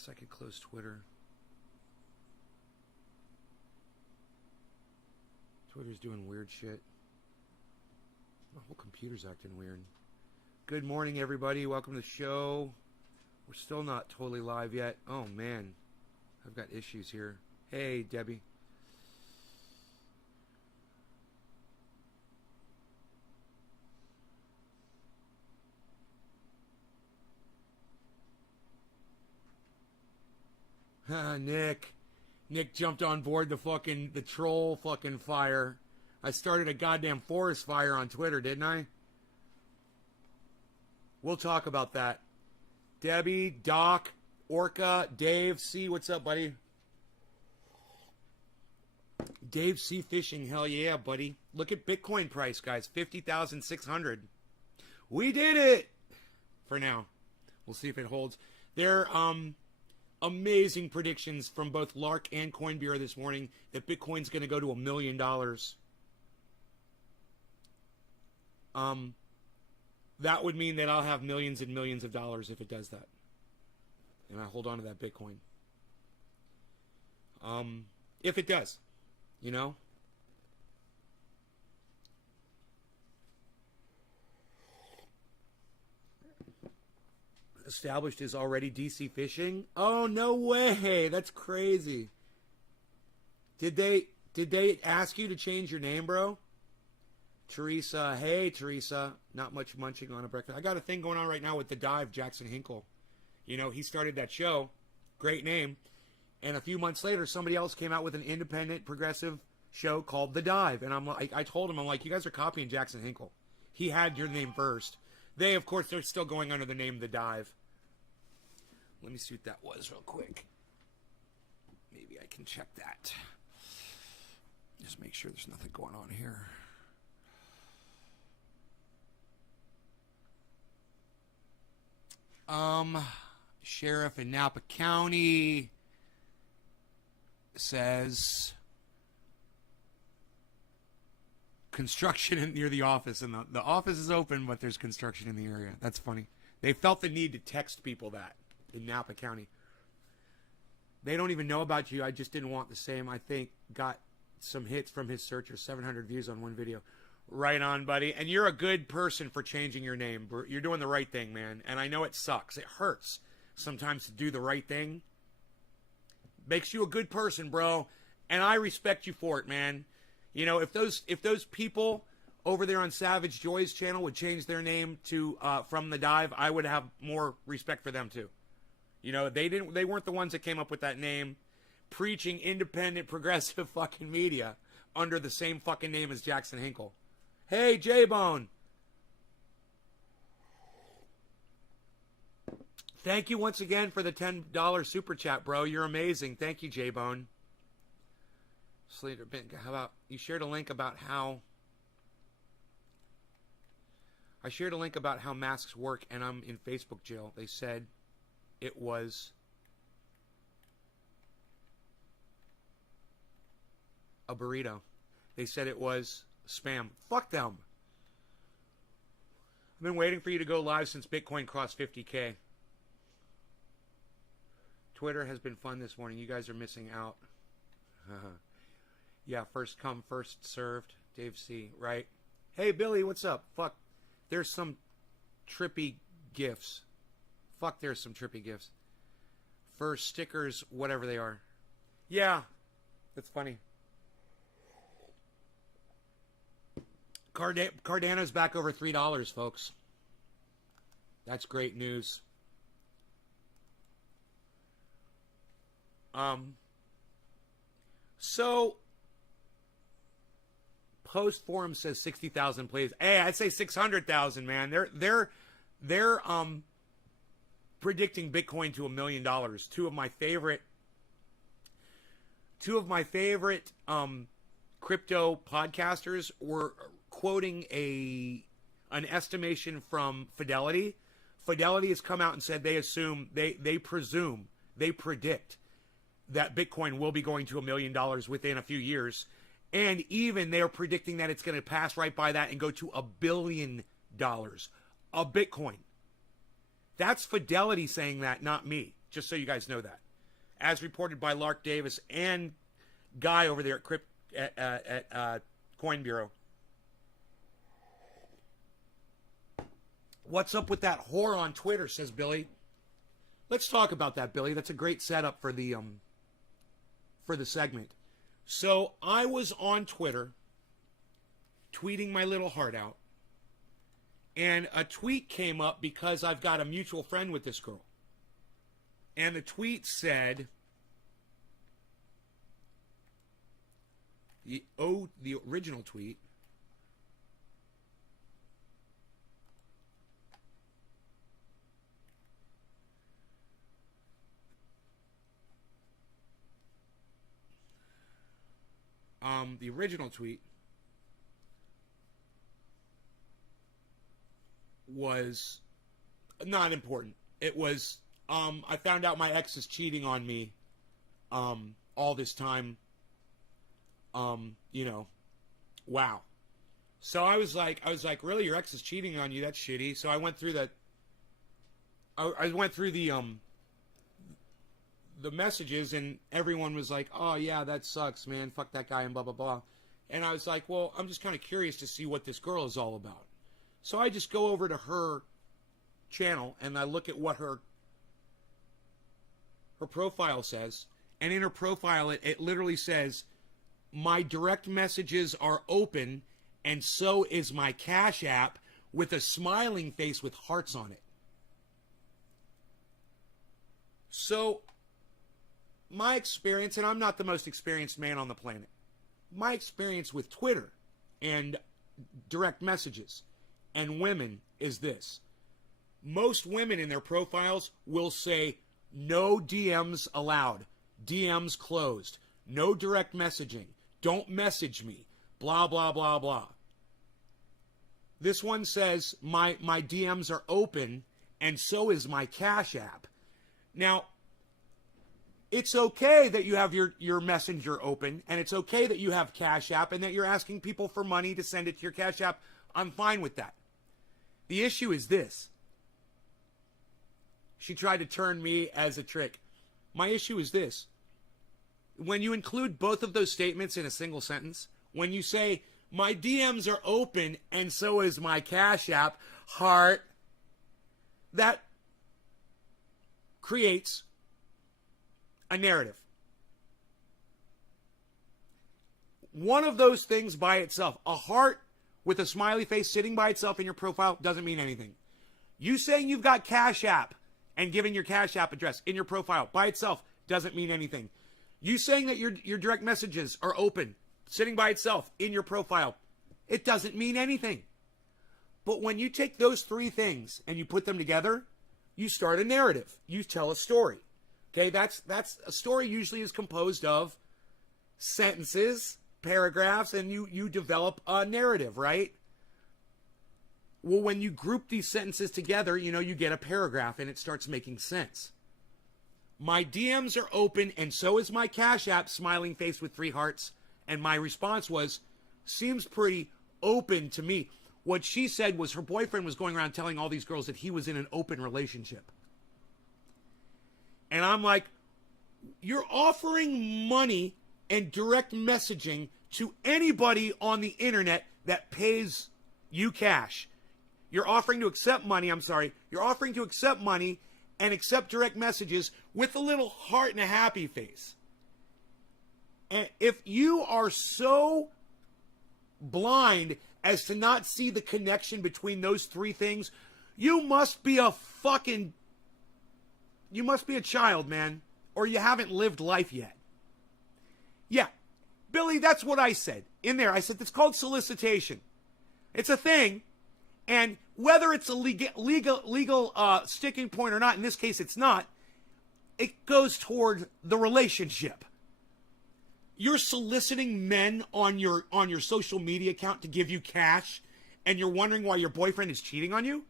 guess I could close Twitter. Twitter's doing weird shit. My whole computer's acting weird. Good morning, everybody. Welcome to the show. We're still not totally live yet. Oh, man. I've got issues here. Hey, Debbie. Nick. Nick jumped on board the troll fucking fire. I started a goddamn forest fire on Twitter, didn't I? We'll talk about that. Debbie, Doc, Orca, Dave C, what's up, buddy? Dave C Fishing, hell yeah, buddy. Look at Bitcoin price, guys, 50,600. We did it! For now. We'll see if it holds. They're, amazing predictions from both Lark and Coinbeer this morning that Bitcoin's going to go to $1 million. That would mean that I'll have millions and millions of dollars if it does that. And I hold on to that Bitcoin. If it does, you know? Established is already DC Fishing. Oh, no way. That's crazy. Did they ask you to change your name, bro? Teresa. Hey, Teresa. Not much munching on a breakfast. I got a thing going on right now with The Dive, Jackson Hinkle. You know, he started that show. Great name. And a few months later, somebody else came out with an independent, progressive show called The Dive. And I told him, I'm like, you guys are copying Jackson Hinkle. He had your name first. They, of course, they're still going under the name The Dive. Let me see what that was real quick. Maybe I can check that. Just make sure there's nothing going on here. Sheriff in Napa County says construction near the office, and the office is open, but there's construction in the area. That's funny. They felt the need to text people that in Napa County. They don't even know about you. I just didn't want the same. I think got some hits from his searcher, 700 views on one video. Right on, buddy. And you're a good person for changing your name. You're doing the right thing, man. And I know it sucks. It hurts sometimes to do the right thing. Makes you a good person, bro. And I respect you for it, man. You know, if those people over there on Savage Joy's channel would change their name to From the Dive, I would have more respect for them too. You know, they weren't the ones that came up with that name, preaching independent, progressive fucking media under the same fucking name as Jackson Hinkle. Hey, J-Bone. Thank you once again for the $10 super chat, bro. You're amazing. Thank you, J-Bone. Slater Bint, how about you shared a link about how masks work, and I'm in Facebook jail. They said it was a burrito. They said it was spam. Fuck them. I've been waiting for you to go live since Bitcoin crossed 50K. Twitter has been fun this morning. You guys are missing out. Yeah, first come, first served. Dave C. Right. Hey, Billy, what's up? Fuck. There's some trippy gifts. Fuck, there's some trippy gifts. For stickers, whatever they are. Yeah, that's funny. Cardano's back over $3, folks. That's great news. So Post Forum says 60,000 plays. Hey, I'd say 600,000, man. They're predicting Bitcoin to $1 million. Two of my favorite crypto podcasters were quoting an estimation from Fidelity. Fidelity has come out and said they predict that Bitcoin will be going to $1 million within a few years. And even they're predicting that it's going to pass right by that and go to $1 billion a Bitcoin. That's Fidelity saying that, not me. Just so you guys know that. As reported by Lark Davis and Guy over there at Coin Bureau. What's up with that whore on Twitter, says Billy. Let's talk about that, Billy. That's a great setup for the segment. So I was on Twitter tweeting my little heart out, and a tweet came up because I've got a mutual friend with this girl. And the tweet said, the original tweet, was not important. It was, I found out my ex is cheating on me all this time. Wow. So I was like, really, your ex is cheating on you? That's shitty. So I went through the messages, and everyone was like, oh yeah, that sucks, man. Fuck that guy and blah, blah, blah. And I was like, well, I'm just kind of curious to see what this girl is all about. So I just go over to her channel and I look at what her profile says. And in her profile, it literally says, my direct messages are open, and so is my Cash App, with a smiling face with hearts on it. So my experience, and I'm not the most experienced man on the planet, my experience with Twitter and direct messages and women is this. Most women in their profiles will say, no DMs allowed, DMs closed, no direct messaging, don't message me, blah, blah, blah, blah. This one says, my DMs are open, and so is my Cash App. Now, it's okay that you have your Messenger open, and it's okay that you have Cash App, and that you're asking people for money to send it to your Cash App. I'm fine with that. The issue is this. She tried to turn me as a trick. My issue is this. When you include both of those statements in a single sentence, when you say, my DMs are open, and so is my Cash App, heart, that creates a narrative. One of those things by itself, a heart with a smiley face sitting by itself in your profile, doesn't mean anything. You saying you've got Cash App and giving your Cash App address in your profile by itself doesn't mean anything. You saying that your direct messages are open, sitting by itself in your profile, it doesn't mean anything. But when you take those three things and you put them together, you start a narrative. You tell a story. Okay, that's a story usually is composed of sentences, paragraphs, and you develop a narrative, right? Well, when you group these sentences together, you get a paragraph and it starts making sense. My DMs are open, and so is my Cash App, smiling face with 3 hearts. And my response was, seems pretty open to me. What she said was her boyfriend was going around telling all these girls that he was in an open relationship. And I'm like, you're offering money and direct messaging to anybody on the internet that pays you cash. You're offering to accept money, You're offering to accept money and accept direct messages with a little heart and a happy face. And if you are so blind as to not see the connection between those three things, you must be a child, man, or you haven't lived life yet. Yeah, Billy, that's what I said. In there, I said, it's called solicitation. It's a thing, and whether it's a legal sticking point or not, in this case it's not, it goes toward the relationship. You're soliciting men on your social media account to give you cash, and you're wondering why your boyfriend is cheating on you?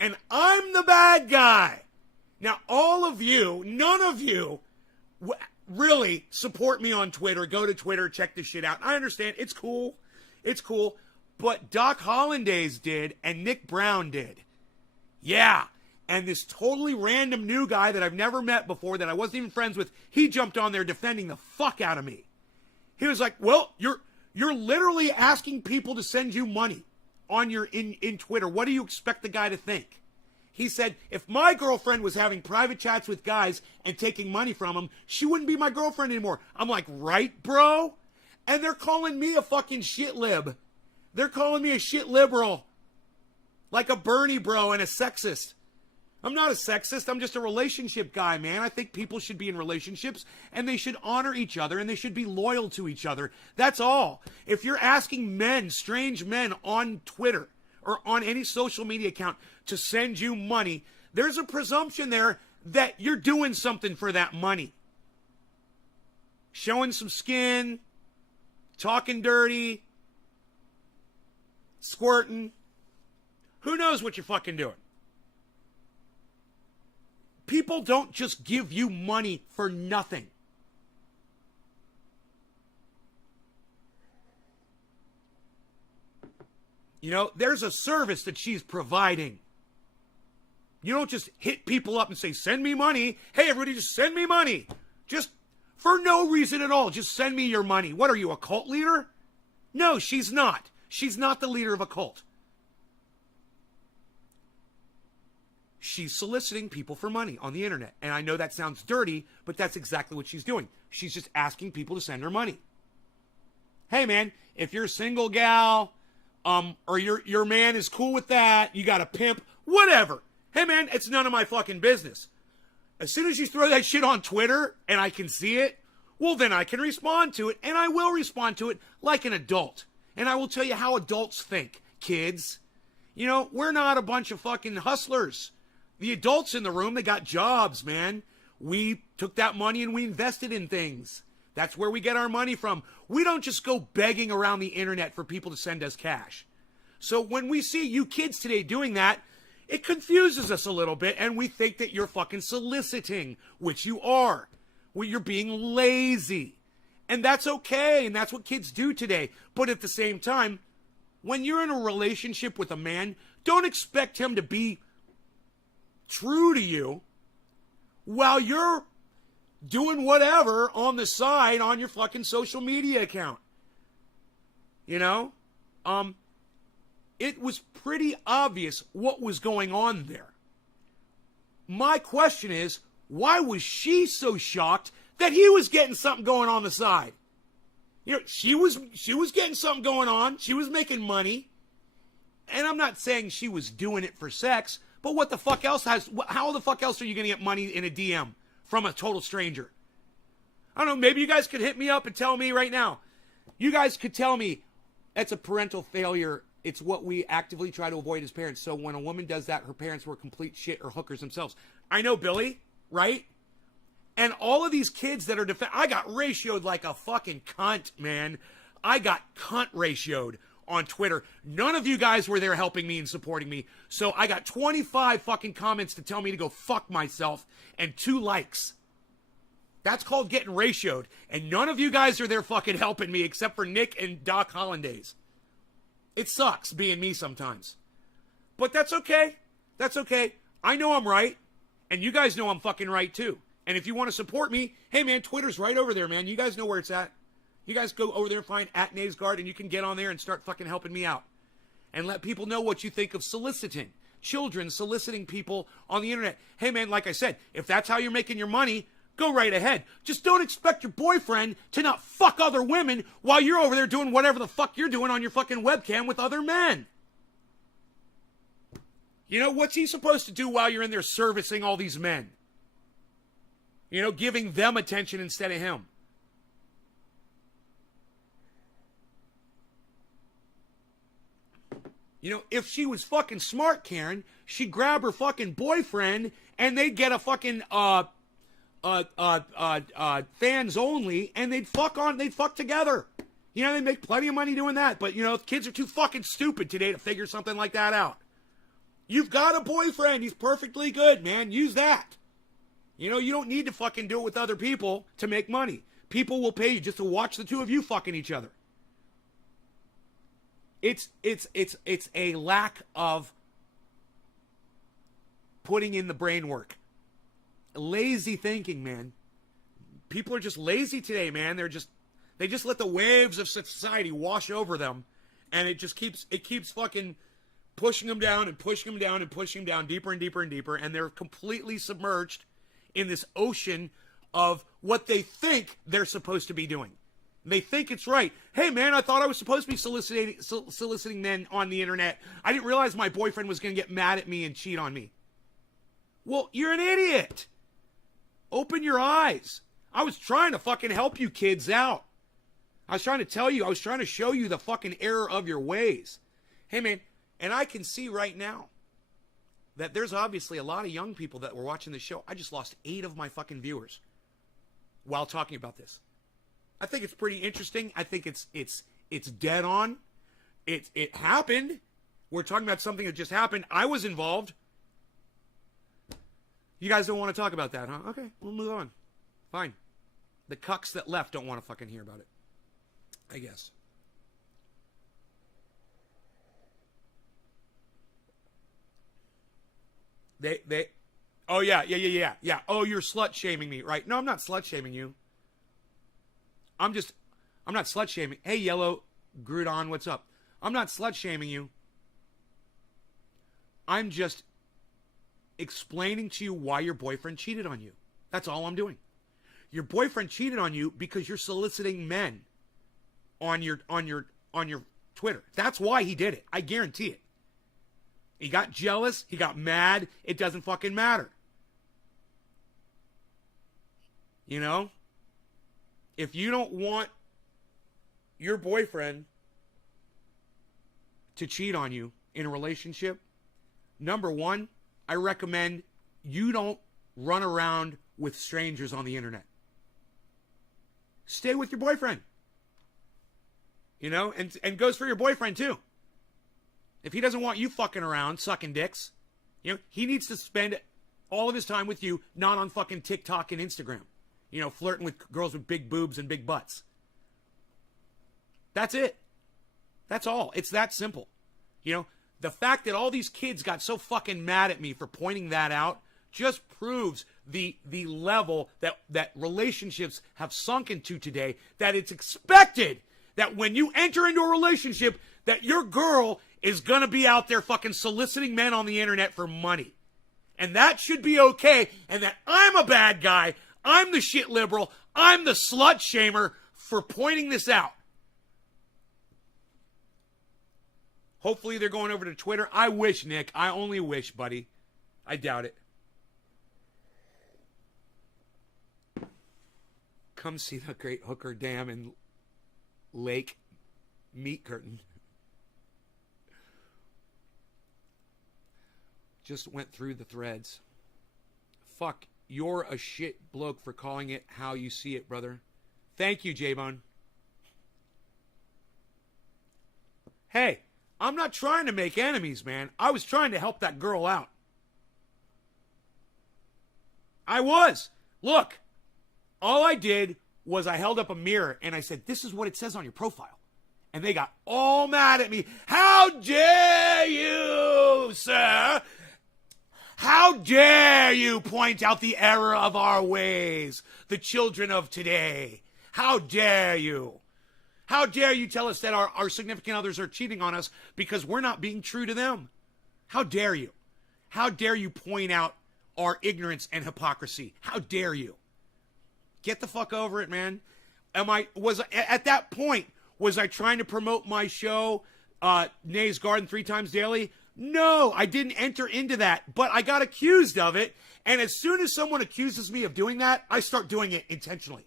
And I'm the bad guy. Now, all of you, none of you really support me on Twitter. Go to Twitter, check this shit out. I understand. It's cool. It's cool. But Doc Hollandaise did, and Nick Brown did. Yeah. And this totally random new guy that I've never met before, that I wasn't even friends with, he jumped on there defending the fuck out of me. He was like, well, you're literally asking people to send you money on your in Twitter. What do you expect the guy to think? He said, if my girlfriend was having private chats with guys and taking money from them, she wouldn't be my girlfriend anymore. I'm like, right, bro? And they're calling me a fucking shit lib. They're calling me a shit liberal. Like a Bernie bro and a sexist. I'm not a sexist. I'm just a relationship guy, man. I think people should be in relationships and they should honor each other and they should be loyal to each other. That's all. If you're asking men, strange men on Twitter or on any social media account to send you money, there's a presumption there that you're doing something for that money. Showing some skin, talking dirty, squirting. Who knows what you're fucking doing? People don't just give you money for nothing. You know, there's a service that she's providing. You don't just hit people up and say, send me money. Hey, everybody, just send me money. Just for no reason at all. Just send me your money. What are you, a cult leader? No, she's not. She's not the leader of a cult. She's soliciting people for money on the internet. And I know that sounds dirty, but that's exactly what she's doing. She's just asking people to send her money. Hey, man, if you're a single gal, or your man is cool with that, you got a pimp, whatever. Hey, man, it's none of my fucking business. As soon as you throw that shit on Twitter and I can see it, well, then I can respond to it, and I will respond to it like an adult. And I will tell you how adults think, kids. You know, we're not a bunch of fucking hustlers. The adults in the room, they got jobs, man. We took that money and we invested in things. That's where we get our money from. We don't just go begging around the internet for people to send us cash. So when we see you kids today doing that, it confuses us a little bit, and we think that you're fucking soliciting, which you are. Well, you're being lazy. And that's okay, and that's what kids do today. But at the same time, when you're in a relationship with a man, don't expect him to be true to you while you're doing whatever on the side on your fucking social media account. You know? It was pretty obvious what was going on there. My question is, why was she so shocked that he was getting something going on the side? You know, she was getting something going on. She was making money. And I'm not saying she was doing it for sex, but what the fuck else how the fuck else are you going to get money in a DM from a total stranger? I don't know, maybe you guys could hit me up and tell me right now. You guys could tell me that's a parental failure. It's what we actively try to avoid as parents. So when a woman does that, her parents were complete shit or hookers themselves. I know, Billy, right? And all of these kids that are I got ratioed like a fucking cunt, man. I got cunt ratioed on Twitter. None of you guys were there helping me and supporting me. So I got 25 fucking comments to tell me to go fuck myself and 2 likes. That's called getting ratioed. And none of you guys are there fucking helping me except for Nick and Doc Hollandaise. It sucks being me sometimes. But that's okay. That's okay. I know I'm right. And you guys know I'm fucking right too. And if you want to support me, hey man, Twitter's right over there, man. You guys know where it's at. You guys go over there and find @Naysguard and you can get on there and start fucking helping me out. And let people know what you think of soliciting. Children soliciting people on the internet. Hey man, like I said, if that's how you're making your money, go right ahead. Just don't expect your boyfriend to not fuck other women while you're over there doing whatever the fuck you're doing on your fucking webcam with other men. You know, what's he supposed to do while you're in there servicing all these men? You know, giving them attention instead of him. You know, if she was fucking smart, Karen, she'd grab her fucking boyfriend and they'd get a fucking fans only, and they'd fuck together. You know, they make plenty of money doing that. But, you know, kids are too fucking stupid today to figure something like that out. You've got a boyfriend. He's perfectly good, man. Use that. You know, you don't need to fucking do it with other people to make money. People will pay you just to watch the two of you fucking each other. It's a lack of putting in the brain work. Lazy thinking, man. People are just lazy today, man. They just let the waves of society wash over them, and it keeps fucking pushing them down and pushing them down and pushing them down deeper and deeper and deeper, and they're completely submerged in this ocean of what they think they're supposed to be doing. They think it's right. Hey, man, I thought I was supposed to be soliciting men on the internet. I didn't realize my boyfriend was going to get mad at me and cheat on me. Well, you're an idiot. Open your eyes. I was trying to fucking help you kids out. I was trying to show you the fucking error of your ways. Hey, man, and I can see right now that there's obviously a lot of young people that were watching this show. I just lost 8 of my fucking viewers while talking about this. I think it's pretty interesting. I think it's dead on. It happened. We're talking about something that just happened. I was involved. You guys don't want to talk about that, huh? Okay, we'll move on. Fine. The cucks that left don't want to fucking hear about it, I guess. They oh yeah. Oh, you're slut shaming me, right? No, I'm not slut shaming you. I'm not slut shaming. Hey, Yellow Groudon, what's up? I'm not slut shaming you. I'm just explaining to you why your boyfriend cheated on you. That's all I'm doing. Your boyfriend cheated on you because you're soliciting men on your Twitter. That's why he did it. I guarantee it. He got jealous. He got mad. It doesn't fucking matter. You know? If you don't want your boyfriend to cheat on you in a relationship, number one, I recommend you don't run around with strangers on the internet. Stay with your boyfriend. You know, and goes for your boyfriend too. If he doesn't want you fucking around, sucking dicks, you know, he needs to spend all of his time with you, not on fucking TikTok and Instagram. You know, flirting with girls with big boobs and big butts. That's it. That's all. It's that simple. You know, the fact that all these kids got so fucking mad at me for pointing that out just proves the level that relationships have sunk into today, that it's expected that when you enter into a relationship that your girl is going to be out there fucking soliciting men on the internet for money. And that should be okay, and that I'm a bad guy, I'm the shit liberal, I'm the slut shamer for pointing this out. Hopefully they're going over to Twitter. I wish, Nick. I only wish, buddy. I doubt it. Come see the Great Hooker Dam and Lake Meat Curtain. Just went through the threads. Fuck, you're a shit bloke for calling it how you see it, brother. Thank you, J-Bone. Hey, I'm not trying to make enemies, man. I was trying to help that girl out. I was. Look, all I did was I held up a mirror and I said, this is what it says on your profile. And they got all mad at me. How dare you, sir? How dare you point out the error of our ways, the children of today? How dare you? How dare you tell us that our significant others are cheating on us because we're not being true to them? How dare you? How dare you point out our ignorance and hypocrisy? How dare you? Get the fuck over it, man. At that point, was I trying to promote my show, Nay's Garden 3 times daily? No, I didn't enter into that, but I got accused of it. And as soon as someone accuses me of doing that, I start doing it intentionally.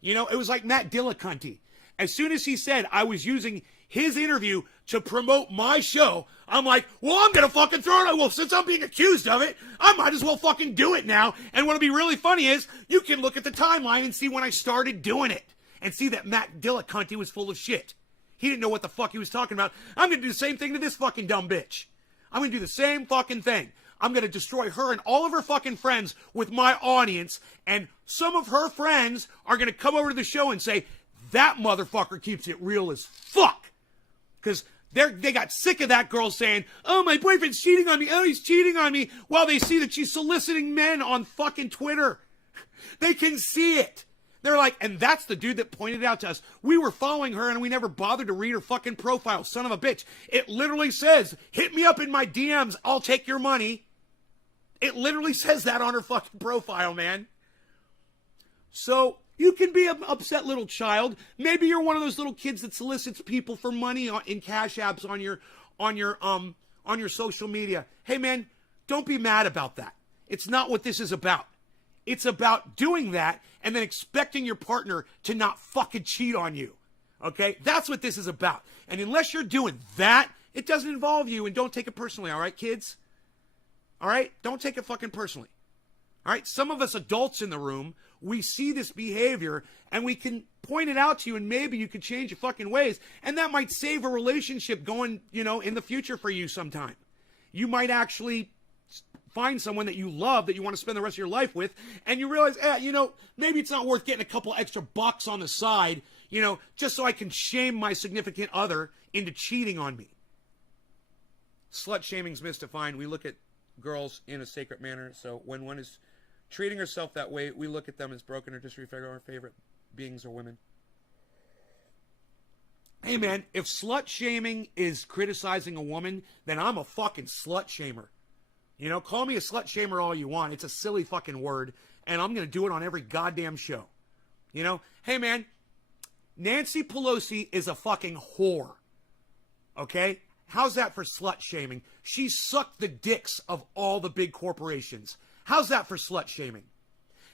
You know, it was like Matt Dillacunty. As soon as he said I was using his interview to promote my show, I'm like, well, I'm going to fucking throw it. Well, since I'm being accused of it, I might as well fucking do it now. And what'll be really funny is you can look at the timeline and see when I started doing it and see that Matt Dillacunty was full of shit. He didn't know what the fuck he was talking about. I'm going to do the same thing to this fucking dumb bitch. I'm going to do the same fucking thing. I'm going to destroy her and all of her fucking friends with my audience. And some of her friends are going to come over to the show and say, that motherfucker keeps it real as fuck. Because They got sick of that girl saying, oh, my boyfriend's cheating on me. Oh, he's cheating on me. While they see that she's soliciting men on fucking Twitter. They can see it. They're like, and that's the dude that pointed it out to us. We were following her and we never bothered to read her fucking profile. Son of a bitch. It literally says, hit me up in my DMs. I'll take your money. It literally says that on her fucking profile, man. So you can be an upset little child. Maybe you're one of those little kids that solicits people for money in cash apps on your social media. Hey, man, don't be mad about that. It's not what this is about. It's about doing that and then expecting your partner to not fucking cheat on you. Okay? That's what this is about. And unless you're doing that, it doesn't involve you, and don't take it personally, all right, kids? All right? Don't take it fucking personally. All right? Some of us adults in the room, we see this behavior and we can point it out to you, and maybe you could change your fucking ways, and that might save a relationship going, in the future for you sometime. You might actually find someone that you love, that you want to spend the rest of your life with, and you realize, maybe it's not worth getting a couple extra bucks on the side, just so I can shame my significant other into cheating on me. Slut shaming's misdefined. We look at girls in a sacred manner, so when one is treating herself that way, we look at them as broken or disrespectful. Our favorite beings are women. Hey, man, if slut shaming is criticizing a woman, then I'm a fucking slut shamer. Call me a slut shamer all you want. It's a silly fucking word, and I'm going to do it on every goddamn show. Hey, man, Nancy Pelosi is a fucking whore. Okay? How's that for slut shaming? She sucked the dicks of all the big corporations. How's that for slut shaming?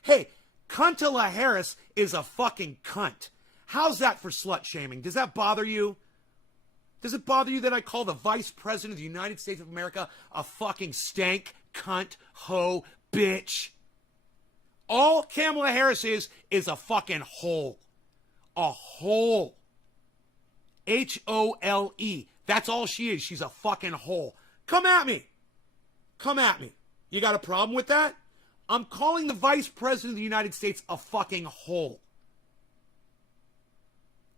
Hey, Kamala Harris is a fucking cunt. How's that for slut shaming? Does that bother you? Does it bother you that I call the Vice President of the United States of America a fucking stank, cunt, hoe, bitch? All Kamala Harris is a fucking hole. A hole. H-O-L-E. That's all she is. She's a fucking hole. Come at me. Come at me. You got a problem with that? I'm calling the Vice President of the United States a fucking hole.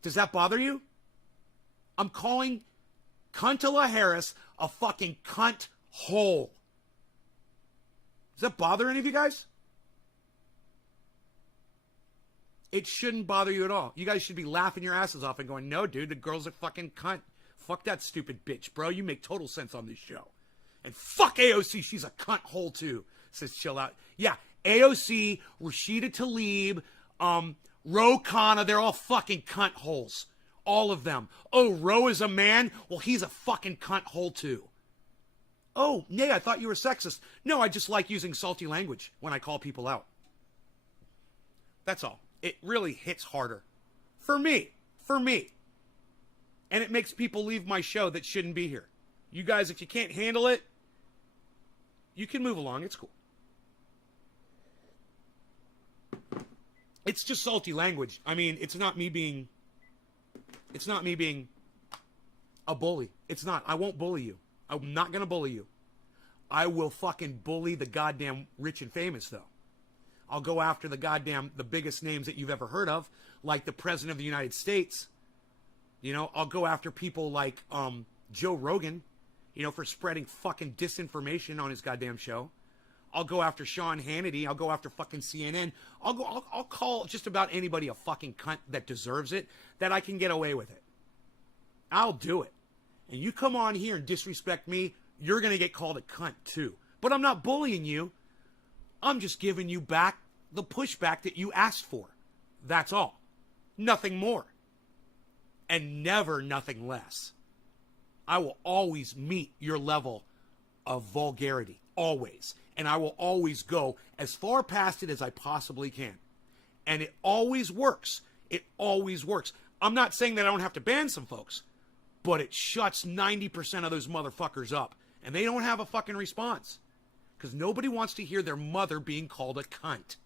Does that bother you? I'm calling Kamala Harris a fucking cunt hole. Does that bother any of you guys? It shouldn't bother you at all. You guys should be laughing your asses off and going, no, dude, the girl's a fucking cunt. Fuck that stupid bitch, bro. You make total sense on this show. And fuck AOC, she's a cunt hole too. Says chill out. Yeah, AOC, Rashida Tlaib, Ro Khanna, they're all fucking cunt holes. All of them. Oh, Ro is a man? Well, he's a fucking cunt hole too. Oh, Nay, I thought you were sexist. No, I just like using salty language when I call people out. That's all. It really hits harder. For me. And it makes people leave my show that shouldn't be here. You guys, if you can't handle it, you can move along. It's cool. It's just salty language. I mean, it's not me being a bully. It's not. I won't bully you. I'm not going to bully you. I will fucking bully the goddamn rich and famous, though. I'll go after the biggest names that you've ever heard of, like the President of the United States. I'll go after people like Joe Rogan, for spreading fucking disinformation on his goddamn show. I'll go after Sean Hannity. I'll go after fucking CNN. I'll call just about anybody a fucking cunt that deserves it, that I can get away with it. I'll do it. And you come on here and disrespect me, you're going to get called a cunt too. But I'm not bullying you. I'm just giving you back the pushback that you asked for. That's all. Nothing more. And never nothing less. I will always meet your level of vulgarity. Always. And I will always go as far past it as I possibly can. And it always works. It always works. I'm not saying that I don't have to ban some folks, but it shuts 90% of those motherfuckers up. And they don't have a fucking response. Because nobody wants to hear their mother being called a cunt.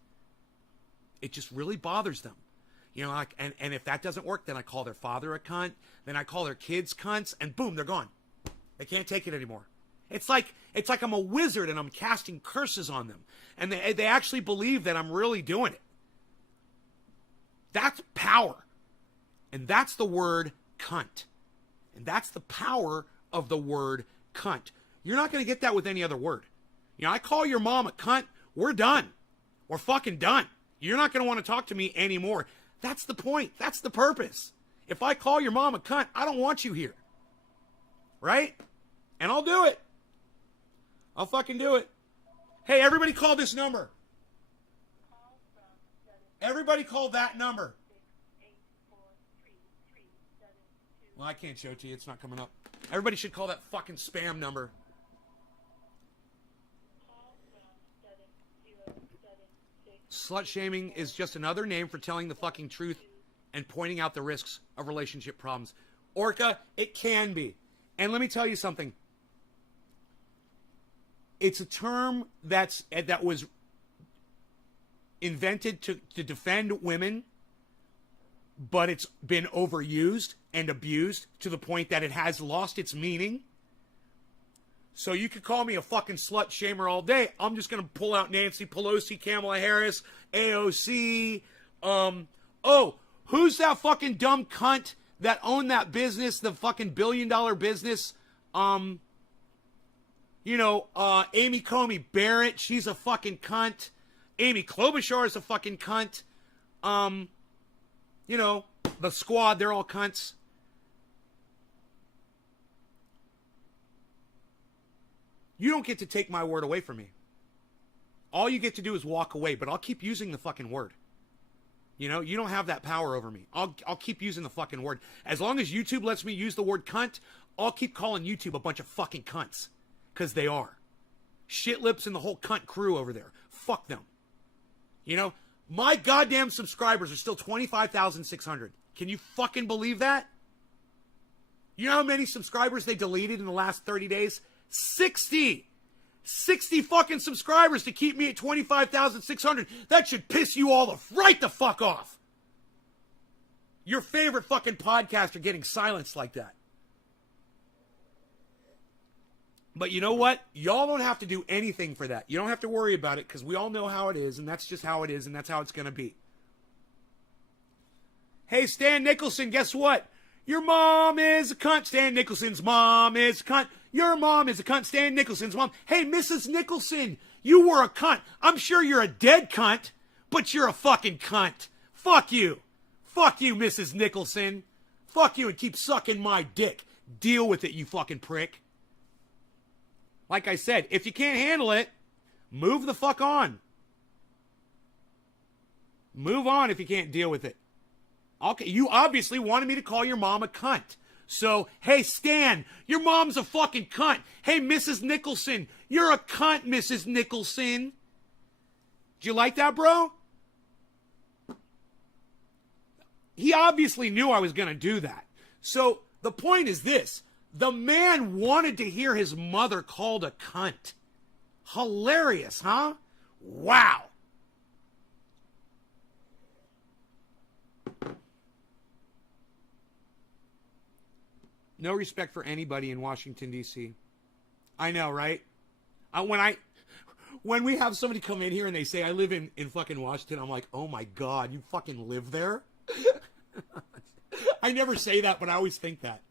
It just really bothers them. And if that doesn't work, then I call their father a cunt. Then I call their kids cunts, and boom, they're gone. They can't take it anymore. It's like I'm a wizard and I'm casting curses on them. And they actually believe that I'm really doing it. That's power. And that's the word cunt. And that's the power of the word cunt. You're not going to get that with any other word. You know, I call your mom a cunt, we're done. We're fucking done. You're not going to want to talk to me anymore. That's the point. That's the purpose. If I call your mom a cunt, I don't want you here. Right? And I'll do it. I'll fucking do it. Hey, everybody call this number. Everybody call that number. Well, I can't show it to you. It's not coming up. Everybody should call that fucking spam number. Slut shaming is just another name for telling the fucking truth and pointing out the risks of relationship problems. Orca, it can be. And let me tell you something. It's a term that was invented to defend women, but it's been overused and abused to the point that it has lost its meaning. So you could call me a fucking slut shamer all day. I'm just going to pull out Nancy Pelosi, Kamala Harris, AOC. Who's that fucking dumb cunt that owned that business, the fucking billion-dollar business? Amy Coney Barrett, she's a fucking cunt. Amy Klobuchar is a fucking cunt. The squad, they're all cunts. You don't get to take my word away from me. All you get to do is walk away, but I'll keep using the fucking word. You know, you don't have that power over me. I'll keep using the fucking word. As long as YouTube lets me use the word cunt, I'll keep calling YouTube a bunch of fucking cunts. Because they are. Shit lips and the whole cunt crew over there. Fuck them. You know, my goddamn subscribers are still 25,600. Can you fucking believe that? You know how many subscribers they deleted in the last 30 days? 60 fucking subscribers to keep me at 25,600. That should piss you all right the fuck off. Your favorite fucking podcaster getting silenced like that. But you know what? Y'all don't have to do anything for that. You don't have to worry about it because we all know how it is, and that's just how it is, and that's how it's going to be. Hey, Stan Nicholson, guess what? Your mom is a cunt. Stan Nicholson's mom is a cunt. Your mom is a cunt. Stan Nicholson's mom. Hey, Mrs. Nicholson, you were a cunt. I'm sure you're a dead cunt, but you're a fucking cunt. Fuck you. Fuck you, Mrs. Nicholson. Fuck you and keep sucking my dick. Deal with it, you fucking prick. Like I said, if you can't handle it, move the fuck on. Move on if you can't deal with it. Okay, you obviously wanted me to call your mom a cunt. So, hey, Stan, your mom's a fucking cunt. Hey, Mrs. Nicholson, you're a cunt, Mrs. Nicholson. Do you like that, bro? He obviously knew I was going to do that. So, the point is this. The man wanted to hear his mother called a cunt. Hilarious, huh? Wow. No respect for anybody in Washington, D.C. I know, right? When we have somebody come in here and they say, I live in fucking Washington, I'm like, oh my God, you fucking live there? I never say that, but I always think that.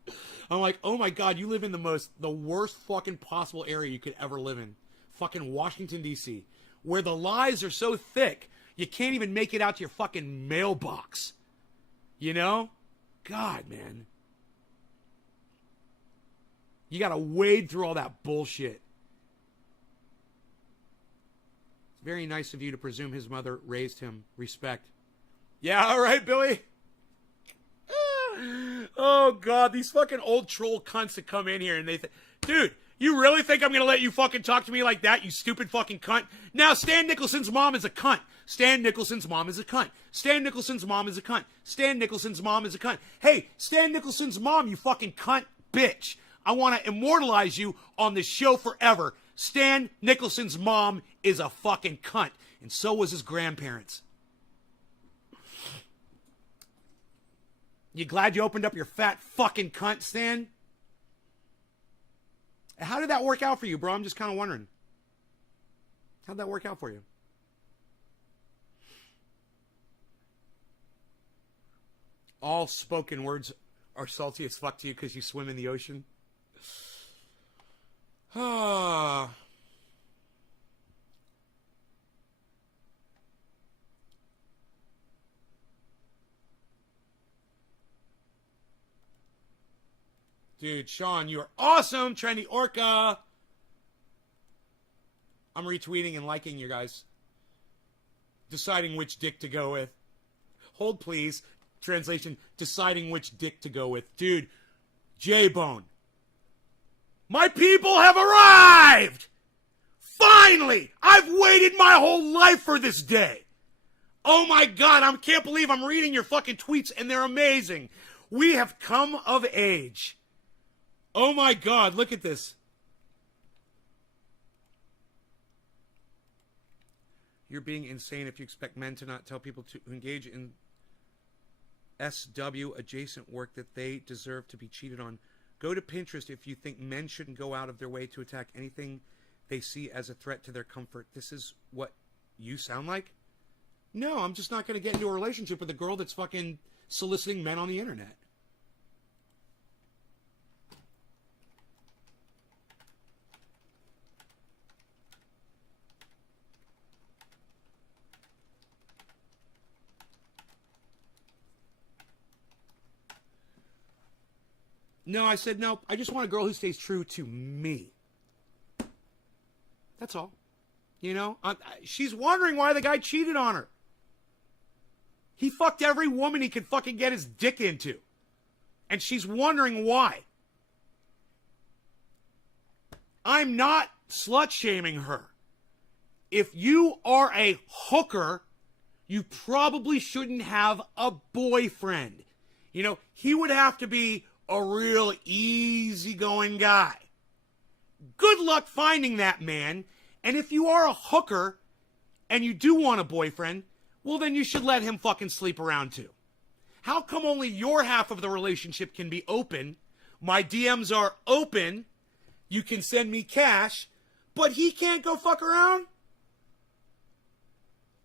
I'm like, oh my God, you live in the worst fucking possible area you could ever live in. Fucking Washington, D.C. Where the lies are so thick, you can't even make it out to your fucking mailbox. You know? God, man. You gotta wade through all that bullshit. It's very nice of you to presume his mother raised him. Respect. Yeah, all right, Billy. Oh, God, these fucking old troll cunts that come in here and they think, dude, you really think I'm going to let you fucking talk to me like that, you stupid fucking cunt? Now, Stan Nicholson's mom is a cunt. Stan Nicholson's mom is a cunt. Stan Nicholson's mom is a cunt. Stan Nicholson's mom is a cunt. Hey, Stan Nicholson's mom, you fucking cunt bitch. I want to immortalize you on this show forever. Stan Nicholson's mom is a fucking cunt. And so was his grandparents. You glad you opened up your fat fucking cunt, Stan? How did that work out for you, bro? I'm just kind of wondering. How'd that work out for you? All spoken words are salty as fuck to you because you swim in the ocean. Ah. Dude, Sean, you're awesome. Trendy Orca. I'm retweeting and liking you guys. Deciding which dick to go with. Hold, please. Translation, deciding which dick to go with. Dude, J-Bone. My people have arrived! Finally! I've waited my whole life for this day. Oh my God, I can't believe I'm reading your fucking tweets and they're amazing. We have come of age. Oh my God, look at this. You're being insane if you expect men to not tell people to engage in SW adjacent work that they deserve to be cheated on. Go to Pinterest if you think men shouldn't go out of their way to attack anything they see as a threat to their comfort. This is what you sound like? No, I'm just not going to get into a relationship with a girl that's fucking soliciting men on the internet. No, I said, no, I just want a girl who stays true to me. That's all. You know, she's wondering why the guy cheated on her. He fucked every woman he could fucking get his dick into. And she's wondering why. I'm not slut-shaming her. If you are a hooker, you probably shouldn't have a boyfriend. You know, he would have to be a real easygoing guy. Good luck finding that man. And if you are a hooker and you do want a boyfriend, well, then you should let him fucking sleep around too. How come only your half of the relationship can be open? My DMs are open. You can send me cash, but he can't go fuck around?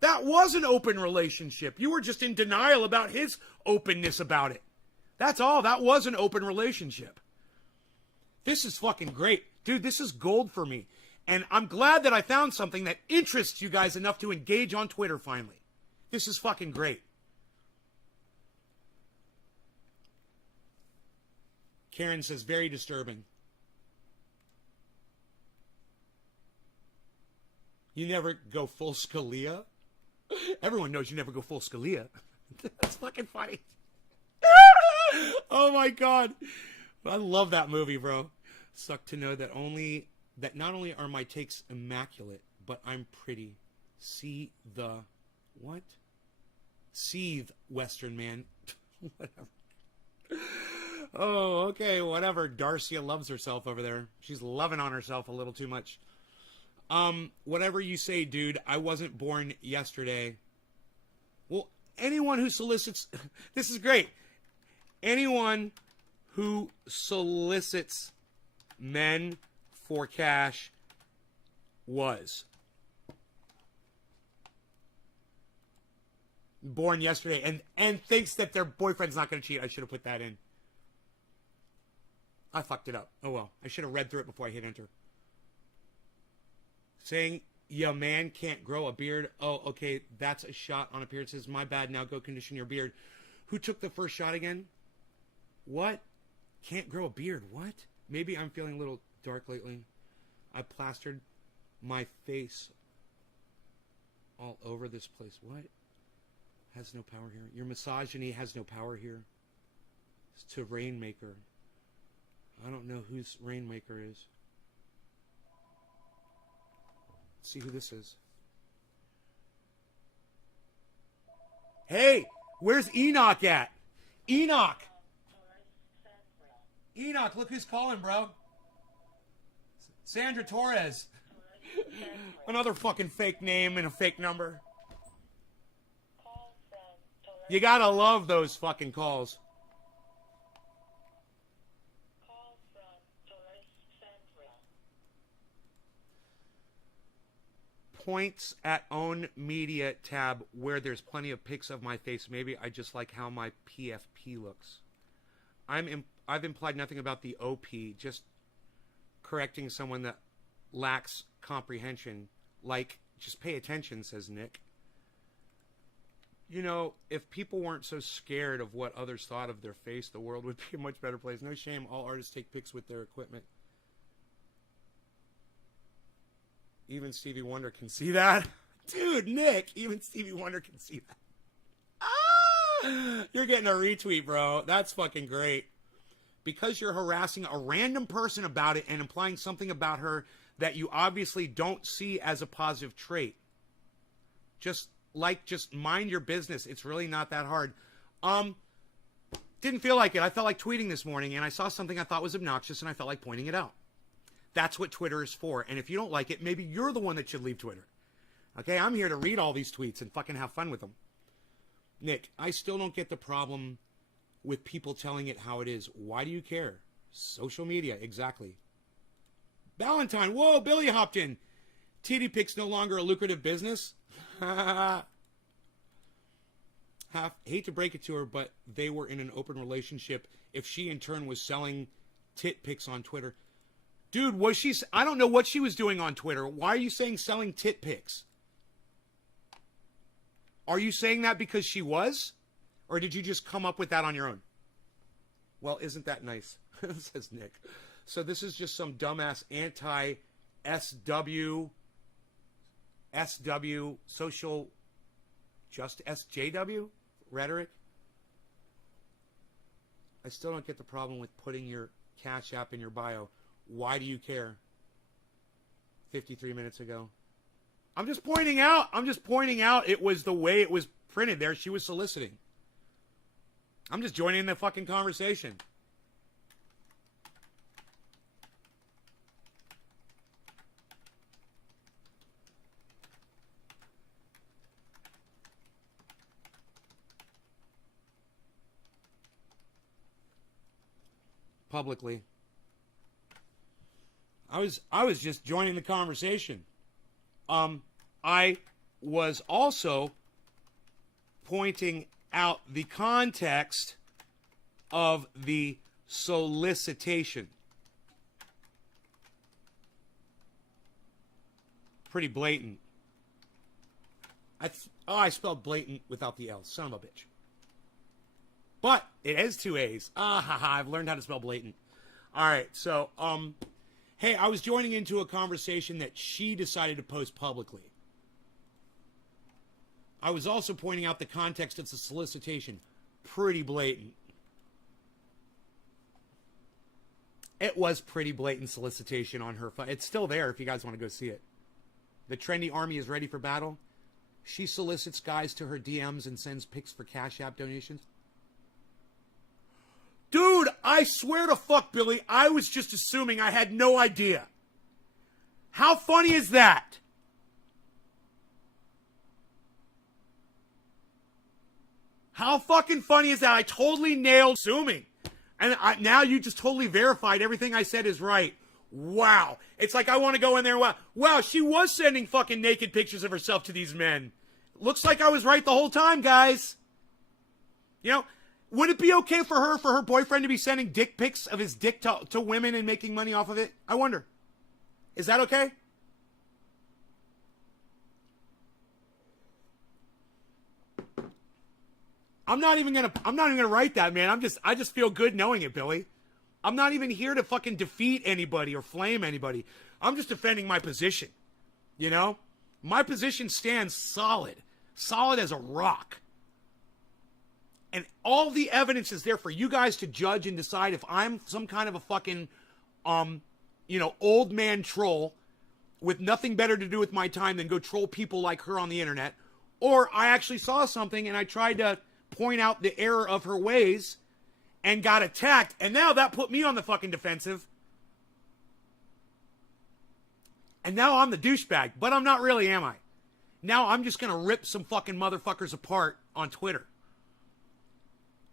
That was an open relationship. You were just in denial about his openness about it. That's all. That was an open relationship. This is fucking great. Dude, this is gold for me. And I'm glad that I found something that interests you guys enough to engage on Twitter finally. This is fucking great. Karen says, very disturbing. You never go full Scalia? Everyone knows you never go full Scalia. That's fucking funny. Oh my God. I love that movie, bro. Suck to know that not only are my takes immaculate, but I'm pretty. See the what? Seethe, Western man. Whatever. Oh, okay, whatever. Darcia loves herself over there. She's loving on herself a little too much. Whatever you say, dude, I wasn't born yesterday. Well, anyone who solicits... This is great. Anyone who solicits men for cash was born yesterday and thinks that their boyfriend's not going to cheat. I should have put that in. I fucked it up. Oh well. I should have read through it before I hit enter. Saying your man can't grow a beard. Oh, okay. That's a shot on appearances. My bad. Now go condition your beard. Who took the first shot again? What? Can't grow a beard. What? Maybe I'm feeling a little dark lately. I plastered my face all over this place. What? Has no power here. Your misogyny has no power here. It's to Rainmaker. I don't know whose Rainmaker is. Let's see who this is. Hey, where's Enoch at? Enoch! Enoch, look who's calling, bro. Sandra Torres. Another fucking fake name and a fake number. You gotta love those fucking calls. Points at own media tab where there's plenty of pics of my face. Maybe I just like how my PFP looks. I've implied nothing about the OP, just correcting someone that lacks comprehension. Like, just pay attention, says Nick. You know, if people weren't so scared of what others thought of their face, the world would be a much better place. No shame, all artists take pics with their equipment. Even Stevie Wonder can see that. Dude, Nick, even Stevie Wonder can see that. Ah! You're getting a retweet, bro. That's fucking great. Because you're harassing a random person about it and implying something about her that you obviously don't see as a positive trait. Just mind your business. It's really not that hard. Didn't feel like it. I felt like tweeting this morning, and I saw something I thought was obnoxious, and I felt like pointing it out. That's what Twitter is for. And if you don't like it, maybe you're the one that should leave Twitter. Okay, I'm here to read all these tweets and fucking have fun with them. Nick, I still don't get the problem with people telling it how it is. Why do you care? Social media, exactly. Valentine, whoa, Billy hopped in. TD Pics no longer a lucrative business? Hate to break it to her, but they were in an open relationship if she in turn was selling tit pics on Twitter. Dude, was she... I don't know what she was doing on Twitter. Why are you saying selling tit pics? Are you saying that because she was? Or did you just come up with that on your own? Well, isn't that nice? Says Nick. So this is just some dumbass anti-SW social just SJW rhetoric. I still don't get the problem with putting your Cash App in your bio. Why do you care? 53 minutes ago. I'm just pointing out it was the way it was printed there. She was soliciting. I'm just joining in the fucking conversation. Publicly. I was just joining the conversation. I was also pointing out the context of the solicitation. Pretty blatant. I spelled blatant without the L. Son of a bitch. But it has two A's. I've learned how to spell blatant. All right, so, hey, I was joining into a conversation that she decided to post publicly. I was also pointing out the context of the solicitation. Pretty blatant. It was pretty blatant solicitation on her phone. It's still there if you guys want to go see it. The trendy army is ready for battle. She solicits guys to her DMs and sends pics for Cash App donations. Dude, I swear to fuck, Billy, I was just assuming. I had no idea. How funny is that? How fucking funny is that? I totally nailed assuming. And now you just totally verified everything I said is right. Wow. It's like I want to go in there and wow, she was sending fucking naked pictures of herself to these men. Looks like I was right the whole time, guys. You know, would it be okay for her boyfriend to be sending dick pics of his dick to women and making money off of it? I wonder. Is that okay? I'm not even gonna write that, man. I just feel good knowing it, Billy. I'm not even here to fucking defeat anybody or flame anybody. I'm just defending my position. You know? My position stands solid. Solid as a rock. And all the evidence is there for you guys to judge and decide if I'm some kind of a fucking, old man troll with nothing better to do with my time than go troll people like her on the internet. Or I actually saw something and I tried to point out the error of her ways and got attacked. And now that put me on the fucking defensive. And now I'm the douchebag. But I'm not really, am I? Now I'm just going to rip some fucking motherfuckers apart on Twitter.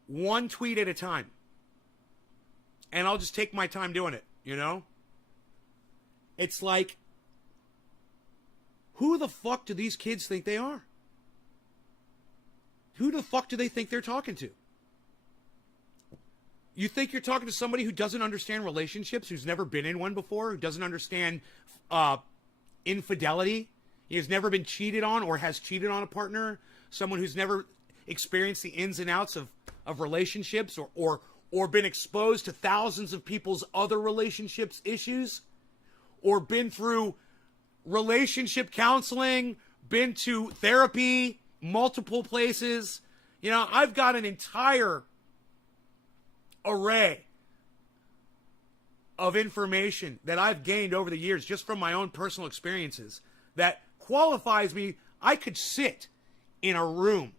One tweet at a time. And I'll just take my time doing it, you know? It's like, who the fuck do these kids think they are? Who the fuck do they think they're talking to? You think you're talking to somebody who doesn't understand relationships, who's never been in one before, who doesn't understand infidelity, he has never been cheated on or has cheated on a partner, someone who's never experienced the ins and outs of relationships or been exposed to thousands of people's other relationships issues, or been through relationship counseling, been to therapy, multiple places. You know, I've got an entire array of information that I've gained over the years just from my own personal experiences that qualifies me. I could sit in a room,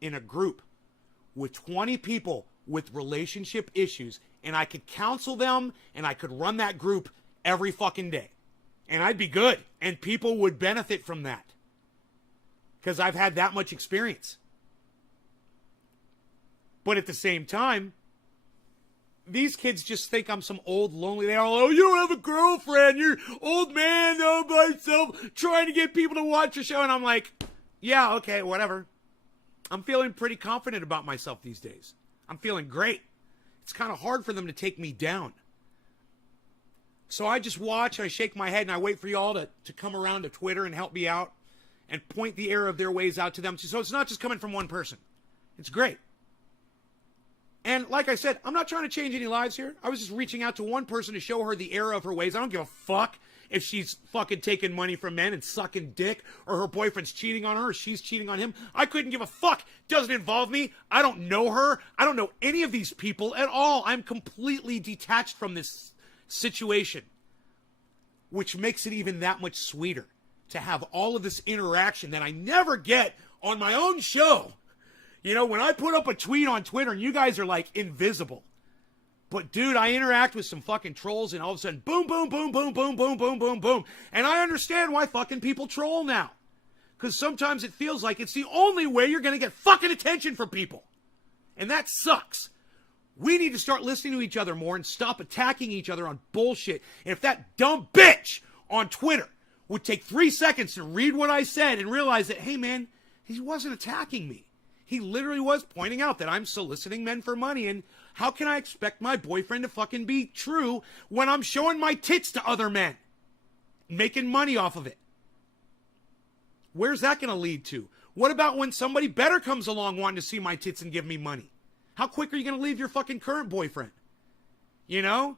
in a group with 20 people with relationship issues, and I could counsel them, and I could run that group every fucking day. And I'd be good, and people would benefit from that because I've had that much experience. But at the same time, these kids just think I'm some old lonely. They're all, oh, you don't have a girlfriend. You're old man all by yourself trying to get people to watch your show. And I'm like, yeah, okay, whatever. I'm feeling pretty confident about myself these days. I'm feeling great. It's kind of hard for them to take me down. So I just watch, I shake my head, and I wait for y'all to come around to Twitter and help me out and point the error of their ways out to them. So it's not just coming from one person. It's great. And like I said, I'm not trying to change any lives here. I was just reaching out to one person to show her the error of her ways. I don't give a fuck if she's fucking taking money from men and sucking dick, or her boyfriend's cheating on her, or she's cheating on him. I couldn't give a fuck. Doesn't involve me. I don't know her. I don't know any of these people at all. I'm completely detached from this situation, which makes it even that much sweeter to have all of this interaction that I never get on my own show. You know, when I put up a tweet on Twitter and you guys are like invisible. But dude, I interact with some fucking trolls and all of a sudden, boom, boom, boom, boom, boom, boom, boom, boom, boom. And I understand why fucking people troll now. Because sometimes it feels like it's the only way you're going to get fucking attention from people. And that sucks. We need to start listening to each other more and stop attacking each other on bullshit. And if that dumb bitch on Twitter would take 3 seconds to read what I said and realize that, hey man, he wasn't attacking me. He literally was pointing out that I'm soliciting men for money, and how can I expect my boyfriend to fucking be true when I'm showing my tits to other men, making money off of it? Where's that going to lead to? What about when somebody better comes along wanting to see my tits and give me money? How quick are you going to leave your fucking current boyfriend? You know?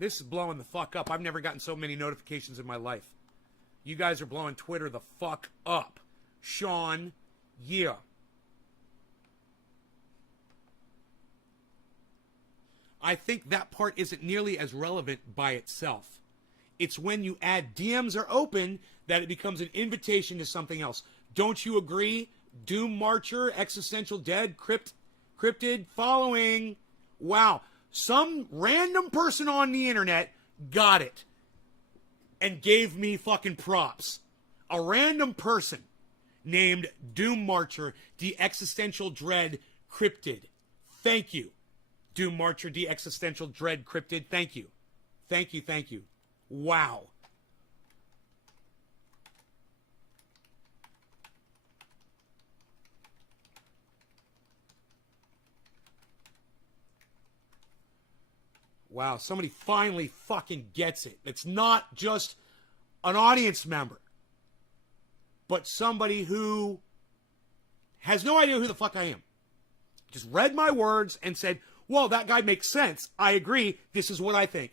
This is blowing the fuck up. I've never gotten so many notifications in my life. You guys are blowing Twitter the fuck up. Sean, yeah. I think that part isn't nearly as relevant by itself. It's when you add DMs are open that it becomes an invitation to something else. Don't you agree? Doom Marcher, Existential Dead, Cryptid, following. Wow. Some random person on the internet got it and gave me fucking props. A random person named Doom Marcher, the Existential Dread Cryptid. Thank you. Doom Marcher, the Existential Dread Cryptid. Thank you. Thank you, thank you. Wow. Wow, somebody finally fucking gets it. It's not just an audience member, but somebody who has no idea who the fuck I am. Just read my words and said, well, that guy makes sense. I agree. This is what I think.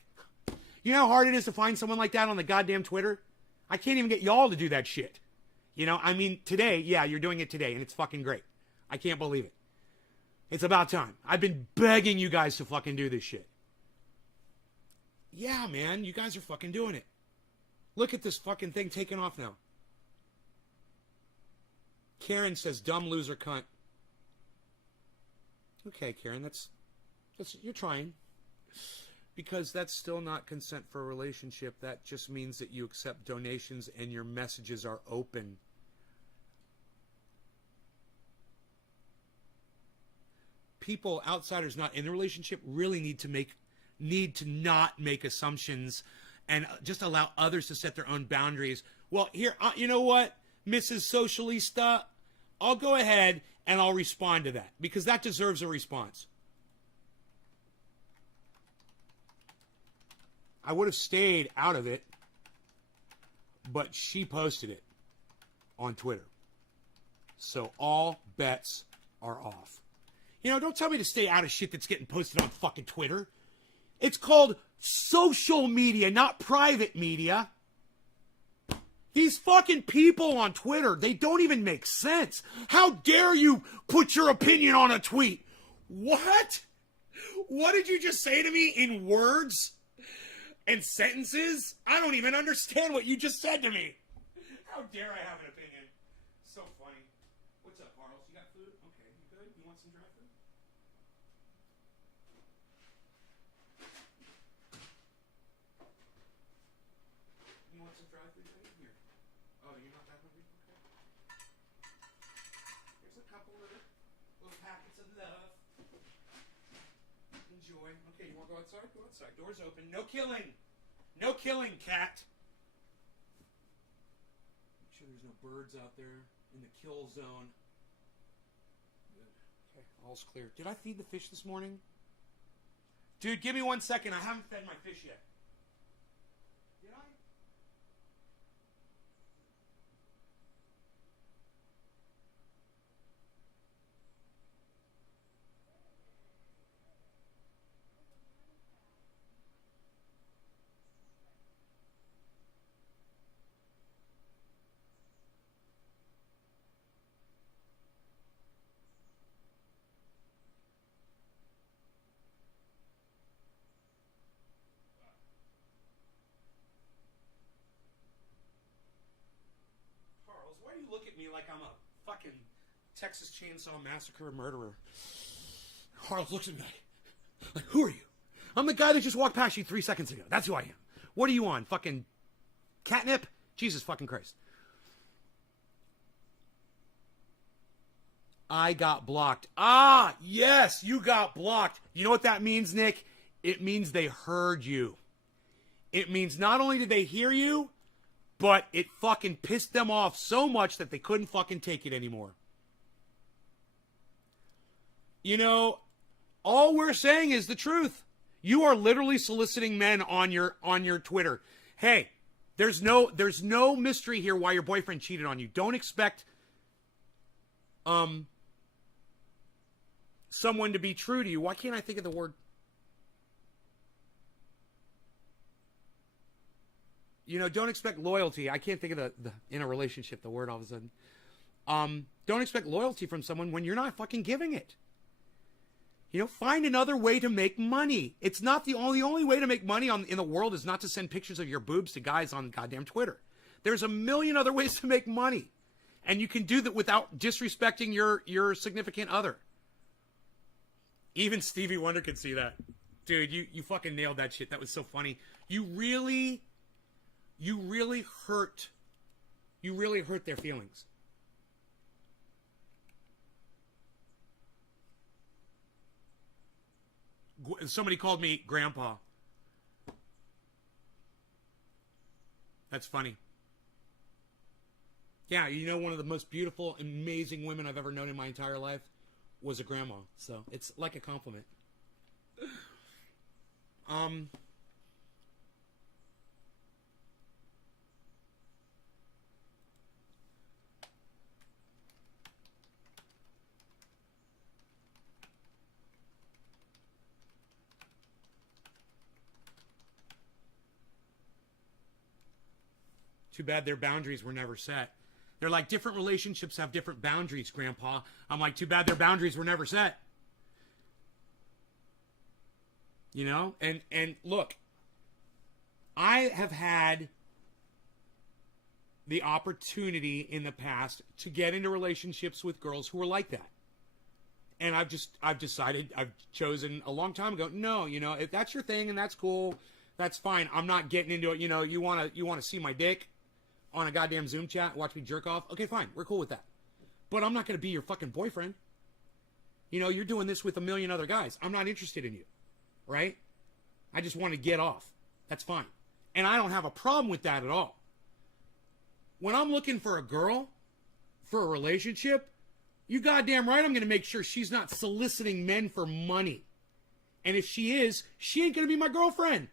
You know how hard it is to find someone like that on the goddamn Twitter? I can't even get y'all to do that shit. You know, I mean, today, yeah, you're doing it today, and it's fucking great. I can't believe it. It's about time. I've been begging you guys to fucking do this shit. Yeah, man, you guys are fucking doing it. Look at this fucking thing taking off now. Karen says, dumb loser cunt. Okay, Karen, that's you're trying. Because that's still not consent for a relationship. That just means that you accept donations and your messages are open. people, outsiders not in the relationship, really need to not make assumptions and just allow others to set their own boundaries. Well, here, you know what, Mrs. Socialista, I'll go ahead and I'll respond to that because that deserves a response. I would have stayed out of it, but she posted it on Twitter. So all bets are off. You know, don't tell me to stay out of shit that's getting posted on fucking Twitter. It's called social media, not private media. These fucking people on Twitter, they don't even make sense. How dare you put your opinion on a tweet? What? What did you just say to me in words and sentences? I don't even understand what you just said to me. How dare I have an opinion? So funny. What's up, Carlos? You got food? Okay, you good? You want some dry food? You want some dry food right here? Oh, you're not that hungry? Okay. Here's a couple of little packets of love. Enjoy. Okay, you want to go outside? Go outside. Door's open. No killing. No killing, cat. Make sure there's no birds out there in the kill zone. Good. Okay, all's clear. Did I feed the fish this morning? Dude, give me 1 second. I haven't fed my fish yet. Did I? Why do you look at me like I'm a fucking Texas Chainsaw Massacre murderer? Carlos looks at me like, who are you? I'm the guy that just walked past you 3 seconds ago. That's who I am. What are you on? Fucking catnip? Jesus fucking Christ. I got blocked. Ah, yes, you got blocked. You know what that means, Nick? It means they heard you. It means not only did they hear you, but it fucking pissed them off so much that they couldn't fucking take it anymore. You know, all we're saying is the truth. You are literally soliciting men on your Twitter. Hey, there's no mystery here why your boyfriend cheated on you. Don't expect someone to be true to you. Why can't I think of the word? You know, don't expect loyalty. I can't think of the in a relationship, the word all of a sudden. Don't expect loyalty from someone when you're not fucking giving it. You know, find another way to make money. It's not the only way to make money in the world is not to send pictures of your boobs to guys on goddamn Twitter. There's a million other ways to make money. And you can do that without disrespecting your significant other. Even Stevie Wonder could see that. Dude, you fucking nailed that shit. That was so funny. You really hurt their feelings. Somebody called me grandpa. That's funny. Yeah, you know, one of the most beautiful, amazing women I've ever known in my entire life was a grandma. So it's like a compliment. Too bad their boundaries were never set. They're like, different relationships have different boundaries, Grandpa. I'm like, too bad their boundaries were never set. You know? And look, I have had the opportunity in the past to get into relationships with girls who were like that. And I've chosen a long time ago, no, you know, if that's your thing and that's cool, that's fine. I'm not getting into it. You know, you want to see my dick on a goddamn Zoom chat, watch me jerk off. Okay, fine. We're cool with that. But I'm not going to be your fucking boyfriend. You know, you're doing this with a million other guys. I'm not interested in you, right? I just want to get off. That's fine. And I don't have a problem with that at all. When I'm looking for a girl, for a relationship, you goddamn right I'm going to make sure she's not soliciting men for money. And if she is, she ain't going to be my girlfriend.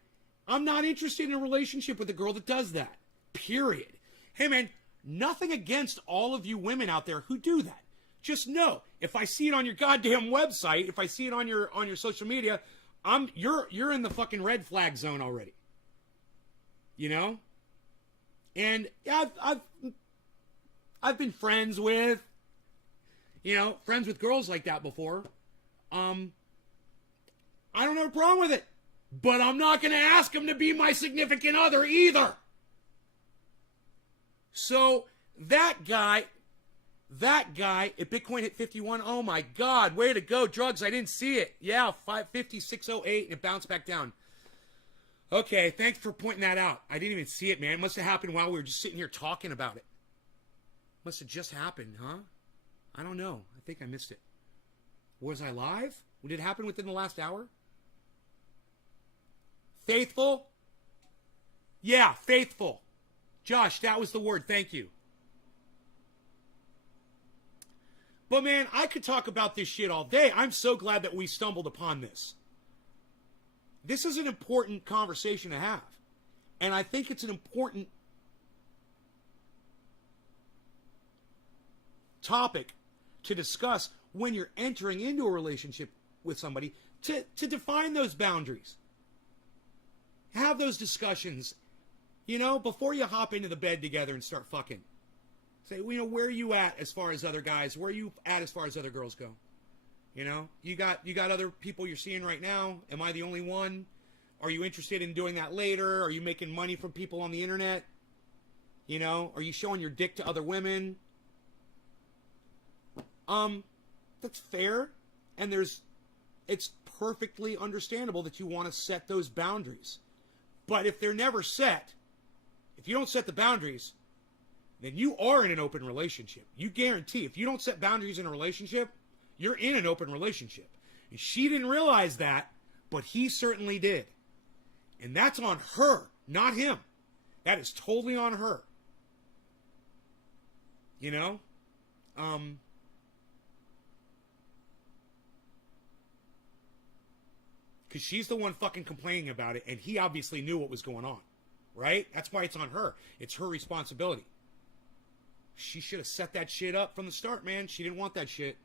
I'm not interested in a relationship with a girl that does that. Period. Hey, man, nothing against all of you women out there who do that. Just know, if I see it on your goddamn website, if I see it on your social media, you're in the fucking red flag zone already. You know? And I've been friends with girls like that before. I don't have a problem with it. But I'm not going to ask them to be my significant other either. So that guy at Bitcoin hit 51. Oh my God, way to go, drugs. I didn't see it. Yeah, 556.08 and it bounced back down. Okay, thanks for pointing that out. I didn't even see it, man. It must have happened while we were just sitting here talking about it. Must have just happened, huh? I don't know. I think I missed it. Was I live? Did it happen within the last hour? Faithful? Yeah, faithful. Josh, that was the word. Thank you. But man, I could talk about this shit all day. I'm so glad that we stumbled upon this. This is an important conversation to have. And I think it's an important topic to discuss when you're entering into a relationship with somebody, to define those boundaries. Have those discussions, before you hop into the bed together and start fucking. Say, where are you at as far as other guys? Where are you at as far as other girls go? You got other people you're seeing right now. Am I the only one? Are you interested in doing that later? Are you making money from people on the internet? Are you showing your dick to other women? That's fair. And it's perfectly understandable that you want to set those boundaries. But if they're never set, if you don't set the boundaries, then you are in an open relationship. You guarantee, if you don't set boundaries in a relationship, you're in an open relationship. And she didn't realize that, but he certainly did. And that's on her, not him. That is totally on her. Because she's the one fucking complaining about it, and he obviously knew what was going on, right? That's why it's on her. It's her responsibility. She should have set that shit up from the start, man. She didn't want that shit.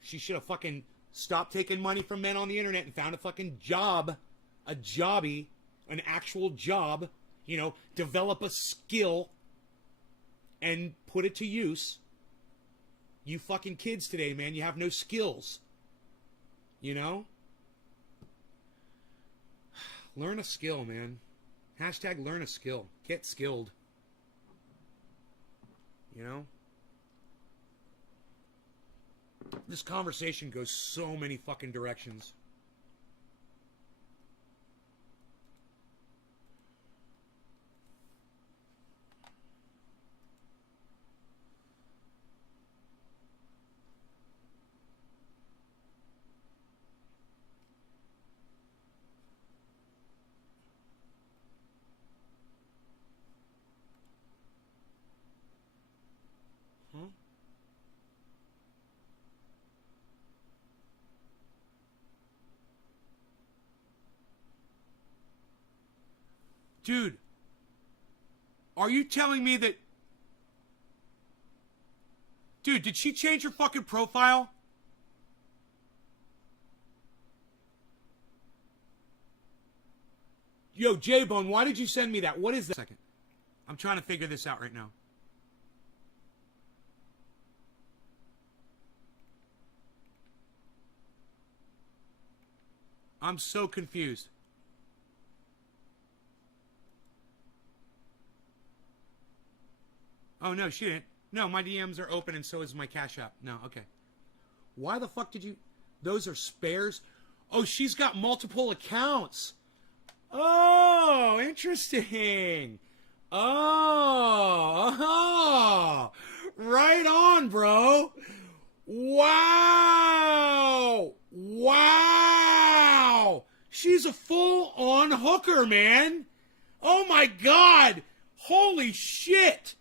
She should have fucking stopped taking money from men on the internet and found a fucking job, an actual job, develop a skill and put it to use. You fucking kids today, man, you have no skills. Learn a skill, man. Hashtag learn a skill. Get skilled. This conversation goes so many fucking directions. Dude, are you telling me that... Dude, did she change her fucking profile? Yo, J-Bone, why did you send me that? What is that? Second. I'm trying to figure this out right now. I'm so confused. Oh, no, she didn't. No, my DMs are open and so is my Cash App. No, okay. Why the fuck did you... Those are spares? Oh, she's got multiple accounts. Oh, interesting. Oh, right on, bro. Wow. She's a full-on hooker, man. Oh, my God. Holy shit.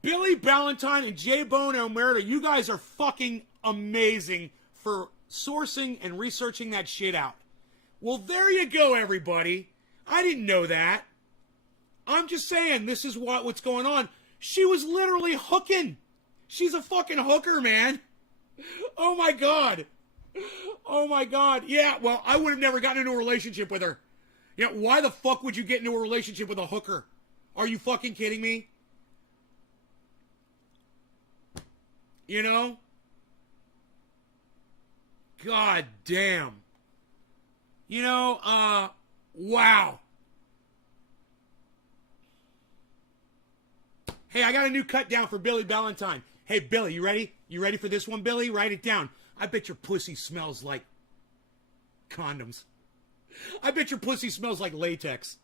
Billy Ballantyne and J-Bone Omerta, you guys are fucking amazing for sourcing and researching that shit out. Well, there you go, everybody. I didn't know that. I'm just saying, this is what's going on. She was literally hooking. She's a fucking hooker, man. Oh, my God. Oh, my God. Yeah, well, I would have never gotten into a relationship with her. Yeah, why the fuck would you get into a relationship with a hooker? Are you fucking kidding me? You know? God damn. You know, wow. Hey, I got a new cut down for Billy Ballantyne. Hey, Billy, you ready? You ready for this one, Billy? Write it down. I bet your pussy smells like condoms. I bet your pussy smells like latex.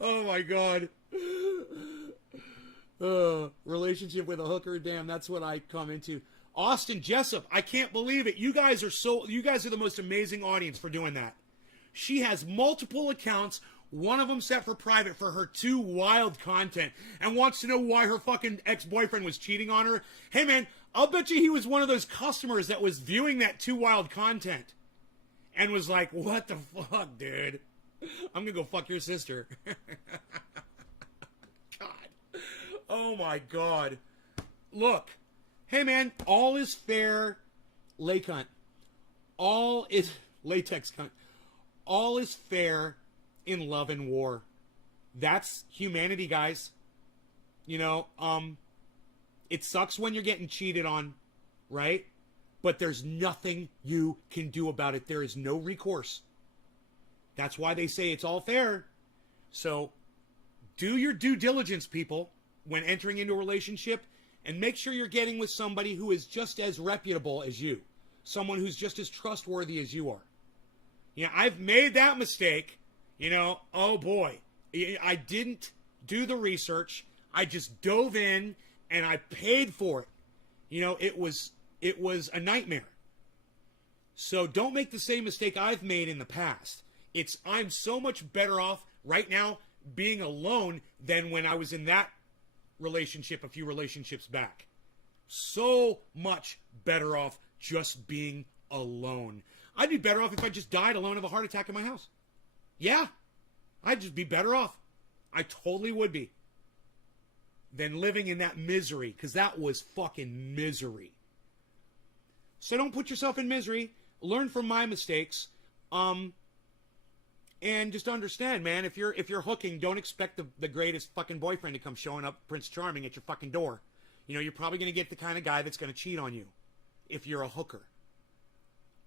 Oh, my God. Relationship with a hooker. Damn, that's what I come into. Austin Jessup, I can't believe it. You guys are the most amazing audience for doing that. She has multiple accounts, one of them set for private for her 2 wild content, and wants to know why her fucking ex-boyfriend was cheating on her. Hey, man, I'll bet you he was one of those customers that was viewing that 2 wild content and was like, what the fuck, dude? I'm gonna go fuck your sister. God. Oh, my God. Look. Hey, man, all is fair, lay cunt. All is latex cunt. All is fair in love and war. That's humanity, guys. You know, it sucks when you're getting cheated on, right? But there's nothing you can do about it. There is no recourse. That's why they say it's all fair. So do your due diligence, people, when entering into a relationship, and make sure you're getting with somebody who is just as reputable as you. Someone who's just as trustworthy as you are. You know, I've made that mistake. You know, oh boy. I didn't do the research. I just dove in and I paid for it. You know, it was a nightmare. So don't make the same mistake I've made in the past. I'm so much better off right now being alone than when I was in that relationship a few relationships back. So much better off just being alone. I'd be better off if I just died alone of a heart attack in my house. Yeah, I'd just be better off. I totally would be. Than living in that misery, because that was fucking misery. So don't put yourself in misery. Learn from my mistakes. And just understand, man, if you're hooking, don't expect the greatest fucking boyfriend to come showing up Prince Charming at your fucking door. You know, you're probably going to get the kind of guy that's going to cheat on you if you're a hooker.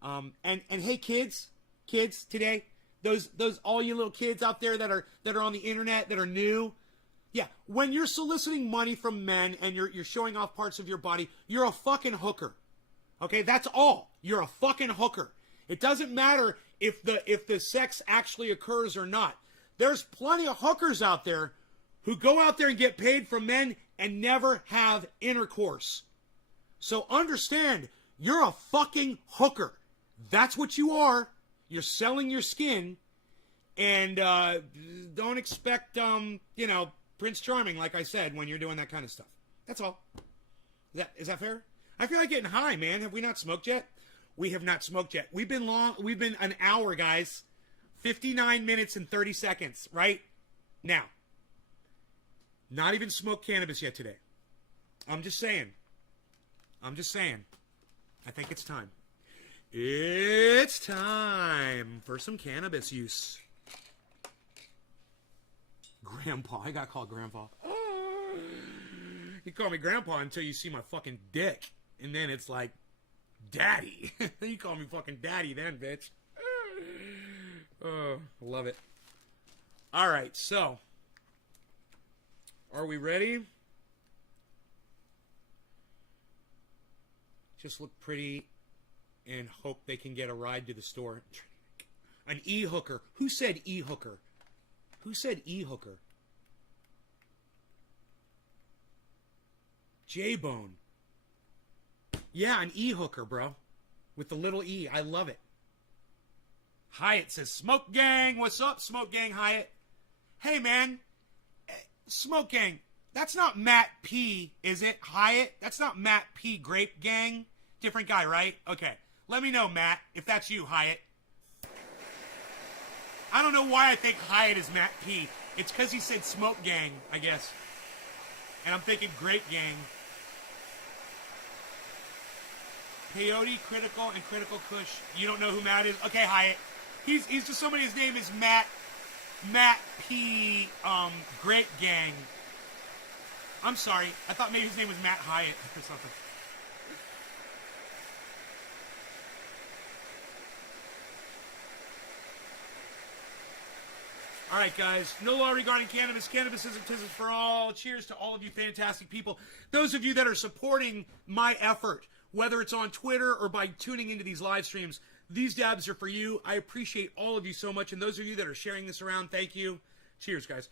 And hey, kids today, those all you little kids out there that are on the internet that are new, yeah, when you're soliciting money from men and you're showing off parts of your body, you're a fucking hooker. Okay, that's all. You're a fucking hooker. It doesn't matter if the sex actually occurs or not. There's plenty of hookers out there who go out there and get paid from men and never have intercourse. So understand, you're a fucking hooker. That's what you are. You're selling your skin. And don't expect, Prince Charming, like I said, when you're doing that kind of stuff. That's all. Is that fair? I feel like getting high, man. Have we not smoked yet? We have not smoked yet. We've been an hour, guys. 59 minutes and 30 seconds, right? Now, not even smoked cannabis yet today. I'm just saying. I think it's time. It's time for some cannabis use. Grandpa. I got called Grandpa. Oh. You call me Grandpa until you see my fucking dick. And then it's like, Daddy. You call me fucking Daddy then, bitch. Oh, love it. All right, so. Are we ready? Just look pretty and hope they can get a ride to the store. An e-hooker. Who said e-hooker? Who said e-hooker? J-Bone. Yeah, an e-hooker, bro. With the little E. I love it. Hyatt says, Smoke Gang. What's up, Smoke Gang Hyatt? Hey, man. Smoke Gang. That's not Matt P, is it? Hyatt? That's not Matt P Grape Gang? Different guy, right? Okay. Let me know, Matt, if that's you, Hyatt. I don't know why I think Hyatt is Matt P. It's because he said Smoke Gang, I guess. And I'm thinking Grape Gang. Peyote, Critical, and Critical Kush. You don't know who Matt is? Okay, Hyatt. He's just somebody, his name is Matt P. Grape Gang. I'm sorry. I thought maybe his name was Matt Hyatt or something. All right, guys. No law regarding cannabis. Cannabis isn't tism for all. Cheers to all of you fantastic people. Those of you that are supporting my effort, whether it's on Twitter or by tuning into these live streams, these dabs are for you. I appreciate all of you so much. And those of you that are sharing this around, thank you. Cheers, guys.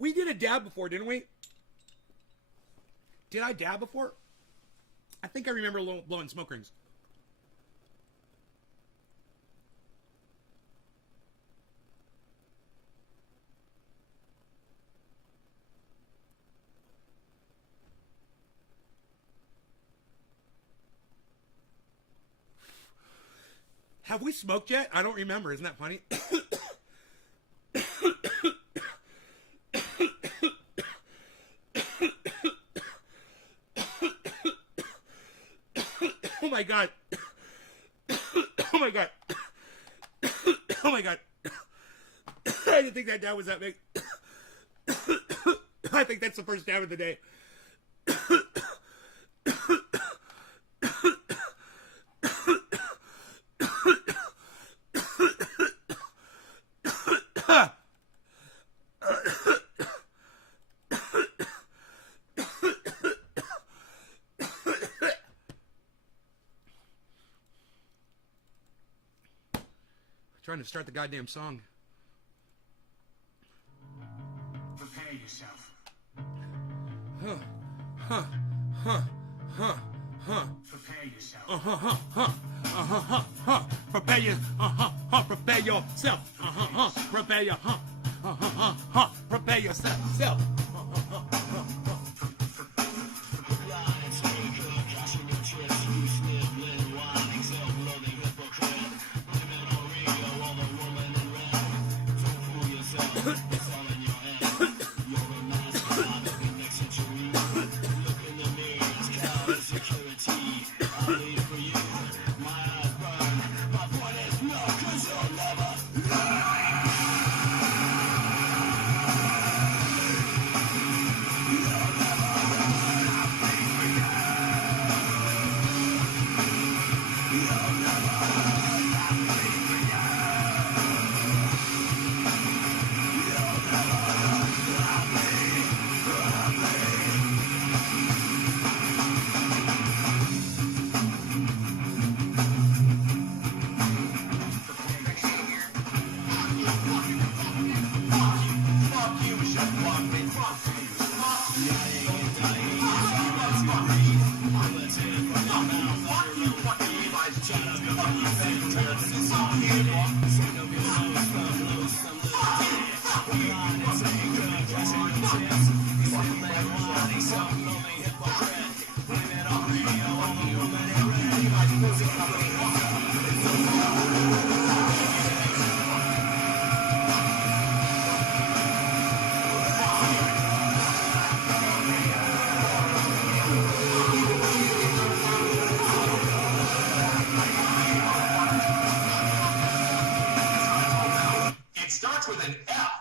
We did a dab before, didn't we? Did I dab before? I think I remember blowing smoke rings. Have we smoked yet? I don't remember. Isn't that funny? Oh my god. Oh my god. Oh my god. I didn't think that dab was that big. I think that's the first dab of the day. Trying to start the goddamn song. Prepare yourself. Prepare yourself. Prepare yourself. Prepare yourself. It starts with an F.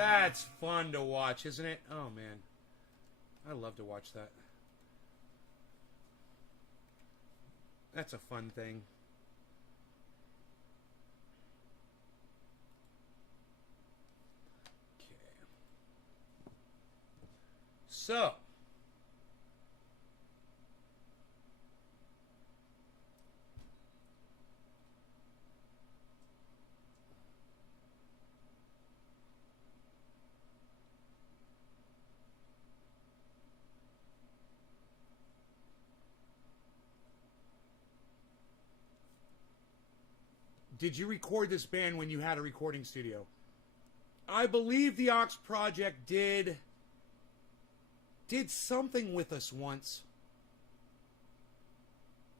That's fun to watch, isn't it? Oh, man. I love to watch that. That's a fun thing. Okay. So. Did you record this band when you had a recording studio? I believe the Ox Project did something with us once.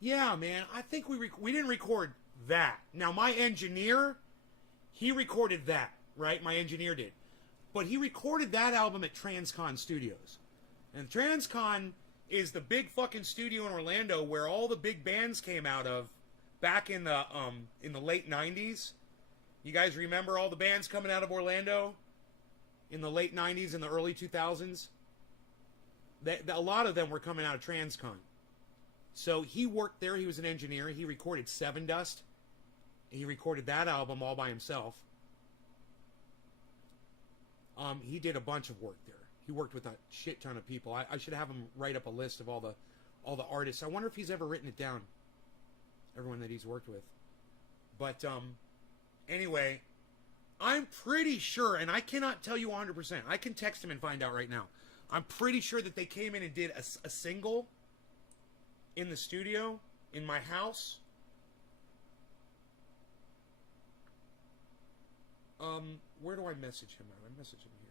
Yeah, man. I think we didn't record that. Now, my engineer, he recorded that, right? My engineer did. But he recorded that album at Transcon Studios. And Transcon is the big fucking studio in Orlando where all the big bands came out of back in the late 90s. You guys remember all the bands coming out of Orlando in the late 90s and the early 2000s? A lot of them were coming out of Transcon. So he worked there. He was an engineer. He recorded Seven Dust. He recorded that album all by himself. He did a bunch of work there. He worked with a shit ton of people. I should have him write up a list of all the artists. I wonder if he's ever written it down. Everyone that he's worked with. But anyway, I'm pretty sure, and I cannot tell you 100%. I can text him and find out right now. I'm pretty sure that they came in and did a single in the studio in my house. Where do I message him at? I message him here.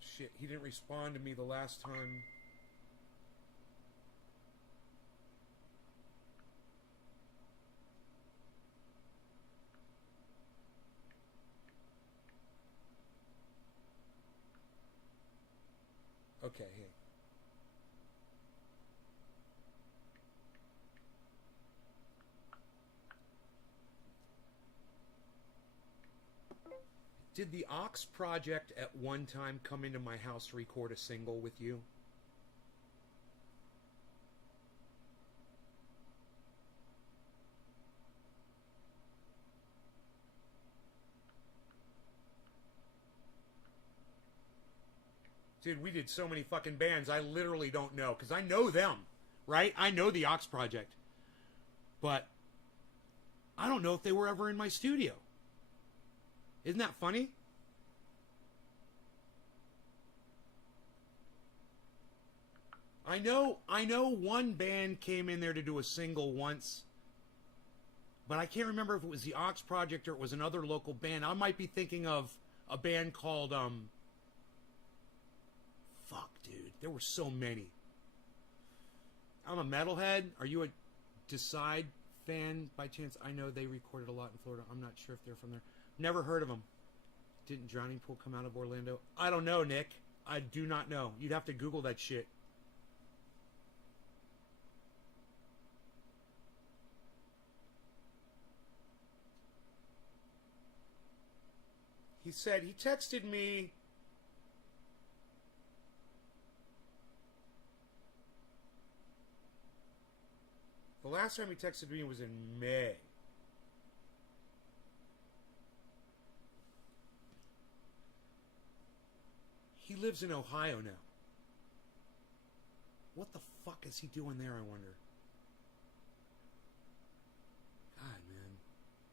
Shit, he didn't respond to me the last time. Okay, hey. Did the Ox Project at one time come into my house to record a single with you? Dude, we did so many fucking bands, I literally don't know. Because I know them, right? I know the Ox Project. But I don't know if they were ever in my studio. Isn't that funny? I know one band came in there to do a single once. But I can't remember if it was the Ox Project or it was another local band. I might be thinking of a band called, fuck, dude. There were so many. I'm a metalhead. Are you a Decide fan by chance? I know they recorded a lot in Florida. I'm not sure if they're from there. Never heard of them. Didn't Drowning Pool come out of Orlando? I don't know, Nick. I do not know. You'd have to Google that shit. He said, he texted me. The last time he texted me was in May. He lives in Ohio now. What the fuck is he doing there, I wonder? God, man.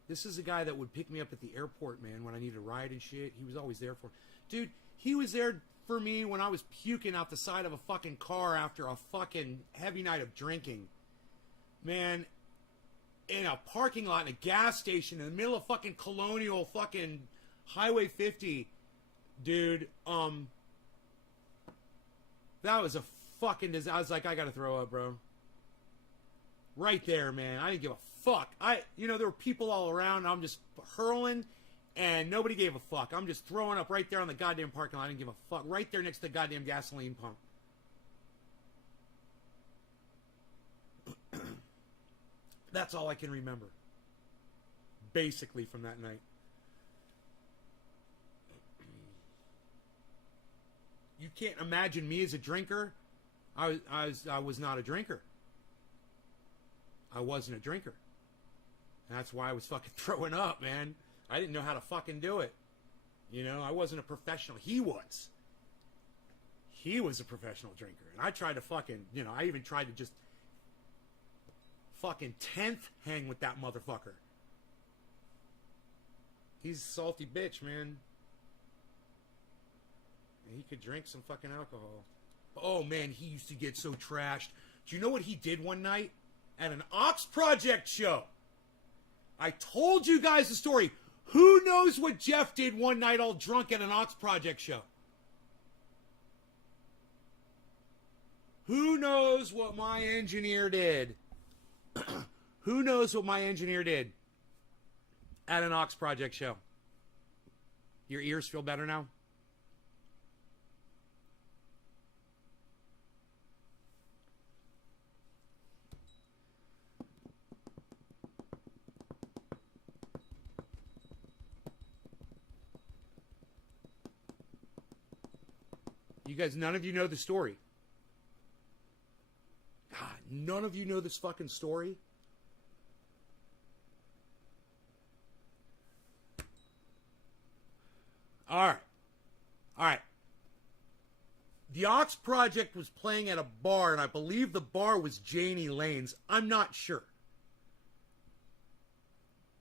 This is a guy that would pick me up at the airport, man, when I needed a ride and shit. He was always there for... Dude, he was there for me when I was puking out the side of a fucking car after a fucking heavy night of drinking. Man, in a parking lot in a gas station in the middle of fucking Colonial fucking Highway 50. Dude, that was a fucking disaster. I was like, I gotta throw up, bro. Right there, man. I didn't give a fuck. There were people all around. I'm just hurling, and nobody gave a fuck. I'm just throwing up right there on the goddamn parking lot. I didn't give a fuck. Right there next to the goddamn gasoline pump. That's all I can remember. Basically from that night. You can't imagine me as a drinker. I was not a drinker. I wasn't a drinker. And that's why I was fucking throwing up, man. I didn't know how to fucking do it. You know, I wasn't a professional. He was. He was a professional drinker. And I tried to fucking, you know, I even tried to just fucking 10th hang with that motherfucker. He's a salty bitch, man. And he could drink some fucking alcohol. Oh, man, he used to get so trashed. Do you know what he did one night? At an Ox Project show. I told you guys the story. Who knows what Jeff did one night all drunk at an Ox Project show? Who knows what my engineer did? Who knows what my engineer did at an Ox Project show? Your ears feel better now? You guys, none of you know the story. God, none of you know this fucking story. All right. The Ox Project was playing at a bar, and I believe the bar was Janie Lane's. I'm not sure.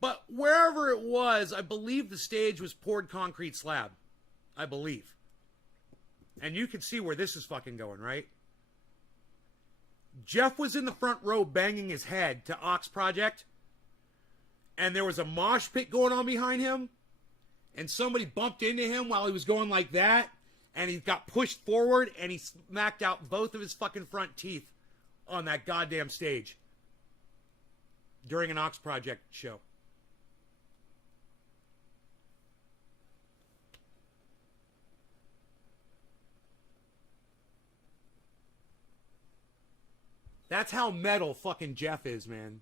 But wherever it was, I believe the stage was poured concrete slab. I believe. And you can see where this is fucking going, right? Jeff was in the front row banging his head to Ox Project. And there was a mosh pit going on behind him. And somebody bumped into him while he was going like that. And he got pushed forward and he smacked out both of his fucking front teeth on that goddamn stage. During an Ox Project show. That's how metal fucking Jeff is, man.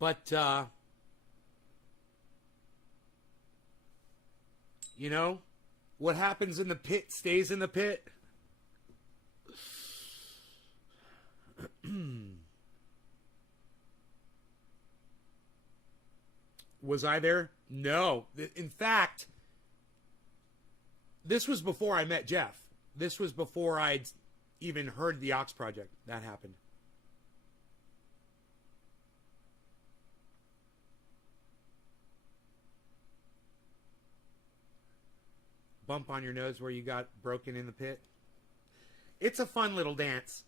But, you know, what happens in the pit stays in the pit. Was I there? No. In fact, this was before I met Jeff. This was before I'd even heard the Ox Project. That happened. Bump on your nose where you got broken in the pit. It's a fun little dance.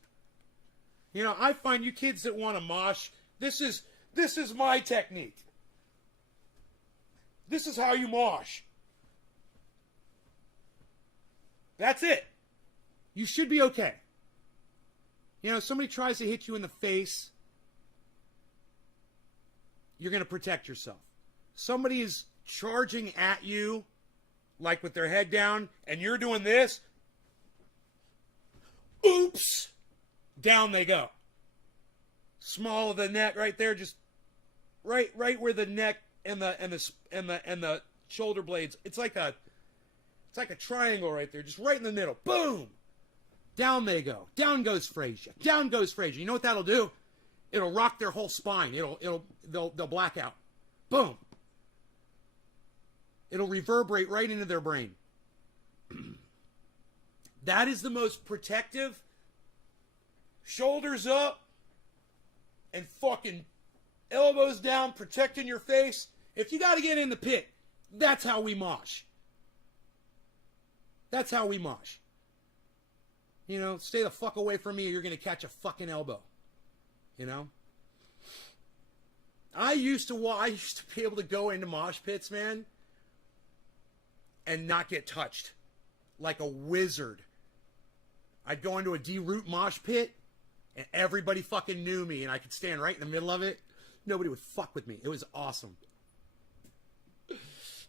You know, I find you kids that want to mosh, this is my technique. This is how you mosh. That's it. You should be okay. You know, somebody tries to hit you in the face, you're going to protect yourself. Somebody is charging at you, like with their head down, and you're doing this. Oops! Down they go. Small of the neck right there, just right where the neck and the shoulder blades. It's like a triangle right there, just right in the middle. Boom! Down they go. Down goes Frazier. Down goes Frazier. You know what that'll do? It'll rock their whole spine. They'll black out. Boom. It'll reverberate right into their brain. That is the most protective. Shoulders up and fucking elbows down, protecting your face. If you got to get in the pit, that's how we mosh. That's how we mosh. You know, stay the fuck away from me or you're going to catch a fucking elbow. You know? I used to be able to go into mosh pits, man, and not get touched. Like a wizard. I'd go into a D-Root mosh pit, and everybody fucking knew me, and I could stand right in the middle of it. Nobody would fuck with me. It was awesome.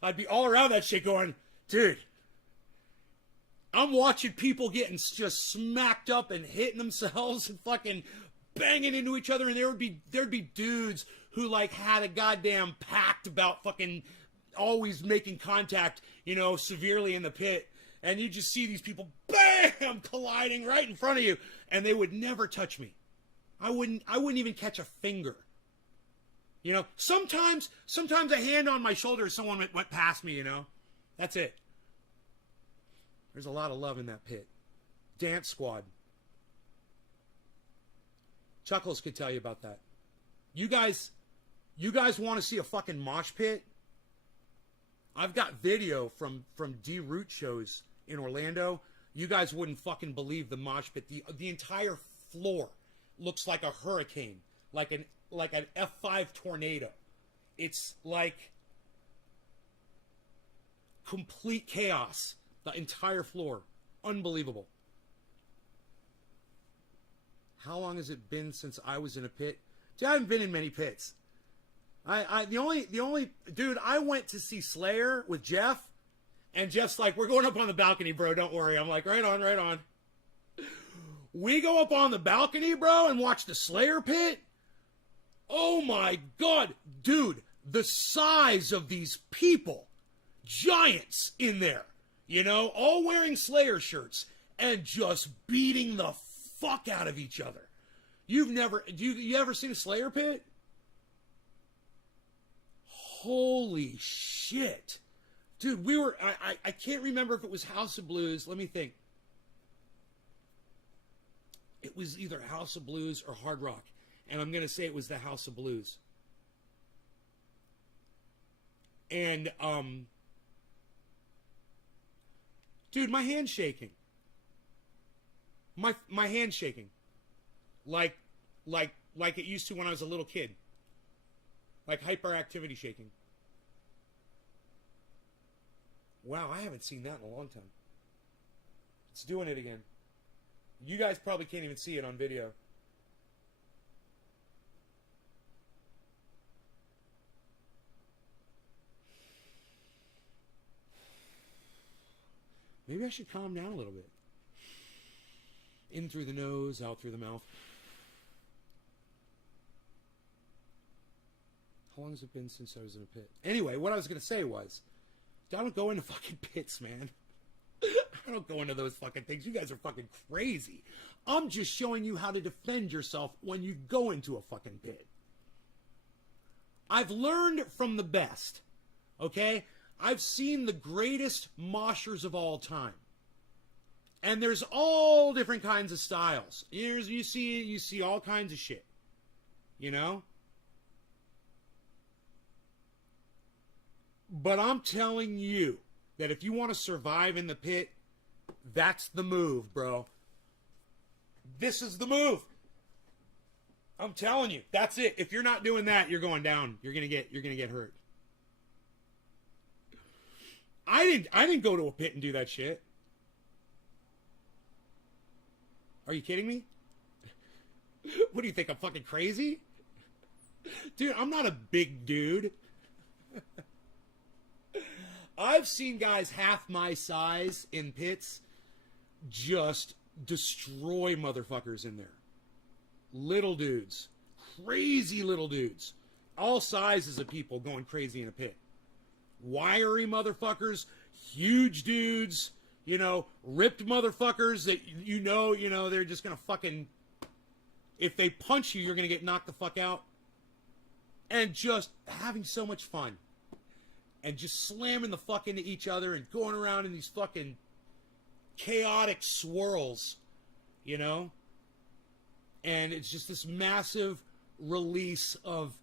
I'd be all around that shit going, dude, I'm watching people getting just smacked up and hitting themselves and fucking banging into each other, and there'd be dudes who like had a goddamn pact about fucking always making contact, you know, severely in the pit, and you just see these people bam colliding right in front of you, and they would never touch me. I wouldn't even catch a finger. You know, sometimes a hand on my shoulder, someone went past me, you know. That's it. There's a lot of love in that pit. Dance Squad. Chuckles could tell you about that. You guys want to see a fucking mosh pit? I've got video from D-Root shows in Orlando. You guys wouldn't fucking believe the mosh pit. The entire floor looks like a hurricane, like an F5 tornado. It's like complete chaos. The entire floor. Unbelievable. How long has it been since I was in a pit? Dude, I haven't been in many pits. The only dude, I went to see Slayer with Jeff, and Jeff's like, we're going up on the balcony, bro, don't worry. I'm like, right on. We go up on the balcony, bro, and watch the Slayer pit. Oh my god, dude, the size of these people. Giants in there, you know, all wearing Slayer shirts and just beating the fuck out of each other. You ever seen a Slayer pit? Holy shit. Dude, I can't remember if it was House of Blues. Let me think. It was either House of Blues or Hard Rock. And I'm going to say it was the House of Blues. And, dude, my hand's shaking. My hand's shaking. Like it used to when I was a little kid. Like hyperactivity shaking. Wow, I haven't seen that in a long time. It's doing it again. You guys probably can't even see it on video. Maybe I should calm down a little bit. In through the nose, out through the mouth. How long has it been since I was in a pit? Anyway, what I was going to say was, I don't go into fucking pits, man. I don't go into those fucking things. You guys are fucking crazy. I'm just showing you how to defend yourself when you go into a fucking pit. I've learned from the best, okay? I've seen the greatest moshers of all time. And there's all different kinds of styles. You see all kinds of shit. You know? But I'm telling you that if you want to survive in the pit, that's the move, bro. This is the move. I'm telling you, that's it. If you're not doing that, you're going down. You're gonna get hurt. I didn't go to a pit and do that shit. Are you kidding me? What do you think? I'm fucking crazy? Dude, I'm not a big dude. I've seen guys half my size in pits just destroy motherfuckers in there. Little dudes. Crazy little dudes. All sizes of people going crazy in a pit. Wiry motherfuckers, huge dudes, you know, ripped motherfuckers that you know, they're just gonna fucking, if they punch you, you're gonna get knocked the fuck out. And just having so much fun. And just slamming the fuck into each other and going around in these fucking chaotic swirls, you know? And it's just this massive release of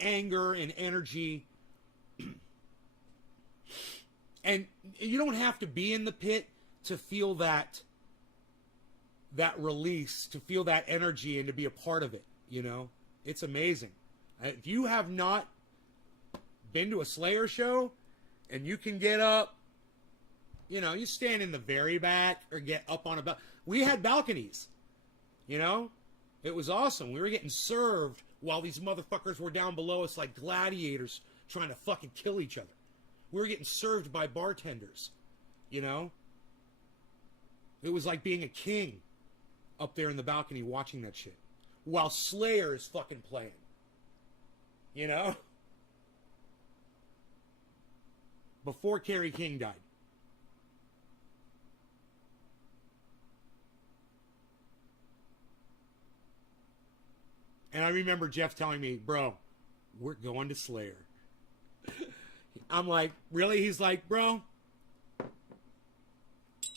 anger and energy. And you don't have to be in the pit to feel that release, to feel that energy and to be a part of it, you know? It's amazing. If you have not been to a Slayer show and you can get up, you know, you stand in the very back or get up on a balcony. We had balconies, you know? It was awesome. We were getting served while these motherfuckers were down below us like gladiators trying to fucking kill each other. We were getting served by bartenders, you know? It was like being a king up there in the balcony watching that shit while Slayer is fucking playing. You know? Before Kerry King died. And I remember Jeff telling me, bro, we're going to Slayer. I'm like, really? He's like, bro,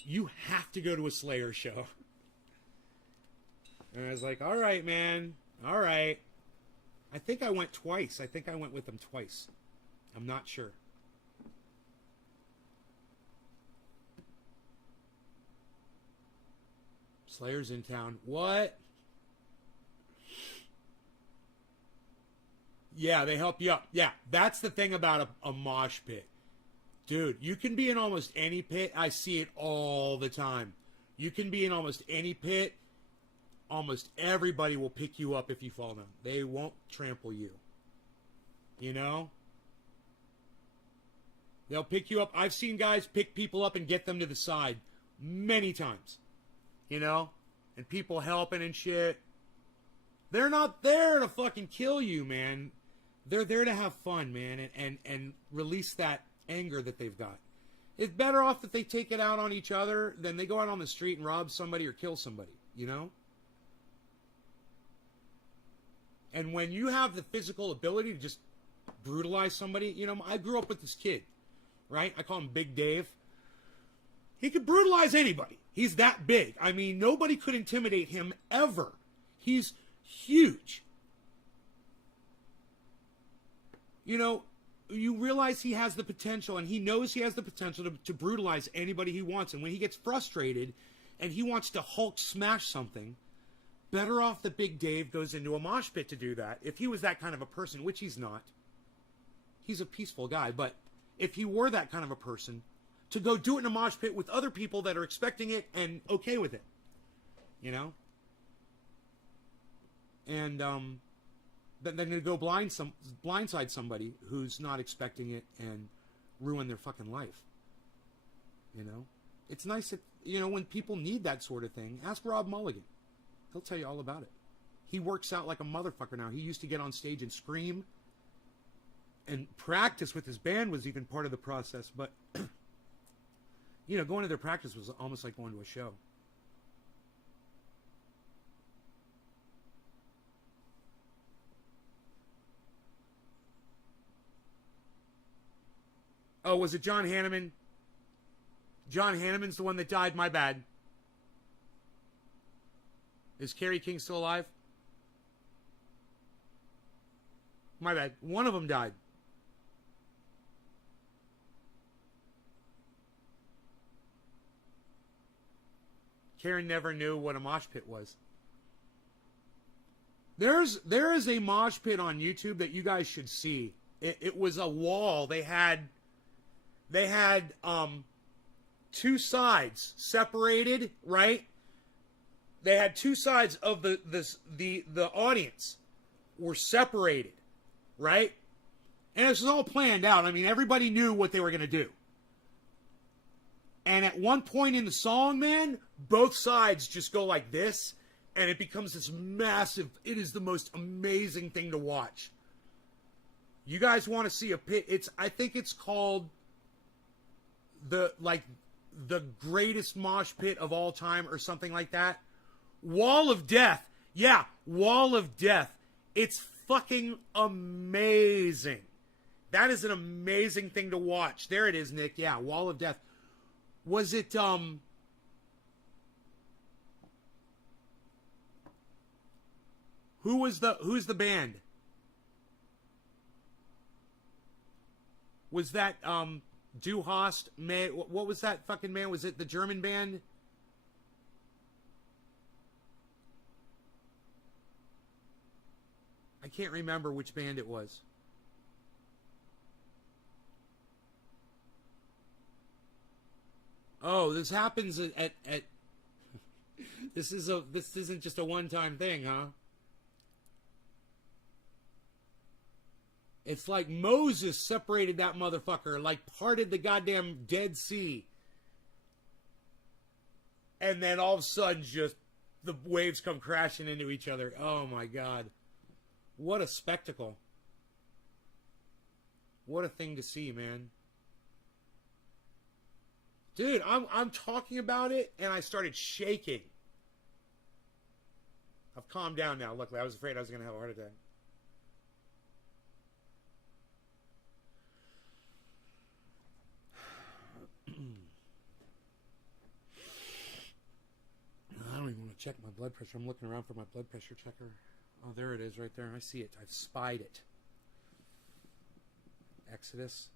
you have to go to a Slayer show. And I was like, all right, man. All right. I think I went twice. I think I went with them twice. I'm not sure. Slayer's in town. What? Yeah, they help you up. Yeah, that's the thing about a mosh pit. Dude, you can be in almost any pit. I see it all the time. You can be in almost any pit. Almost everybody will pick you up if you fall down. They won't trample you. You know? They'll pick you up. I've seen guys pick people up and get them to the side many times. You know? And people helping and shit. They're not there to fucking kill you, man. They're there to have fun, man, and release that anger that they've got. It's better off that they take it out on each other than they go out on the street and rob somebody or kill somebody, you know? And when you have the physical ability to just brutalize somebody, you know, I grew up with this kid, right? I call him Big Dave. He could brutalize anybody. He's that big. I mean, nobody could intimidate him ever. He's huge. You know, you realize he has the potential, and he knows he has the potential to brutalize anybody he wants. And when he gets frustrated and he wants to Hulk smash something, better off that Big Dave goes into a mosh pit to do that. If he was that kind of a person, which he's not. He's a peaceful guy. But if he were that kind of a person, to go do it in a mosh pit with other people that are expecting it and okay with it. You know? And, then they're going to go blindside somebody who's not expecting it and ruin their fucking life. You know? It's nice that, you know, when people need that sort of thing, ask Rob Mulligan. He'll tell you all about it. He works out like a motherfucker now. He used to get on stage and scream. And practice with his band was even part of the process. But, you know, going to their practice was almost like going to a show. Oh, was it John Hanneman? John Hanneman's the one that died. My bad. Is Kerry King still alive? My bad. One of them died. Karen never knew what a mosh pit was. There is a mosh pit on YouTube that you guys should see. It was a wall. They had two sides separated, right? They had two sides of the audience were separated, right? And this was all planned out. I mean, everybody knew what they were going to do. And at one point in the song, man, both sides just go like this, and it becomes this massive, it is the most amazing thing to watch. You guys want to see a pit? I think it's called the greatest mosh pit of all time or something like that. Wall of Death. Yeah, Wall of Death. It's fucking amazing. That is an amazing thing to watch. There it is, Nick. Yeah, Wall of Death. Was it who's the band? Was that Du Hast? What was that fucking band? Was it the German band? I can't remember which band it was. Oh, this happens at This isn't just a one-time thing, huh? It's like Moses separated that motherfucker, like parted the goddamn Dead Sea. And then all of a sudden, just the waves come crashing into each other. Oh my God. What a spectacle. What a thing to see, man. Dude, I'm talking about it, and I started shaking. I've calmed down now. Luckily, I was afraid I was going to have a heart attack. I don't even want to check my blood pressure. I'm looking around for my blood pressure checker. Oh, there it is right there. I see it. I've spied it. Exodus.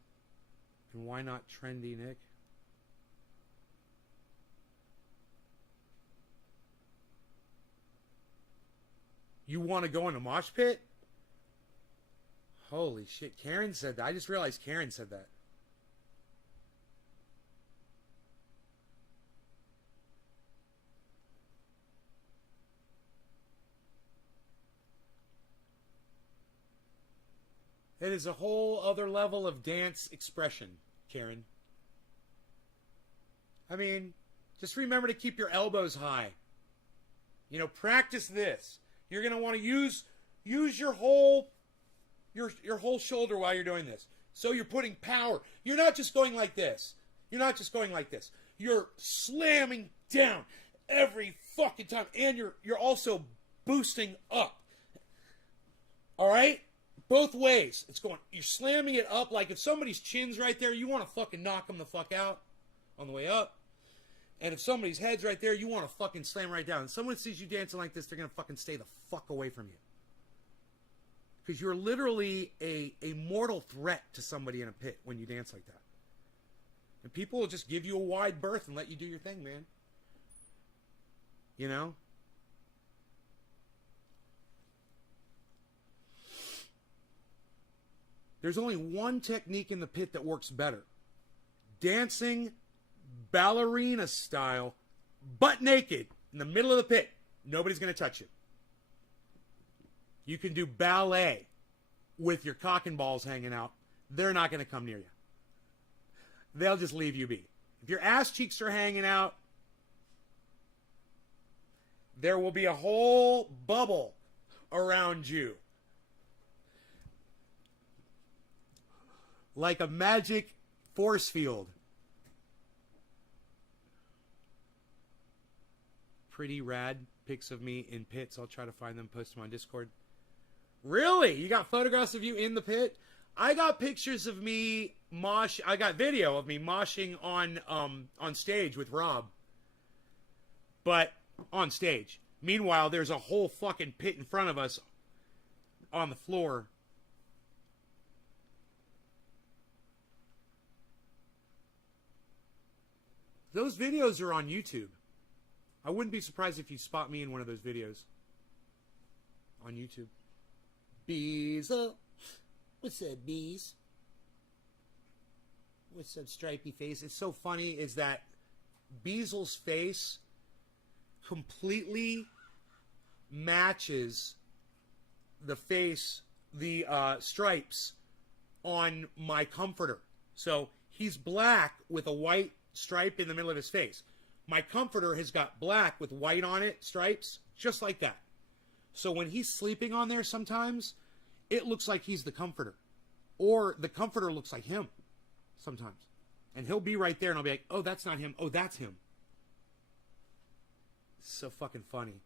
And why not trendy, Nick? You want to go in a mosh pit? Holy shit. Karen said that. I just realized Karen said that. It is a whole other level of dance expression, Karen. I mean, just remember to keep your elbows high. You know, practice this. You're going to want to use your whole shoulder while you're doing this. So you're putting power. You're not just going like this. You're not just going like this. You're slamming down every fucking time, and you're also boosting up. All right? Both ways. It's going, you're slamming it up like if somebody's chin's right there, you want to fucking knock them the fuck out on the way up. And if somebody's head's right there, you want to fucking slam right down. And someone sees you dancing like this, they're going to fucking stay the fuck away from you. Because you're literally a mortal threat to somebody in a pit when you dance like that. And people will just give you a wide berth and let you do your thing, man. You know? There's only one technique in the pit that works better. Dancing ballerina style, butt naked, in the middle of the pit. Nobody's going to touch you. You can do ballet with your cock and balls hanging out. They're not going to come near you. They'll just leave you be. If your ass cheeks are hanging out, there will be a whole bubble around you. Like a magic force field. Pretty rad pics of me in pits. I'll try to find them, post them on Discord. Really? You got photographs of you in the pit? I got pictures of me I got video of me moshing on stage with Rob. But on stage. Meanwhile, there's a whole fucking pit in front of us on the floor. Those videos are on YouTube. I wouldn't be surprised if you spot me in one of those videos. On YouTube. Bees. What's up, bees? What's up, stripy face? It's so funny is that Beasel's face completely matches the face, the stripes on my comforter. So he's black with a white stripe in the middle of his face. My comforter has got black with white on it, stripes, just like that. So when he's sleeping on there sometimes, it looks like he's the comforter. Or the comforter looks like him sometimes. And he'll be right there and I'll be like, oh, that's not him. Oh, that's him. It's so fucking funny.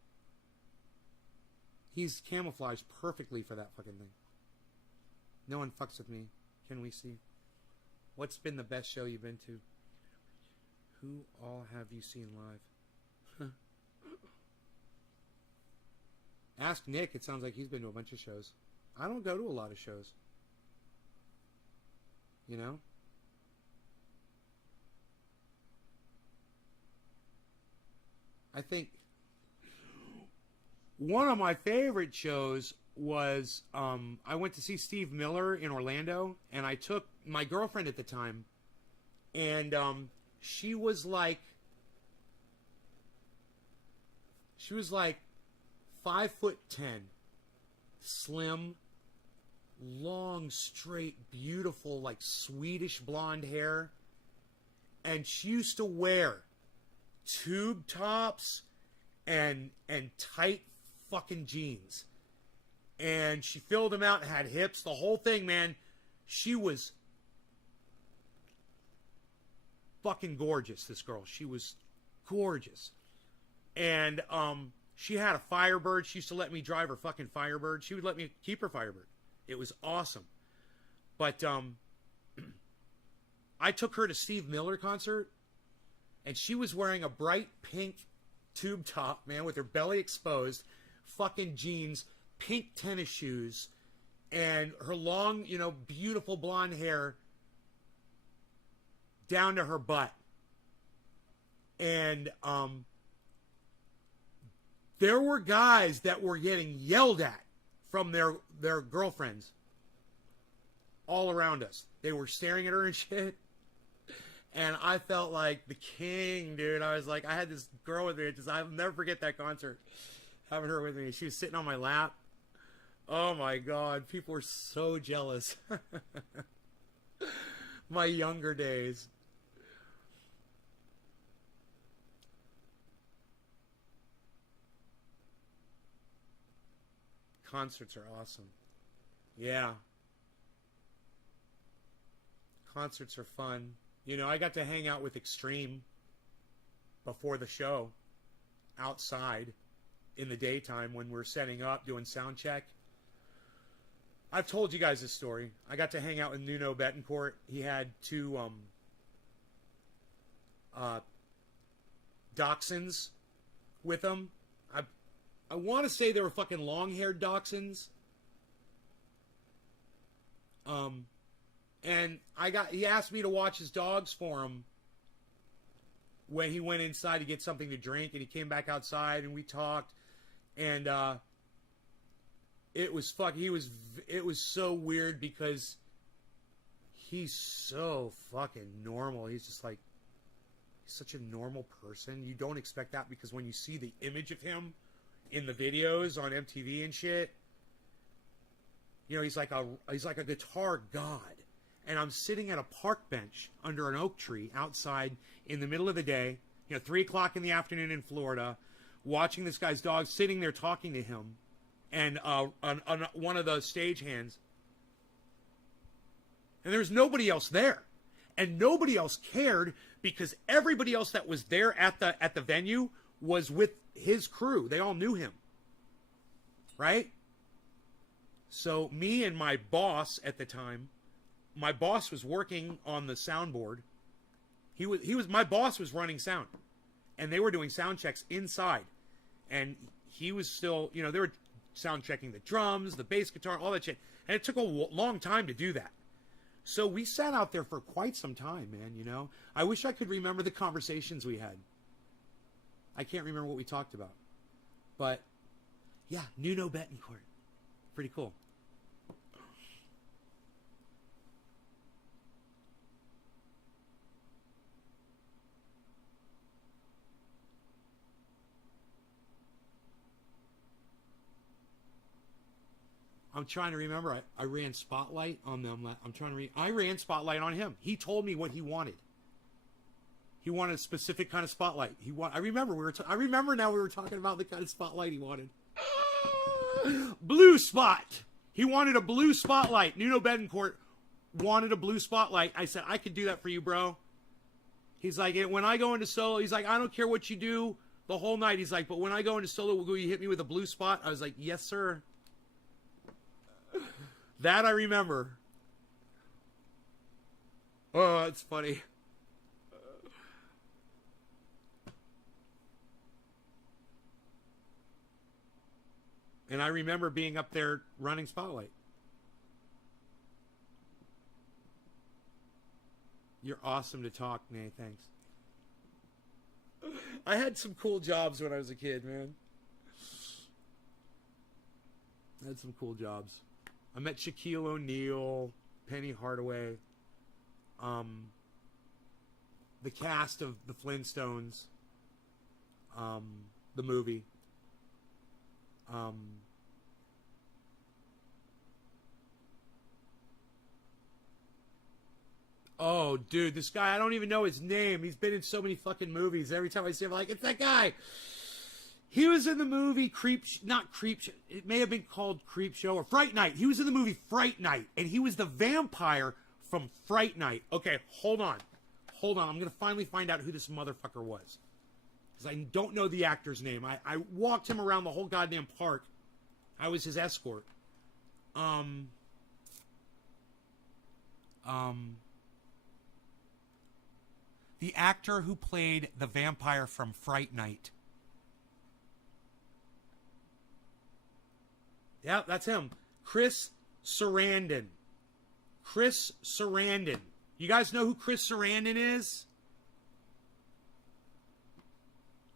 He's camouflaged perfectly for that fucking thing. No one fucks with me. Can we see? What's been the best show you've been to? Who all have you seen live? Ask Nick. It sounds like he's been to a bunch of shows. I don't go to a lot of shows. You know? I think one of my favorite shows was I went to see Steve Miller in Orlando, and I took my girlfriend at the time, and she was like She was like 5'10", slim, long, straight, beautiful, like Swedish blonde hair. And she used to wear tube tops and tight fucking jeans. And she filled them out and had hips. The whole thing, man. She was fucking gorgeous, this girl. She was gorgeous. And she had a Firebird. She used to let me drive her fucking Firebird. She would let me keep her Firebird. It was awesome. But I took her to Steve Miller concert, and she was wearing a bright pink tube top, man, with her belly exposed, fucking jeans, pink tennis shoes, and her long, you know, beautiful blonde hair down to her butt. And there were guys that were getting yelled at from their girlfriends all around us. They were staring at her and shit. And I felt like the king, dude. I was like, I had this girl with me. I'll never forget that concert. Having her with me. She was sitting on my lap. Oh my God. People were so jealous. My younger days. Concerts are awesome. Yeah. Concerts are fun. You know, I got to hang out with Extreme before the show outside in the daytime when we're setting up, doing sound check. I've told you guys this story. I got to hang out with Nuno Betancourt. He had two dachshunds with him. I want to say they were fucking long-haired dachshunds. And he asked me to watch his dogs for him when he went inside to get something to drink, and he came back outside and we talked, and it was so weird because he's so fucking normal. He's just like, he's such a normal person. You don't expect that because when you see the image of him in the videos on MTV and shit, you know, he's like a guitar god. And I'm sitting at a park bench under an oak tree outside in the middle of the day, you know, 3 o'clock in the afternoon in Florida, watching this guy's dog sitting there talking to him, and on one of the stagehands. And there's nobody else there. And nobody else cared because everybody else that was there at the venue was with his crew. They all knew him. Right? So me and my boss at the time, my boss was working on the soundboard. My boss was running sound, and they were doing sound checks inside, and he was still, you know, they were sound checking the drums, the bass guitar, all that shit, and it took a long time to do that. So we sat out there for quite some time, man, you know. I wish I could remember the conversations we had. I can't remember what we talked about, but yeah, Nuno Betancourt, pretty cool. I'm trying to remember. I ran Spotlight on them. I ran Spotlight on him. He told me what he wanted. He wanted a specific kind of spotlight. I remember I remember now we were talking about the kind of spotlight he wanted. Blue spot. He wanted a blue spotlight. Nuno Betancourt wanted a blue spotlight. I said, I could do that for you, bro. He's like, when I go into solo, he's like, I don't care what you do the whole night. He's like, but when I go into solo, will you hit me with a blue spot? I was like, yes, sir. That I remember. Oh, that's funny. And I remember being up there running Spotlight. You're awesome to talk, Nay. Thanks. I had some cool jobs when I was a kid, man. I had some cool jobs. I met Shaquille O'Neal, Penny Hardaway, the cast of the Flintstones, the movie. Oh, dude, this guy, I don't even know his name. He's been in so many fucking movies. Every time I see him, I'm like, it's that guy. He was in the movie not Creep Show. It may have been called Creep Show or Fright Night. He was in the movie Fright Night, and he was the vampire from Fright Night. Okay, hold on. I'm going to finally find out who this motherfucker was. Because I don't know the actor's name. I walked him around the whole goddamn park. I was his escort. The actor who played the vampire from Fright Night. Yeah, that's him. Chris Sarandon. You guys know who Chris Sarandon is?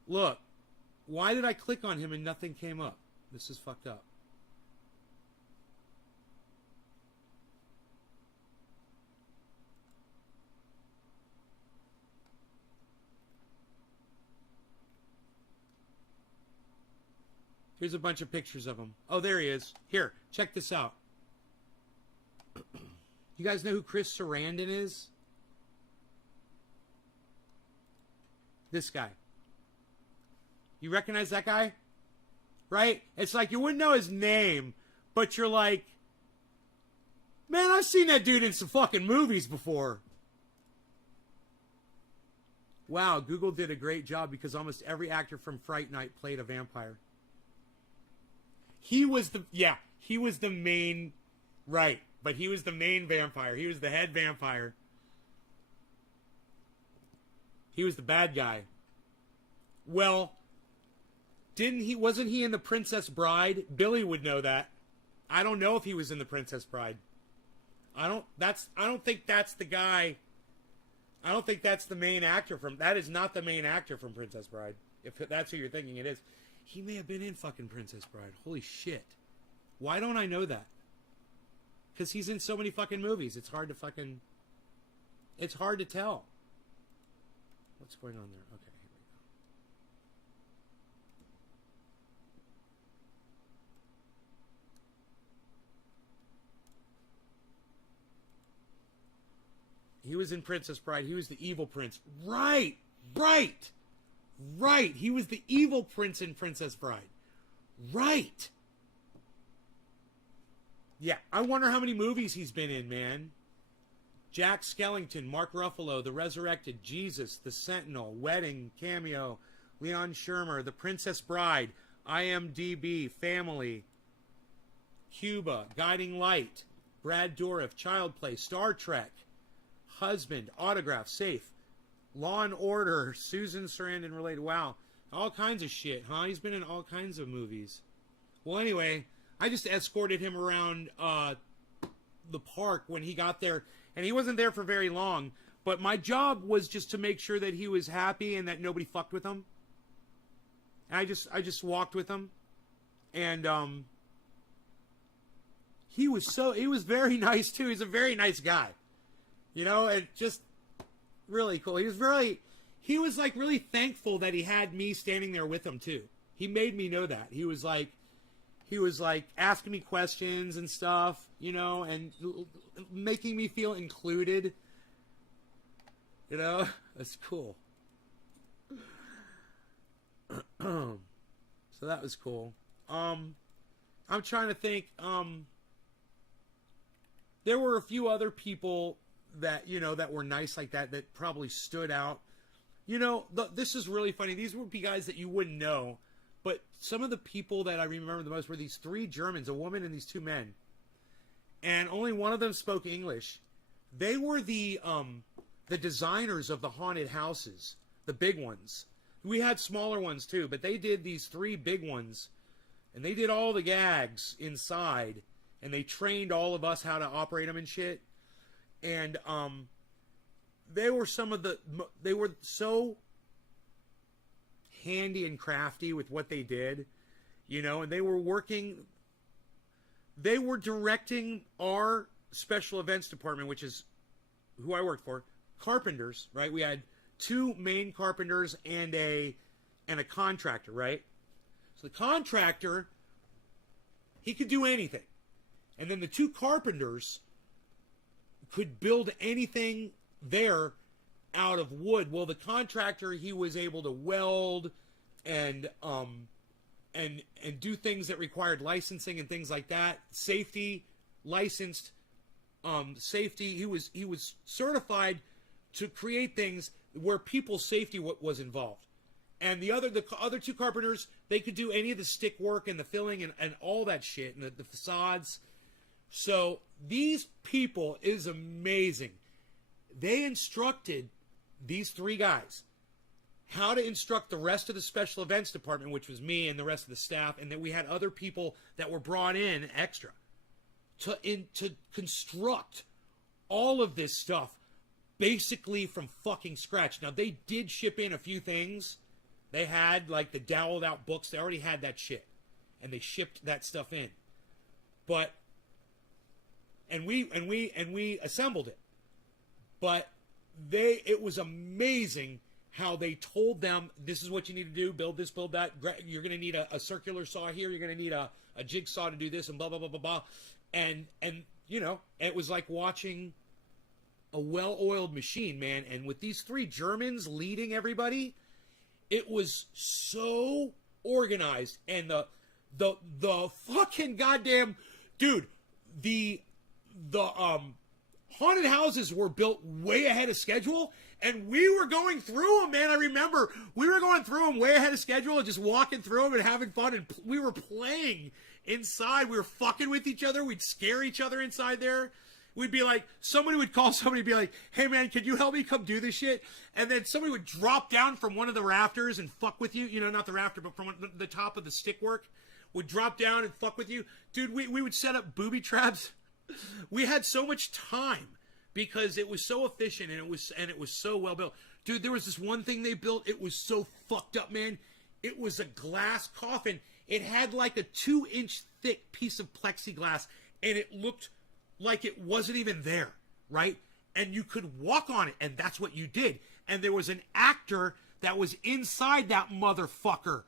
Look. Why did I click on him and nothing came up? This is fucked up. Here's a bunch of pictures of him. Oh, there he is. Here, check this out. You guys know who Chris Sarandon is? This guy. You recognize that guy? Right? It's like you wouldn't know his name, but you're like, man, I've seen that dude in some fucking movies before. Wow, Google did a great job because almost every actor from Fright Night played a vampire. He was the main, right, but he was the main vampire. He was the head vampire. He was the bad guy. Well, wasn't he in The Princess Bride? Billy would know that. I don't know if he was in The Princess Bride. I don't think that's the guy. I don't think that's the main actor that is not the main actor from Princess Bride. If that's who you're thinking it is. He may have been in fucking Princess Bride. Holy shit. Why don't I know that? Because he's in so many fucking movies. It's hard to tell. What's going on there? Okay, here we go. He was in Princess Bride. He was the evil prince. Right. He was the evil prince in Princess Bride. Right. Yeah, I wonder how many movies he's been in, man. Jack Skellington, Mark Ruffalo, The Resurrected, Jesus, The Sentinel, Wedding, Cameo, Leon Shermer, The Princess Bride, IMDb, Family, Cuba, Guiding Light, Brad Dourif, Child Play, Star Trek, Husband, Autograph, Safe, Law and Order, Susan Sarandon related. Wow. All kinds of shit, huh? He's been in all kinds of movies. Well, anyway, I just escorted him around the park when he got there. And he wasn't there for very long. But my job was just to make sure that he was happy and that nobody fucked with him. And I just walked with him. And he was very nice, too. He's a very nice guy. You know, and just really cool. He was like really thankful that he had me standing there with him too. He made me know that. He was like asking me questions and stuff, you know, and making me feel included. You know, that's cool. So that was cool. I'm trying to think. There were a few other people that, you know, that were nice like that probably stood out. You know, this is really funny. These would be guys that you wouldn't know, but some of the people that I remember the most were these three Germans, a woman and these two men, and only one of them spoke English. They were the designers of the haunted houses, the big ones. We had smaller ones too, but they did these three big ones, and they did all the gags inside, and they trained all of us how to operate them and shit. And they were they were so handy and crafty with what they did, you know, and they were directing our special events department, which is who I worked for, carpenters, right? We had two main carpenters and a contractor, right? So the contractor He could do anything. And then the two carpenters could build anything there out of wood. Well, the contractor, he was able to weld and do things that required licensing and things like that. Safety, licensed safety. He was certified to create things where people's safety was involved. And the other two carpenters, they could do any of the stick work and the filling and all that shit and the facades. So these people is amazing. They instructed these three guys how to instruct the rest of the special events department, which was me and the rest of the staff, and then we had other people that were brought in extra to construct all of this stuff basically from fucking scratch. Now, they did ship in a few things. They had like the doweled out books. They already had that shit, and they shipped that stuff in. But and we assembled it. But it was amazing how they told them, this is what you need to do, build this, build that. You're going to need a circular saw here. You're going to need a jigsaw to do this, and blah, blah, blah, blah, blah. And you know, it was like watching a well-oiled machine, man. And with these three Germans leading everybody, it was so organized. And the fucking goddamn dude, the haunted houses were built way ahead of schedule, and we were going through them, man. I remember we were going through them way ahead of schedule and just walking through them and having fun, and we were playing inside. We were fucking with each other. We'd scare each other inside there. We'd be like, somebody would call somebody and be like, hey man, can you help me come do this shit? And then somebody would drop down from one of the rafters and fuck with you. You know, not the rafter, but from the top of the stick work. Would drop down and fuck with you. Dude, we would set up booby traps. We had so much time because it was so efficient and it was so well built. Dude, there was this one thing they built. It was so fucked up, man. It was a glass coffin. It had like a 2-inch thick piece of plexiglass, and it looked like it wasn't even there, right? And you could walk on it, and that's what you did. And there was an actor that was inside that motherfucker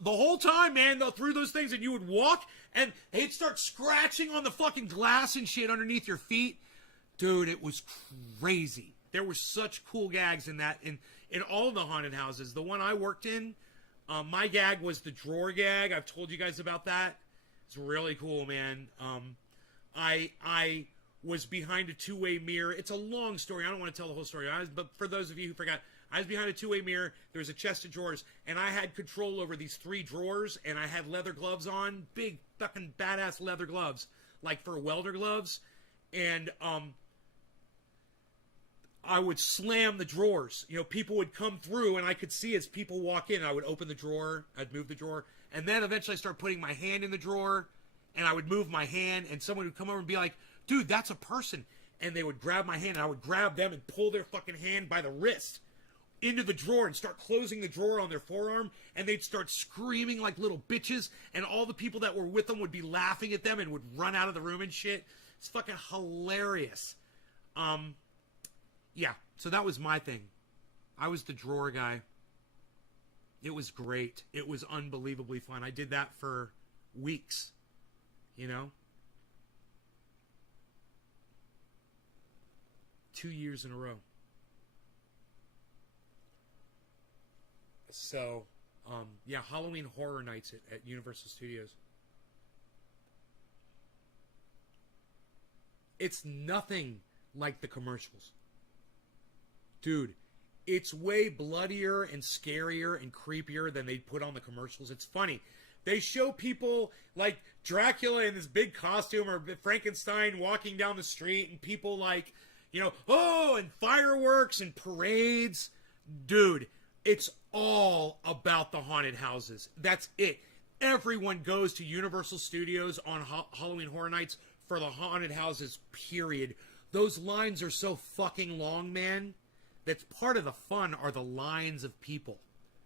the whole time, man, through those things, and you would walk, and they'd start scratching on the fucking glass and shit underneath your feet. Dude, it was crazy. There were such cool gags in that, in all of the haunted houses. The one I worked in, my gag was the drawer gag. I've told you guys about that. It's really cool, man. I was behind a two-way mirror. It's a long story. I don't want to tell the whole story. But for those of you who forgot, I was behind a two-way mirror. There was a chest of drawers, and I had control over these 3 drawers, and I had leather gloves on, big fucking badass leather gloves, like for welder gloves. And I would slam the drawers. You know, people would come through, and I could see as people walk in, I would open the drawer, I'd move the drawer, and then eventually I start putting my hand in the drawer, and I would move my hand, and someone would come over and be like, dude, that's a person. And they would grab my hand, and I would grab them and pull their fucking hand by the wrist into the drawer and start closing the drawer on their forearm, and they'd start screaming like little bitches, and all the people that were with them would be laughing at them and would run out of the room and shit. It's fucking hilarious. Yeah, so that was my thing. I was the drawer guy. It was great. It was unbelievably fun. I did that for weeks, you know? 2 years in a row. So, yeah, Halloween Horror Nights at Universal Studios. It's nothing like the commercials. Dude, it's way bloodier and scarier and creepier than they put on the commercials. It's funny. They show people like Dracula in this big costume or Frankenstein walking down the street, and people like, you know, oh, and fireworks and parades. Dude, it's all about the haunted houses. That's it. Everyone goes to Universal Studios on Halloween Horror Nights for the haunted houses, period. Those lines are so fucking long, man. That's part of the fun, are the lines of people.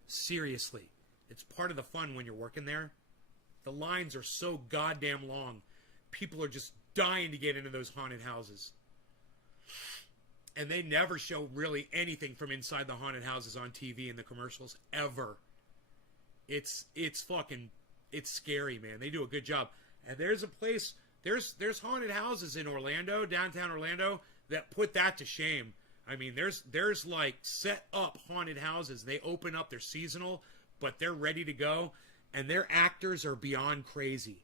Seriously. It's part of the fun when you're working there. The lines are so goddamn long. People are just dying to get into those haunted houses. And they never show really anything from inside the haunted houses on TV in the commercials, ever. It's scary, man. They do a good job. And there's a place, there's haunted houses in Orlando, downtown Orlando, that put that to shame. I mean, there's like set up haunted houses. They open up, they're seasonal, but they're ready to go, and their actors are beyond crazy,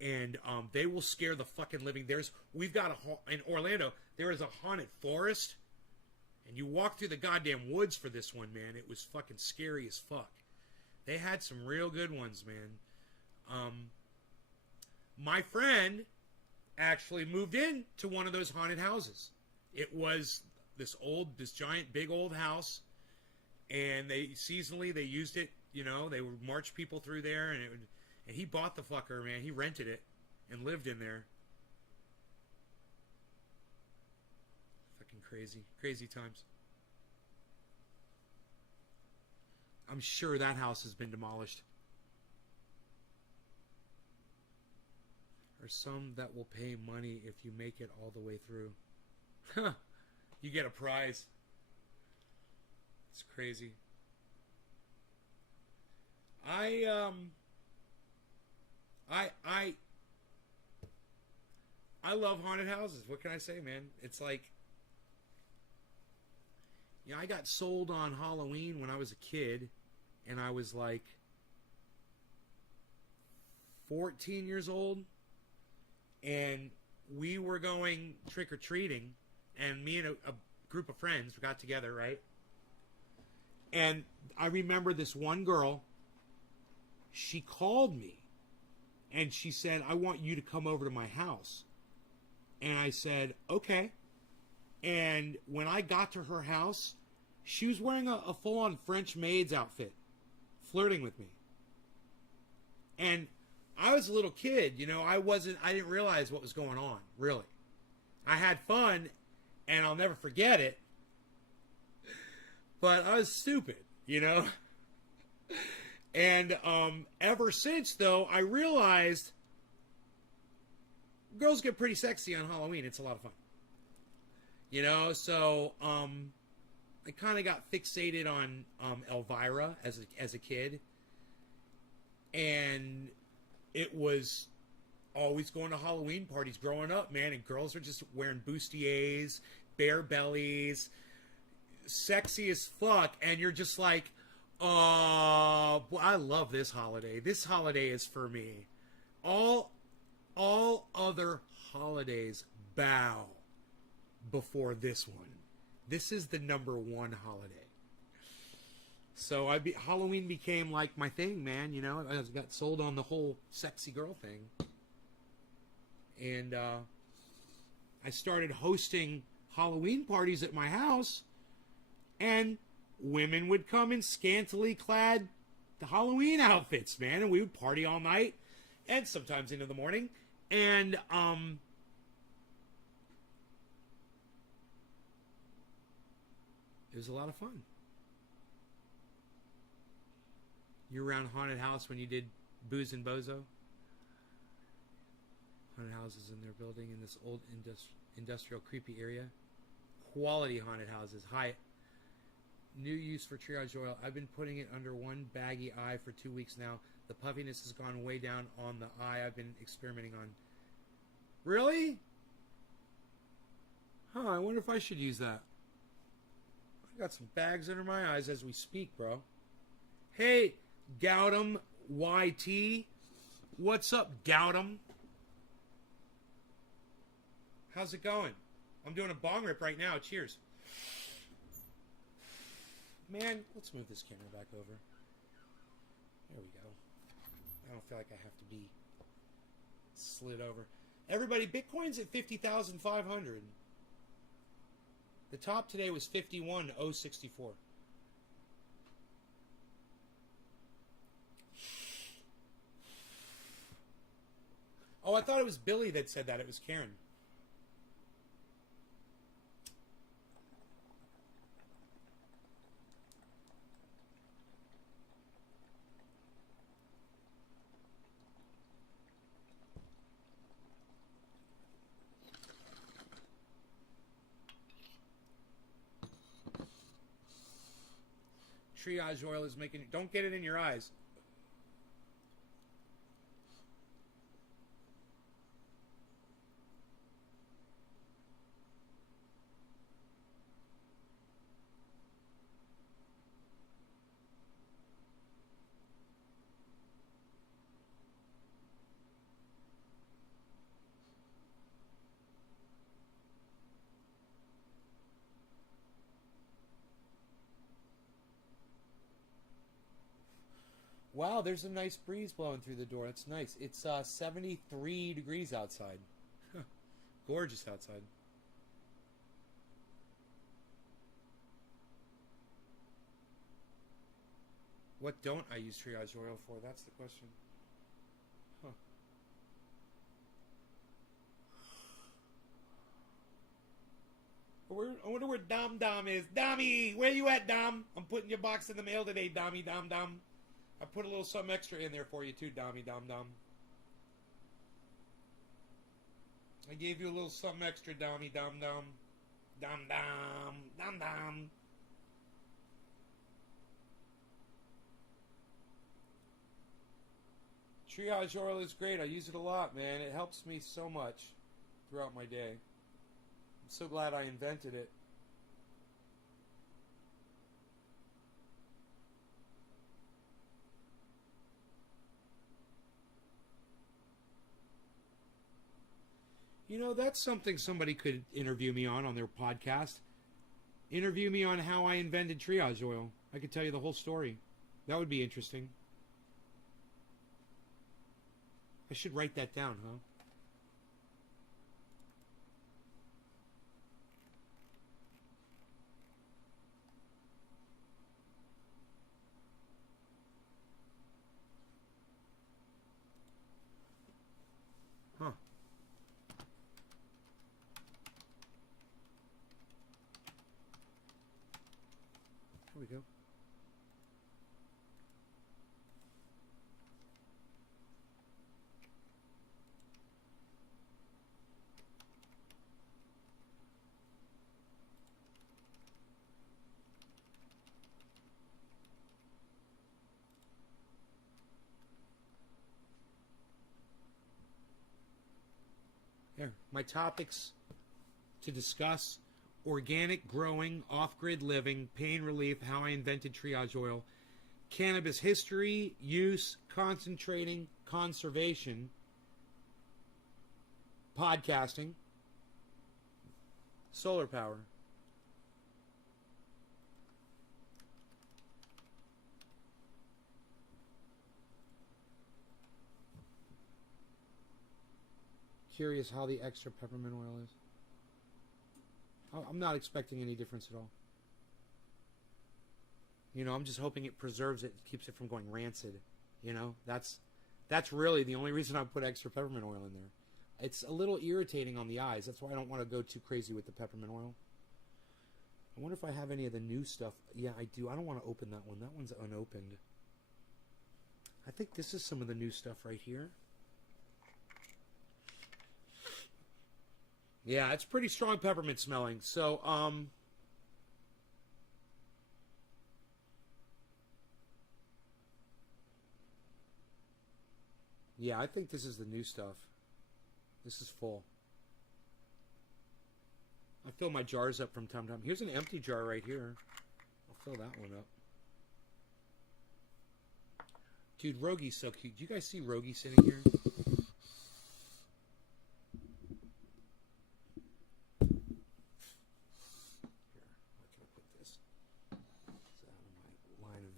and they will scare the fucking living. We've got in Orlando, there is a haunted forest, and you walk through the goddamn woods for this one, man. It was fucking scary as fuck. They had some real good ones, man. My friend actually moved in to one of those haunted houses. It was this giant, big old house, and they used it. You know, they would march people through there, and he bought the fucker, man. He rented it and lived in there. Fucking crazy times. I'm sure that house has been demolished. Or some that will pay money if you make it all the way through. Huh. You get a prize. It's crazy. I love haunted houses. What can I say, man? It's like, you know, I got sold on Halloween when I was a kid, and I was like 14 years old, and we were going trick-or-treating, and me and a group of friends got together, right? And I remember this one girl, she called me, and she said, I want you to come over to my house. And I said, okay. And when I got to her house, she was wearing a full-on French maid's outfit, flirting with me. And I was a little kid, you know, I didn't realize what was going on, really. I had fun, and I'll never forget it. But I was stupid, you know. And ever since, though, I realized girls get pretty sexy on Halloween. It's a lot of fun. You know, so I kind of got fixated on Elvira as a kid. And it was always going to Halloween parties growing up, man. And girls are just wearing bustiers, bare bellies, sexy as fuck. And you're just like, oh, I love this holiday. This holiday is for me. All other holidays bow before this one. This is the number one holiday. So Halloween became like my thing, man. You know, I got sold on the whole sexy girl thing. And I started hosting Halloween parties at my house, and women would come in scantily clad Halloween outfits, man, and we would party all night and sometimes into the morning. And it was a lot of fun. You were around haunted house when you did Booze and Bozo? Haunted houses in their building in this old industrial creepy area. Quality haunted houses. Hi. New use for triage oil. I've been putting it under one baggy eye for 2 weeks now. The puffiness has gone way down on the eye I've been experimenting on. Really? Huh, I wonder if I should use that. I got some bags under my eyes as we speak, bro. Hey, Gautam YT. What's up, Gautam? How's it going? I'm doing a bong rip right now. Cheers. Man, let's move this camera back over. There we go. I don't feel like I have to be slid over. Everybody, Bitcoin's at 50,500. The top today was 51,064. Oh, I thought it was Billy that said that. It was Karen. Triage oil is making... Don't get it in your eyes. Wow, there's a nice breeze blowing through the door. That's nice. It's 73 degrees outside. Gorgeous outside. What don't I use triage oil for? That's the question. Huh. I wonder where Dom Dom is. Dommy, where you at, Dom? I'm putting your box in the mail today, Dommy Dom Dom. I put a little something extra in there for you too, Dommy Dom Dom. I gave you a little something extra, Dommy Dom Dom. Dom Dom. Dom Dom. Triage oil is great. I use it a lot, man. It helps me so much throughout my day. I'm so glad I invented it. You know, that's something somebody could interview me on their podcast. Interview me on how I invented triage oil. I could tell you the whole story. That would be interesting. I should write that down, huh? Huh. There we go. There. My topics to discuss: organic growing, off-grid living, pain relief, how I invented triage oil, cannabis history, use, concentrating, conservation, podcasting, solar power. Curious how the extra peppermint oil is. I'm not expecting any difference at all. You know, I'm just hoping it preserves it, keeps it from going rancid. You know, that's really the only reason I put extra peppermint oil in there. It's a little irritating on the eyes. That's why I don't want to go too crazy with the peppermint oil. I wonder if I have any of the new stuff. Yeah, I do. I don't want to open that one. That one's unopened. I think this is some of the new stuff right here. Yeah, it's pretty strong peppermint smelling. So, yeah, I think this is the new stuff. This is full. I fill my jars up from time to time. Here's an empty jar right here. I'll fill that one up. Dude, Rogi's so cute. Do you guys see Rogi sitting here?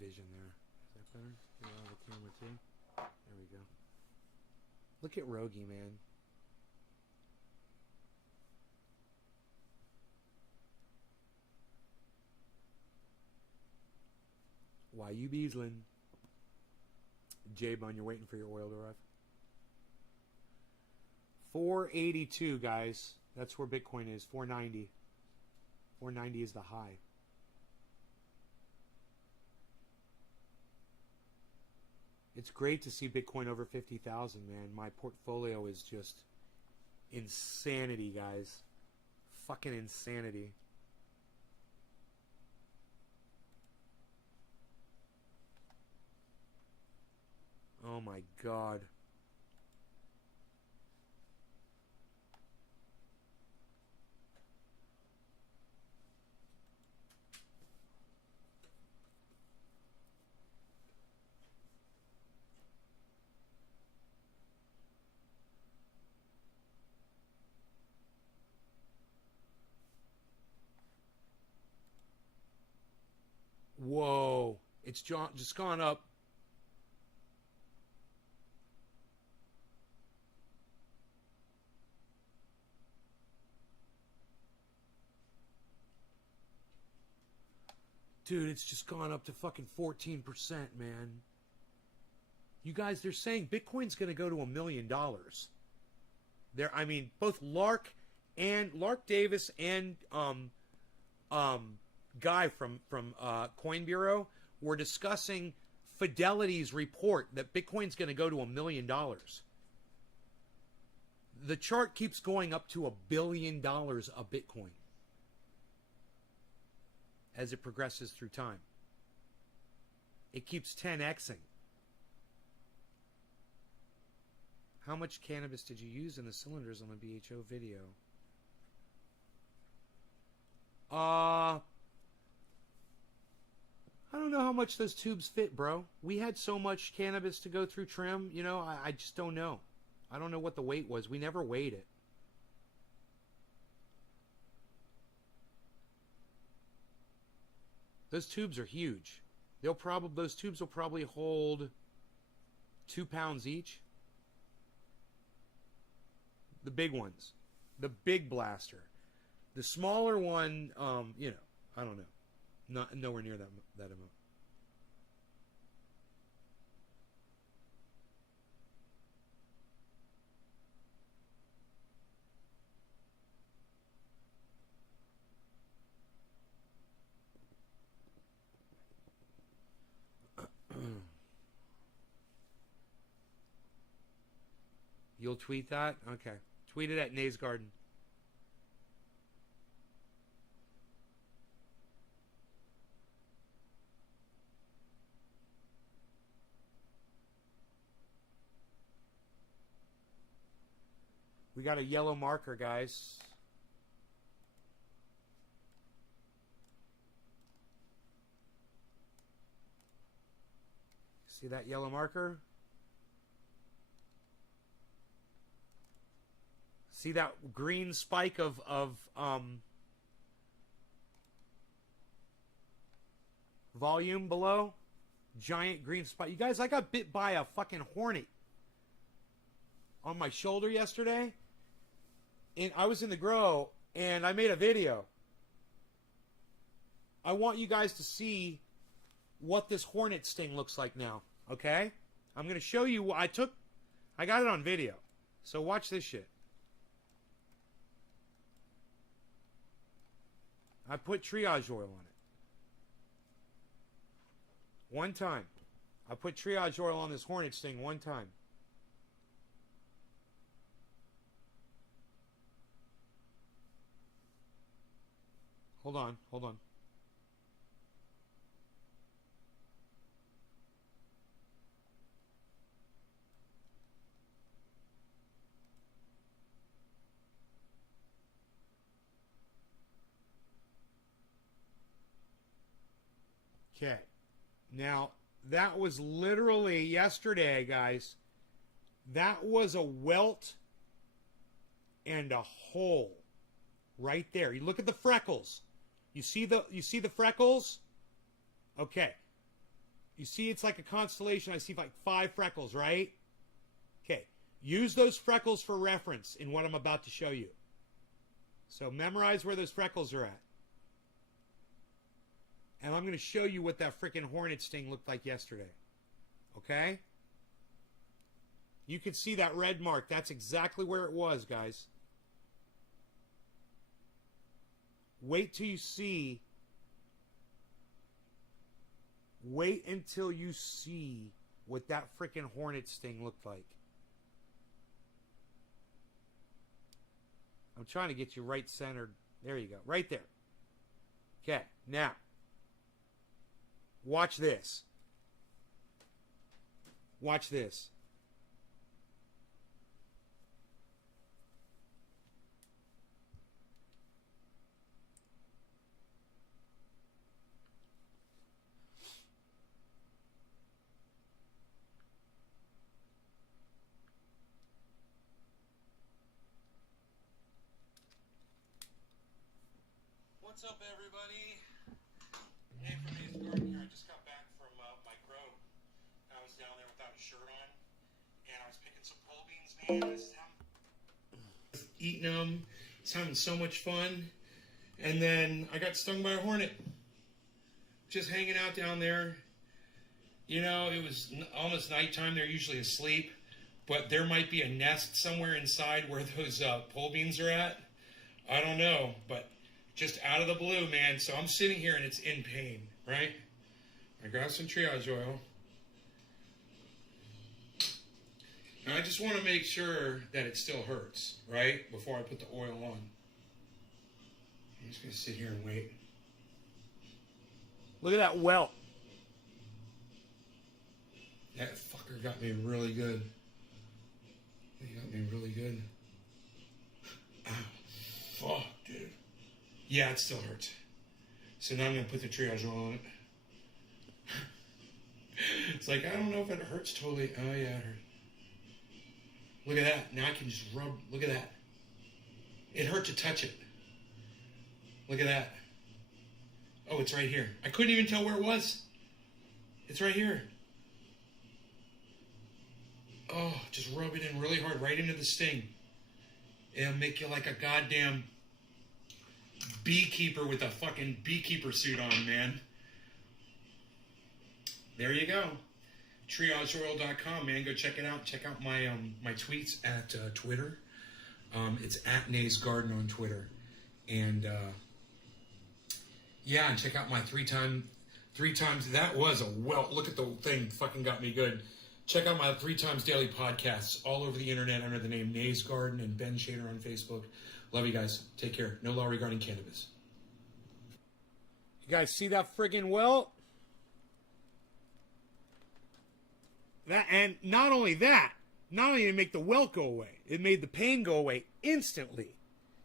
Vision there. Is that better? Get out of the camera too. There we go. Look at Rogi, man. Why you beesling? J-Bun, you're waiting for your oil to arrive. 482, guys. That's where Bitcoin is. 490. 490 is the high. It's great to see Bitcoin over 50,000, man. My portfolio is just insanity, guys. Fucking insanity. Oh my God. Whoa. It's just gone up Dude, it's just gone up to fucking 14%, man. You guys, they're saying Bitcoin's going to go to $1 million. I mean, both Lark Davis and Guy from Coin Bureau were discussing Fidelity's report that Bitcoin's going to go to $1 million. The chart keeps going up to $1 billion a Bitcoin as it progresses through time. It keeps 10xing. How much cannabis did you use in the cylinders on the BHO video? I don't know how much those tubes fit, bro. We had so much cannabis to go through trim, you know, I just don't know. I don't know what the weight was. We never weighed it. Those tubes are huge. Those tubes will probably hold 2 pounds each. The big ones. The big blaster. The smaller one, you know, I don't know. Nowhere near that amount. You'll tweet that? Okay. Tweet it at Nays Garden. We got a yellow marker, guys. See that yellow marker? See that green spike of volume below? Giant green spike. You guys, I got bit by a fucking hornet on my shoulder yesterday. And I was in the grow and I made a video. I want you guys to see what this hornet sting looks like now. Okay? I'm going to show you what I got it on video. So watch this shit. I put triage oil on it. One time. I put triage oil on this hornet sting one time. Hold on. Okay. Now, that was literally yesterday, guys. That was a welt and a hole right there. You look at the freckles. You see the freckles? Okay. You see it's like a constellation. I see like 5 freckles, right? Okay. Use those freckles for reference in what I'm about to show you. So memorize where those freckles are at. And I'm going to show you what that freaking hornet sting looked like yesterday. Okay? You can see that red mark. That's exactly where it was, guys. Wait till you see. Wait until you see what that freaking hornet sting looked like. I'm trying to get you right centered. There you go. Right there. Okay. Now. Watch this. Watch this. What's up, everybody? Hey, from Nays Garden here. I just got back from my grow. I was down there without a shirt on, and I was picking some pole beans, man. I was eating them. I was having so much fun, and then I got stung by a hornet. just hanging out down there. You know, it was almost nighttime. They're usually asleep. But there might be a nest somewhere inside where those pole beans are at. I don't know. But just out of the blue, man. So I'm sitting here and it's in pain, right? I grab some triage oil. And I just want to make sure that it still hurts, right? Before I put the oil on. I'm just going to sit here and wait. Look at that welt. That fucker got me really good. He got me really good. Ow. Fuck, dude. Yeah, it still hurts. So now I'm going to put the triage oil on it. It's like, I don't know if it hurts totally. Oh, yeah, it hurts. Look at that. Now I can just rub. Look at that. It hurt to touch it. Look at that. Oh, it's right here. I couldn't even tell where it was. It's right here. Oh, just rub it in really hard, right into the sting. It'll make you like a goddamn beekeeper with a fucking beekeeper suit on, man. There you go. TriageOil.com, man. Go check it out. Check out my my tweets at Twitter. It's at Nays Garden on Twitter. And yeah, and check out my three times. That was a welt. Look at the thing. Fucking got me good. Check out my 3 times daily podcasts all over the internet under the name Nays Garden and Ben Shader on Facebook. Love you guys. Take care. No law regarding cannabis. You guys see that friggin' welt? That, and not only that, not only did it make the welt go away, it made the pain go away instantly.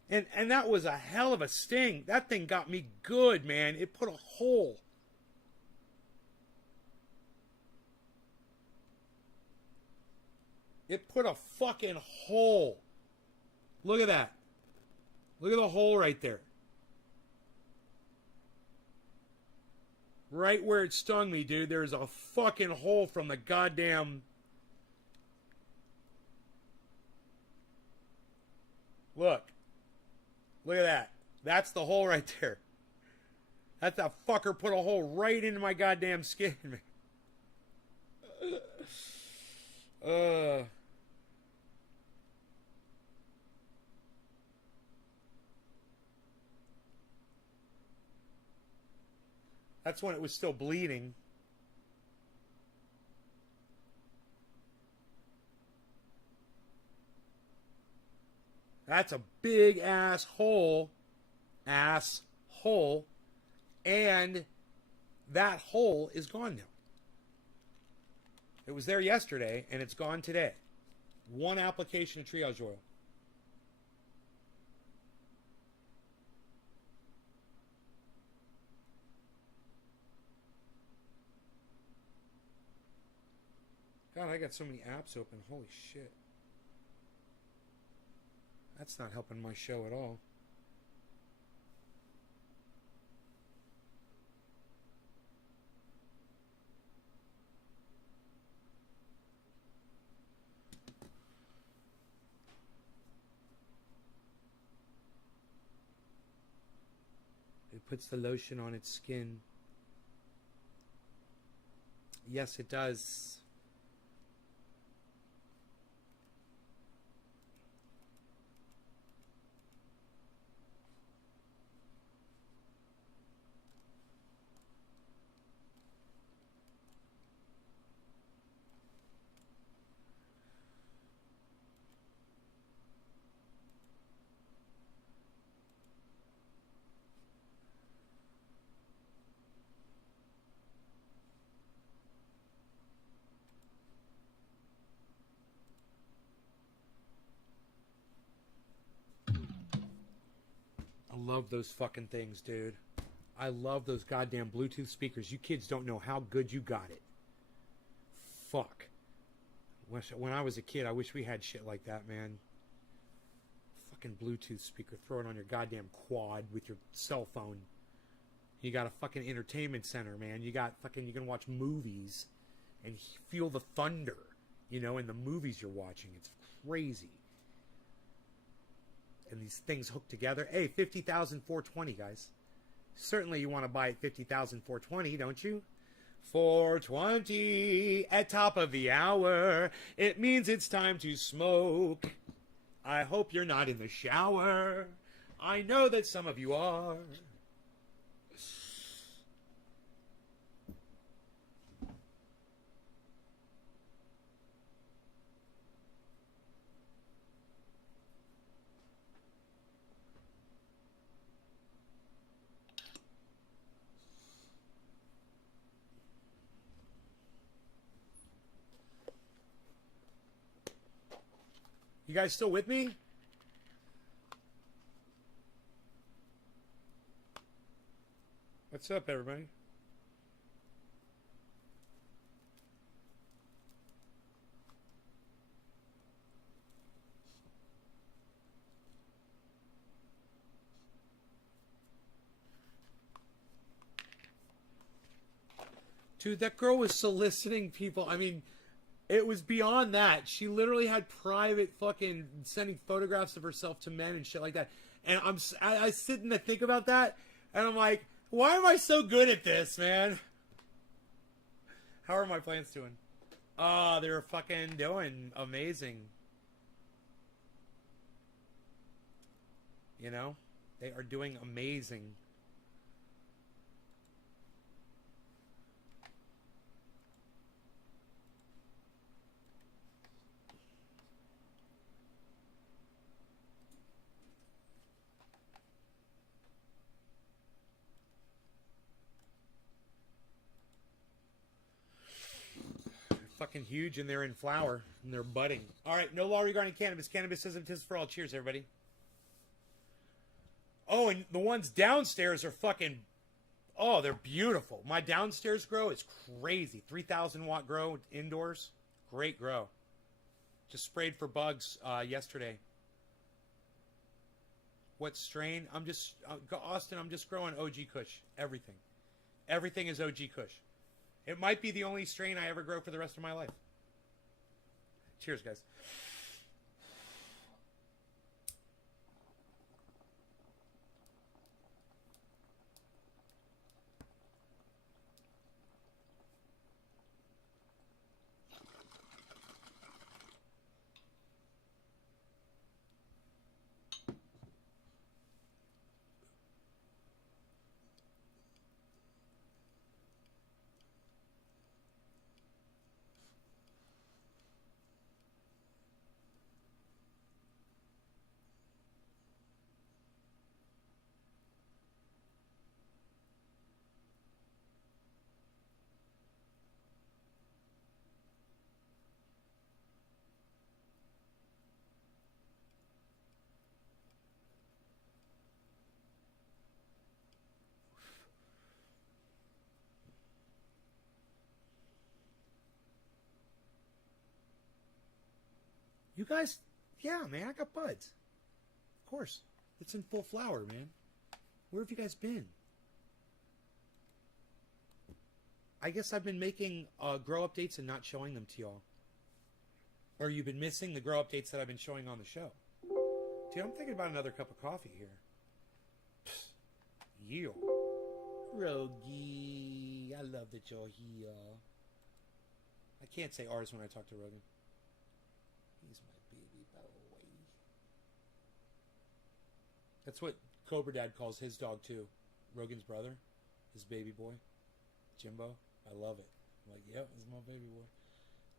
And that was a hell of a sting. That thing got me good, man. It put a hole. It put a fucking hole. Look at that. Look at the hole right there. Right where it stung me, dude, there's a fucking hole from the goddamn... Look. Look at that. That's the hole right there. That fucker put a hole right into my goddamn skin, man. That's when it was still bleeding. That's a big ass hole. Asshole. And that hole is gone now. It was there yesterday, and it's gone today. 1 application of triage oil. God, I got so many apps open. Holy shit. That's not helping my show at all. It puts the lotion on its skin. Yes, it does. I love those fucking things, dude. I love those goddamn Bluetooth speakers. You kids don't know how good you got it. Fuck. When I was a kid, I wish we had shit like that, man. Fucking Bluetooth speaker. Throw it on your goddamn quad with your cell phone. You got a fucking entertainment center, man. You got fucking, you can watch movies and feel the thunder, you know, in the movies you're watching. It's crazy. And these things hooked together. Hey, 50,420, guys. Certainly you want to buy at 50,000 420, don't you? 420 at top of the hour. It means it's time to smoke. I hope you're not in the shower. I know that some of you are. You guys still with me? What's up, everybody? Dude, that girl was soliciting people. I mean, it was beyond that. She literally had private fucking sending photographs of herself to men and shit like that. And I sit and I think about that, and I'm like, why am I so good at this, man? How are my plants doing? Oh, they're fucking doing amazing. You know? They are doing amazing. Fucking huge, and they're in flower and they're budding. All right, no law regarding cannabis. Cannabis isn't for all. Cheers, everybody. Oh, and the ones downstairs are fucking. Oh, they're beautiful. My downstairs grow is crazy. 3,000 watt grow indoors. Great grow. Just sprayed for bugs yesterday. What strain? I'm just Austin. I'm just growing OG Kush. Everything is OG Kush. It might be the only strain I ever grow for the rest of my life. Cheers, guys. You guys, yeah, man, I got buds. Of course. It's in full flower, man. Where have you guys been? I guess I've been making grow updates and not showing them to y'all. Or you've been missing the grow updates that I've been showing on the show. Dude, I'm thinking about another cup of coffee here. You. Rogie, I love that you're here. I can't say ours when I talk to Rogan. He's my baby boy. That's what Cobra Dad calls his dog too. Rogan's brother, his baby boy, Jimbo. I love it. I'm like, yep, this is my baby boy.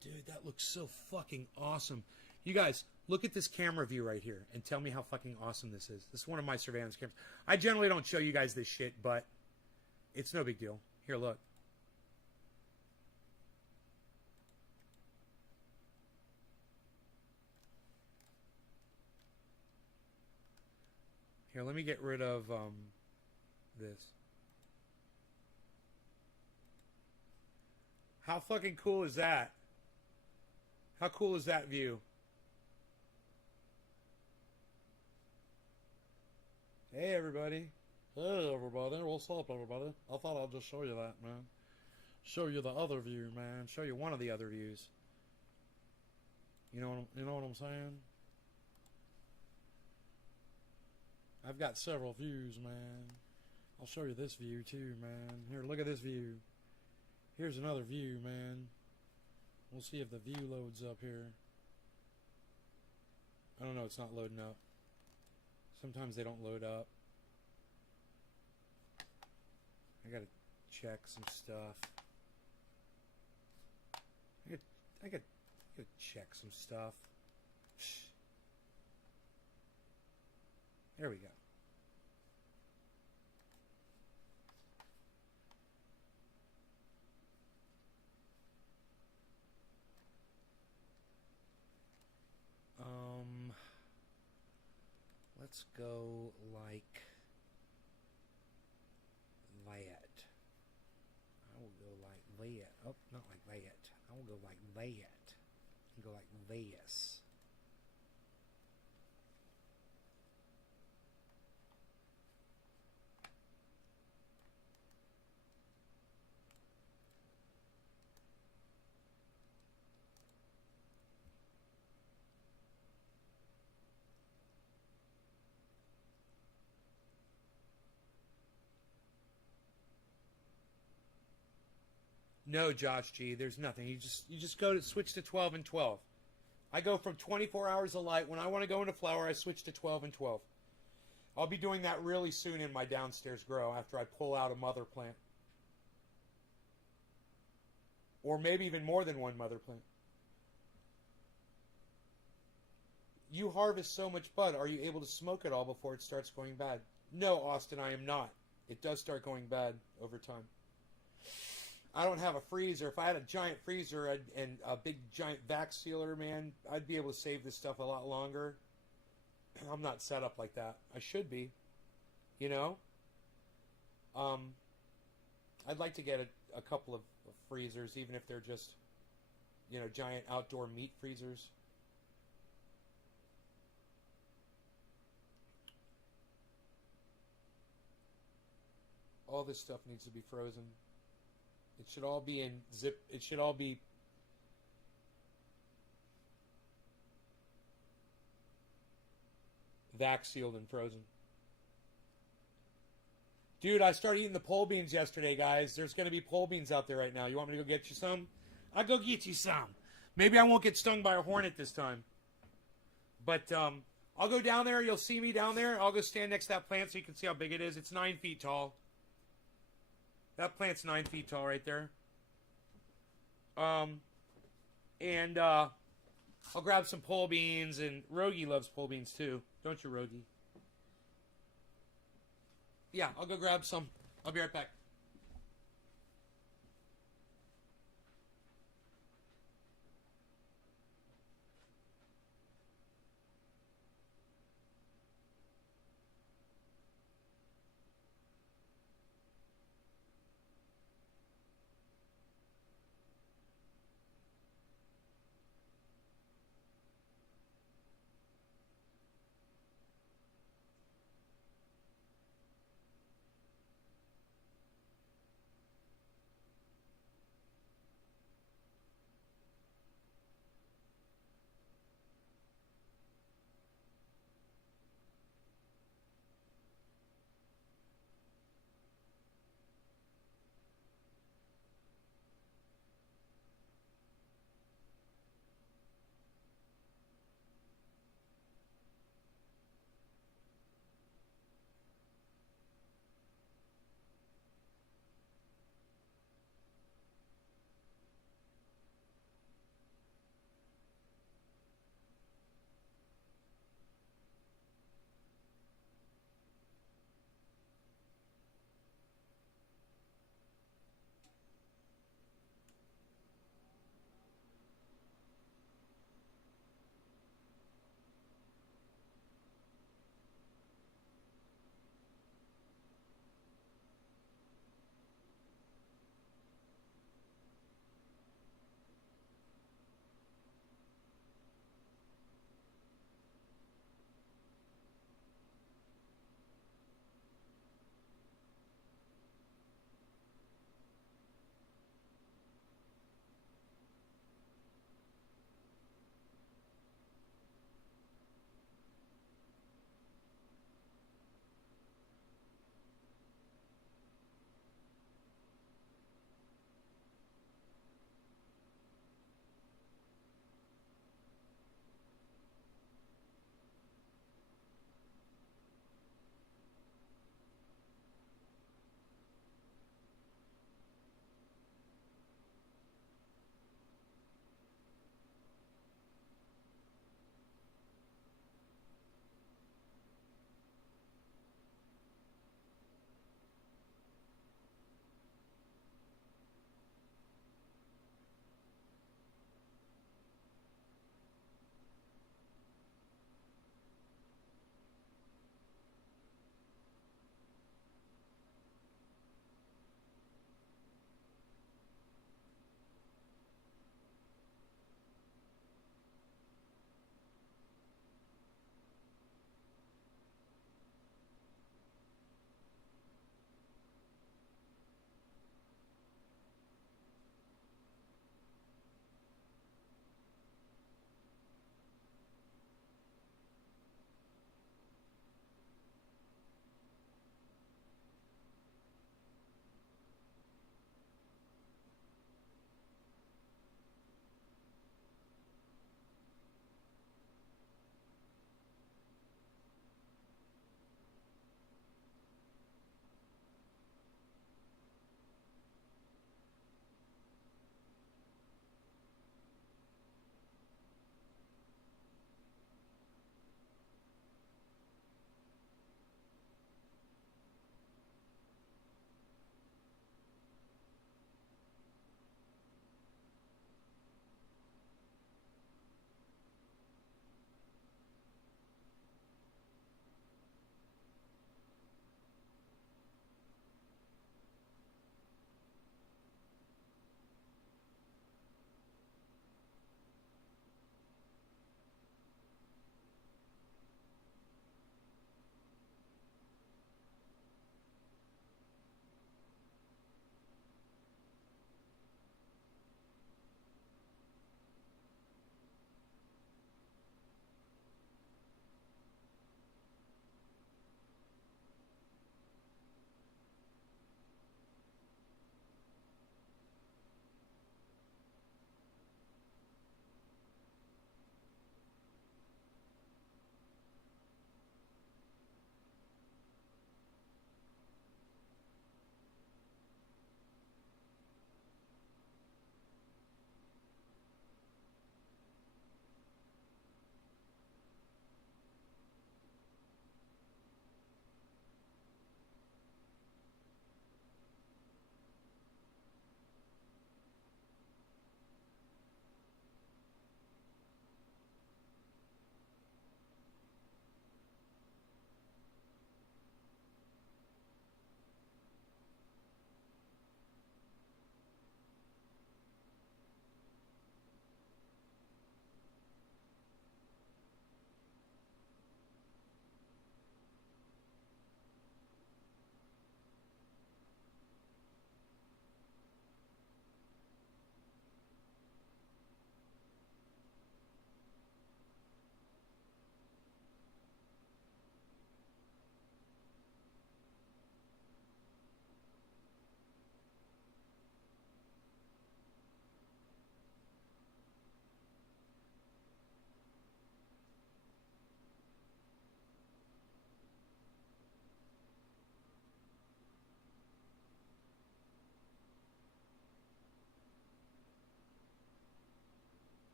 Dude, that looks so fucking awesome. You guys, look at this camera view right here and tell me how fucking awesome this is. This is one of my surveillance cameras. I generally don't show you guys this shit, but it's no big deal. Here, look. Here, let me get rid of this. How fucking cool is that? How cool is that view? Hey, everybody. Hey, everybody. What's up, everybody? I thought I'd just show you that, man. Show you the other view, man. Show you one of the other views. You know what I'm saying? I've got several views, man. I'll show you this view too, man. Here, look at this view. Here's another view, man. We'll see if the view loads up here. I don't know, it's not loading up. Sometimes they don't load up. I gotta check some stuff. I gotta check some stuff. There we go. Let's go like that. I will go like that. Oh, not like that. I will go like that. And go like this. No, Josh G, there's nothing. You just go to switch to 12 and 12. I go from 24 hours of light. When I want to go into flower, I switch to 12 and 12. I'll be doing that really soon in my downstairs grow after I pull out a mother plant. Or maybe even more than one mother plant. You harvest so much bud. Are you able to smoke it all before it starts going bad? No, Austin, I am not. It does start going bad over time. I don't have a freezer. If I had a giant freezer and a big giant vac sealer, man, I'd be able to save this stuff a lot longer. I'm not set up like that. I should be, you know. I'd like to get a couple of freezers, even if they're just, you know, giant outdoor meat freezers. All this stuff needs to be frozen. It should all be in zip. It should all be vac sealed and frozen. Dude, I started eating the pole beans yesterday, guys. There's going to be pole beans out there right now. You want me to go get you some? I'll go get you some. Maybe I won't get stung by a hornet this time. But I'll go down there. You'll see me down there. I'll go stand next to that plant so you can see how big it is. It's 9 feet tall. That plant's 9 feet tall right there. And I'll grab some pole beans, and Rogie loves pole beans too. Don't you, Rogie? Yeah, I'll go grab some. I'll be right back.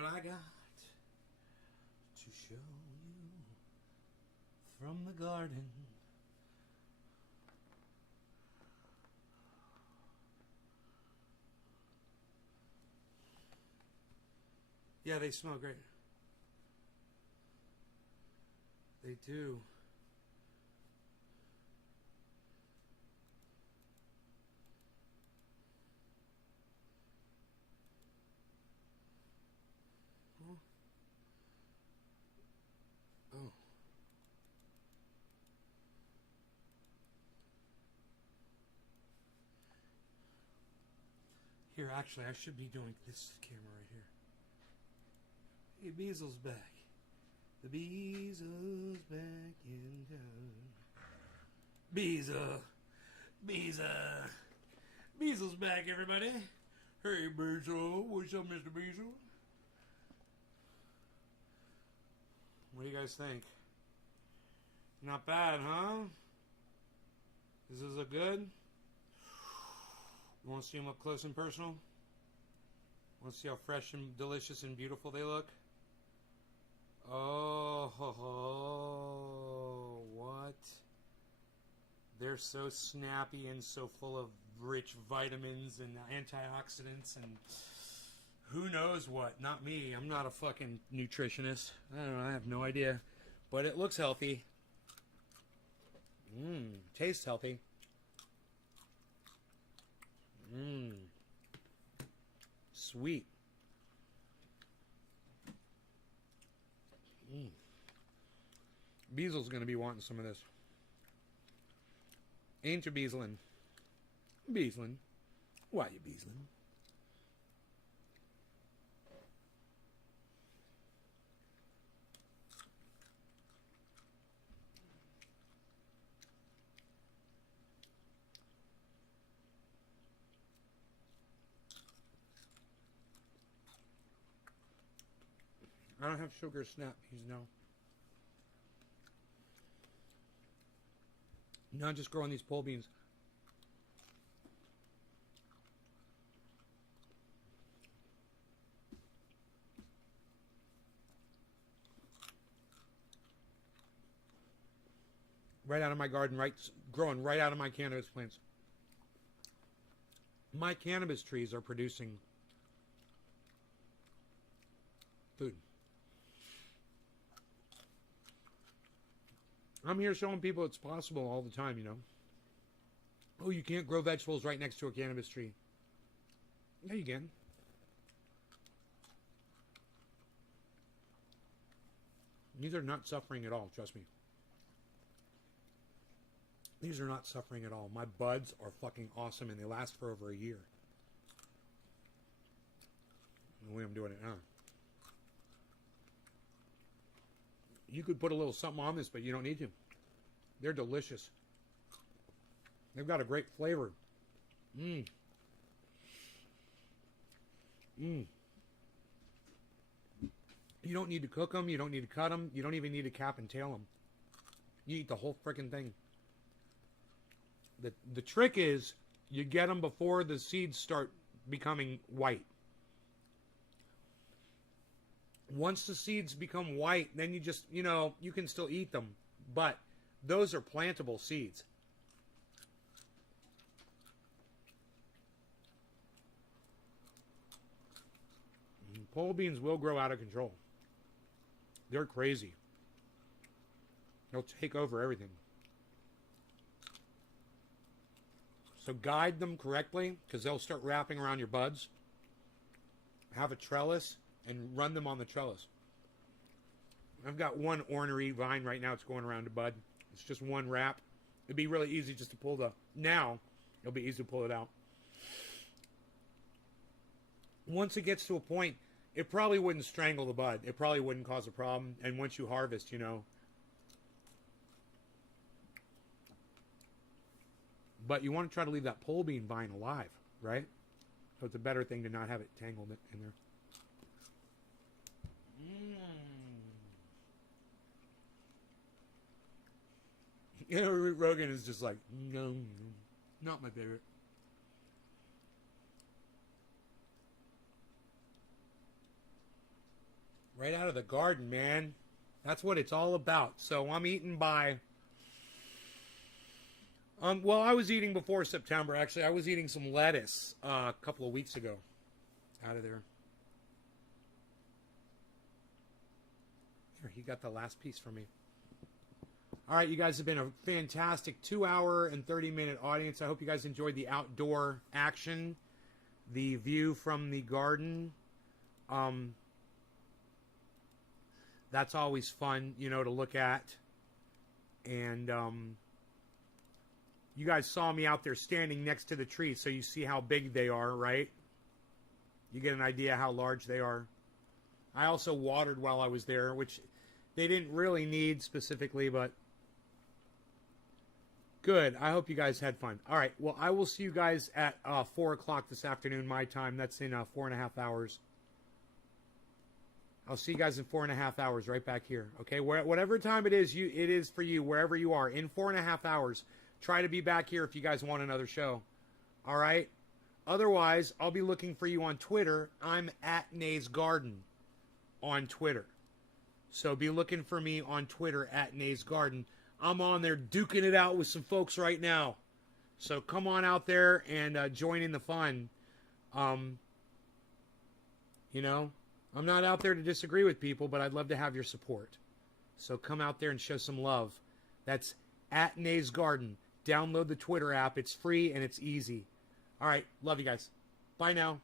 what I got to show you from the garden. Yeah, they smell great. They do. Oh. Here, actually, I should be doing this camera right here. Hey, Beasel's back. The Beasel's back in town. Beazle. Beasel's back, everybody. Hey, Beazle. What's up, Mr. Beazle? What do you guys think? Not bad, huh? This is a good? You want to see them up close and personal? Want to see how fresh and delicious and beautiful they look? Oh, what? They're so snappy and so full of rich vitamins and antioxidants and who knows what. Not me. I'm not a fucking nutritionist. I don't know. I have no idea. But it looks healthy. Tastes healthy. Sweet. Beasel's going to be wanting some of this. Ain't you beaselin'? Beaselin'. Why you beaselin'? I don't have sugar snap peas, no. Not just growing these pole beans. Right out of my garden, growing right out of my cannabis plants. My cannabis trees are producing food. I'm here showing people it's possible all the time, you know. Oh, you can't grow vegetables right next to a cannabis tree. Yeah, you can. These are not suffering at all, trust me. These are not suffering at all. My buds are fucking awesome and they last for over a year. The way I'm doing it now. You could put a little something on this, but you don't need to. They're delicious. They've got a great flavor. You don't need to cook them. You don't need to cut them. You don't even need to cap and tail them. You eat the whole freaking thing. The trick is you get them before the seeds start becoming white. Once the seeds become white, then you just, you know, you can still eat them. But those are plantable seeds. Pole beans will grow out of control. They're crazy. They'll take over everything. So guide them correctly, because they'll start wrapping around your buds. Have a trellis and run them on the trellis. I've got one ornery vine right now. It's going around the bud. It's just one wrap. It'd be really easy just to pull now it'll be easy to pull it out. Once it gets to a point, it probably wouldn't strangle the bud. It probably wouldn't cause a problem. And once you harvest, you know. But you want to try to leave that pole bean vine alive, right? So it's a better thing to not have it tangled in there. You know, Rogan is just like, no, not my favorite. Right out of the garden, man. That's what it's all about. So I'm eating by... well, I was eating before September. Actually, I was eating some lettuce a couple of weeks ago. Out of there. Here, he got the last piece for me. All right, you guys have been a fantastic 2-hour and 30-minute audience. I hope you guys enjoyed the outdoor action, the view from the garden. That's always fun, you know, to look at. And you guys saw me out there standing next to the trees, so you see how big they are, right? You get an idea how large they are. I also watered while I was there, which they didn't really need specifically, but good. I hope you guys had fun. All right, well, I will see you guys at 4 o'clock this afternoon, my time. That's in 4.5 hours. I'll see you guys in 4.5 hours right back here. Okay, whatever time it is for you, wherever you are, in 4.5 hours. Try to be back here if you guys want another show. All right? Otherwise, I'll be looking for you on Twitter. I'm at Nays Garden on Twitter. So be looking for me on Twitter at Nays Garden. I'm on there duking it out with some folks right now. So come on out there and join in the fun. You know, I'm not out there to disagree with people, but I'd love to have your support. So come out there and show some love. That's at Nays Garden. Download the Twitter app. It's free and it's easy. All right. Love you guys. Bye now.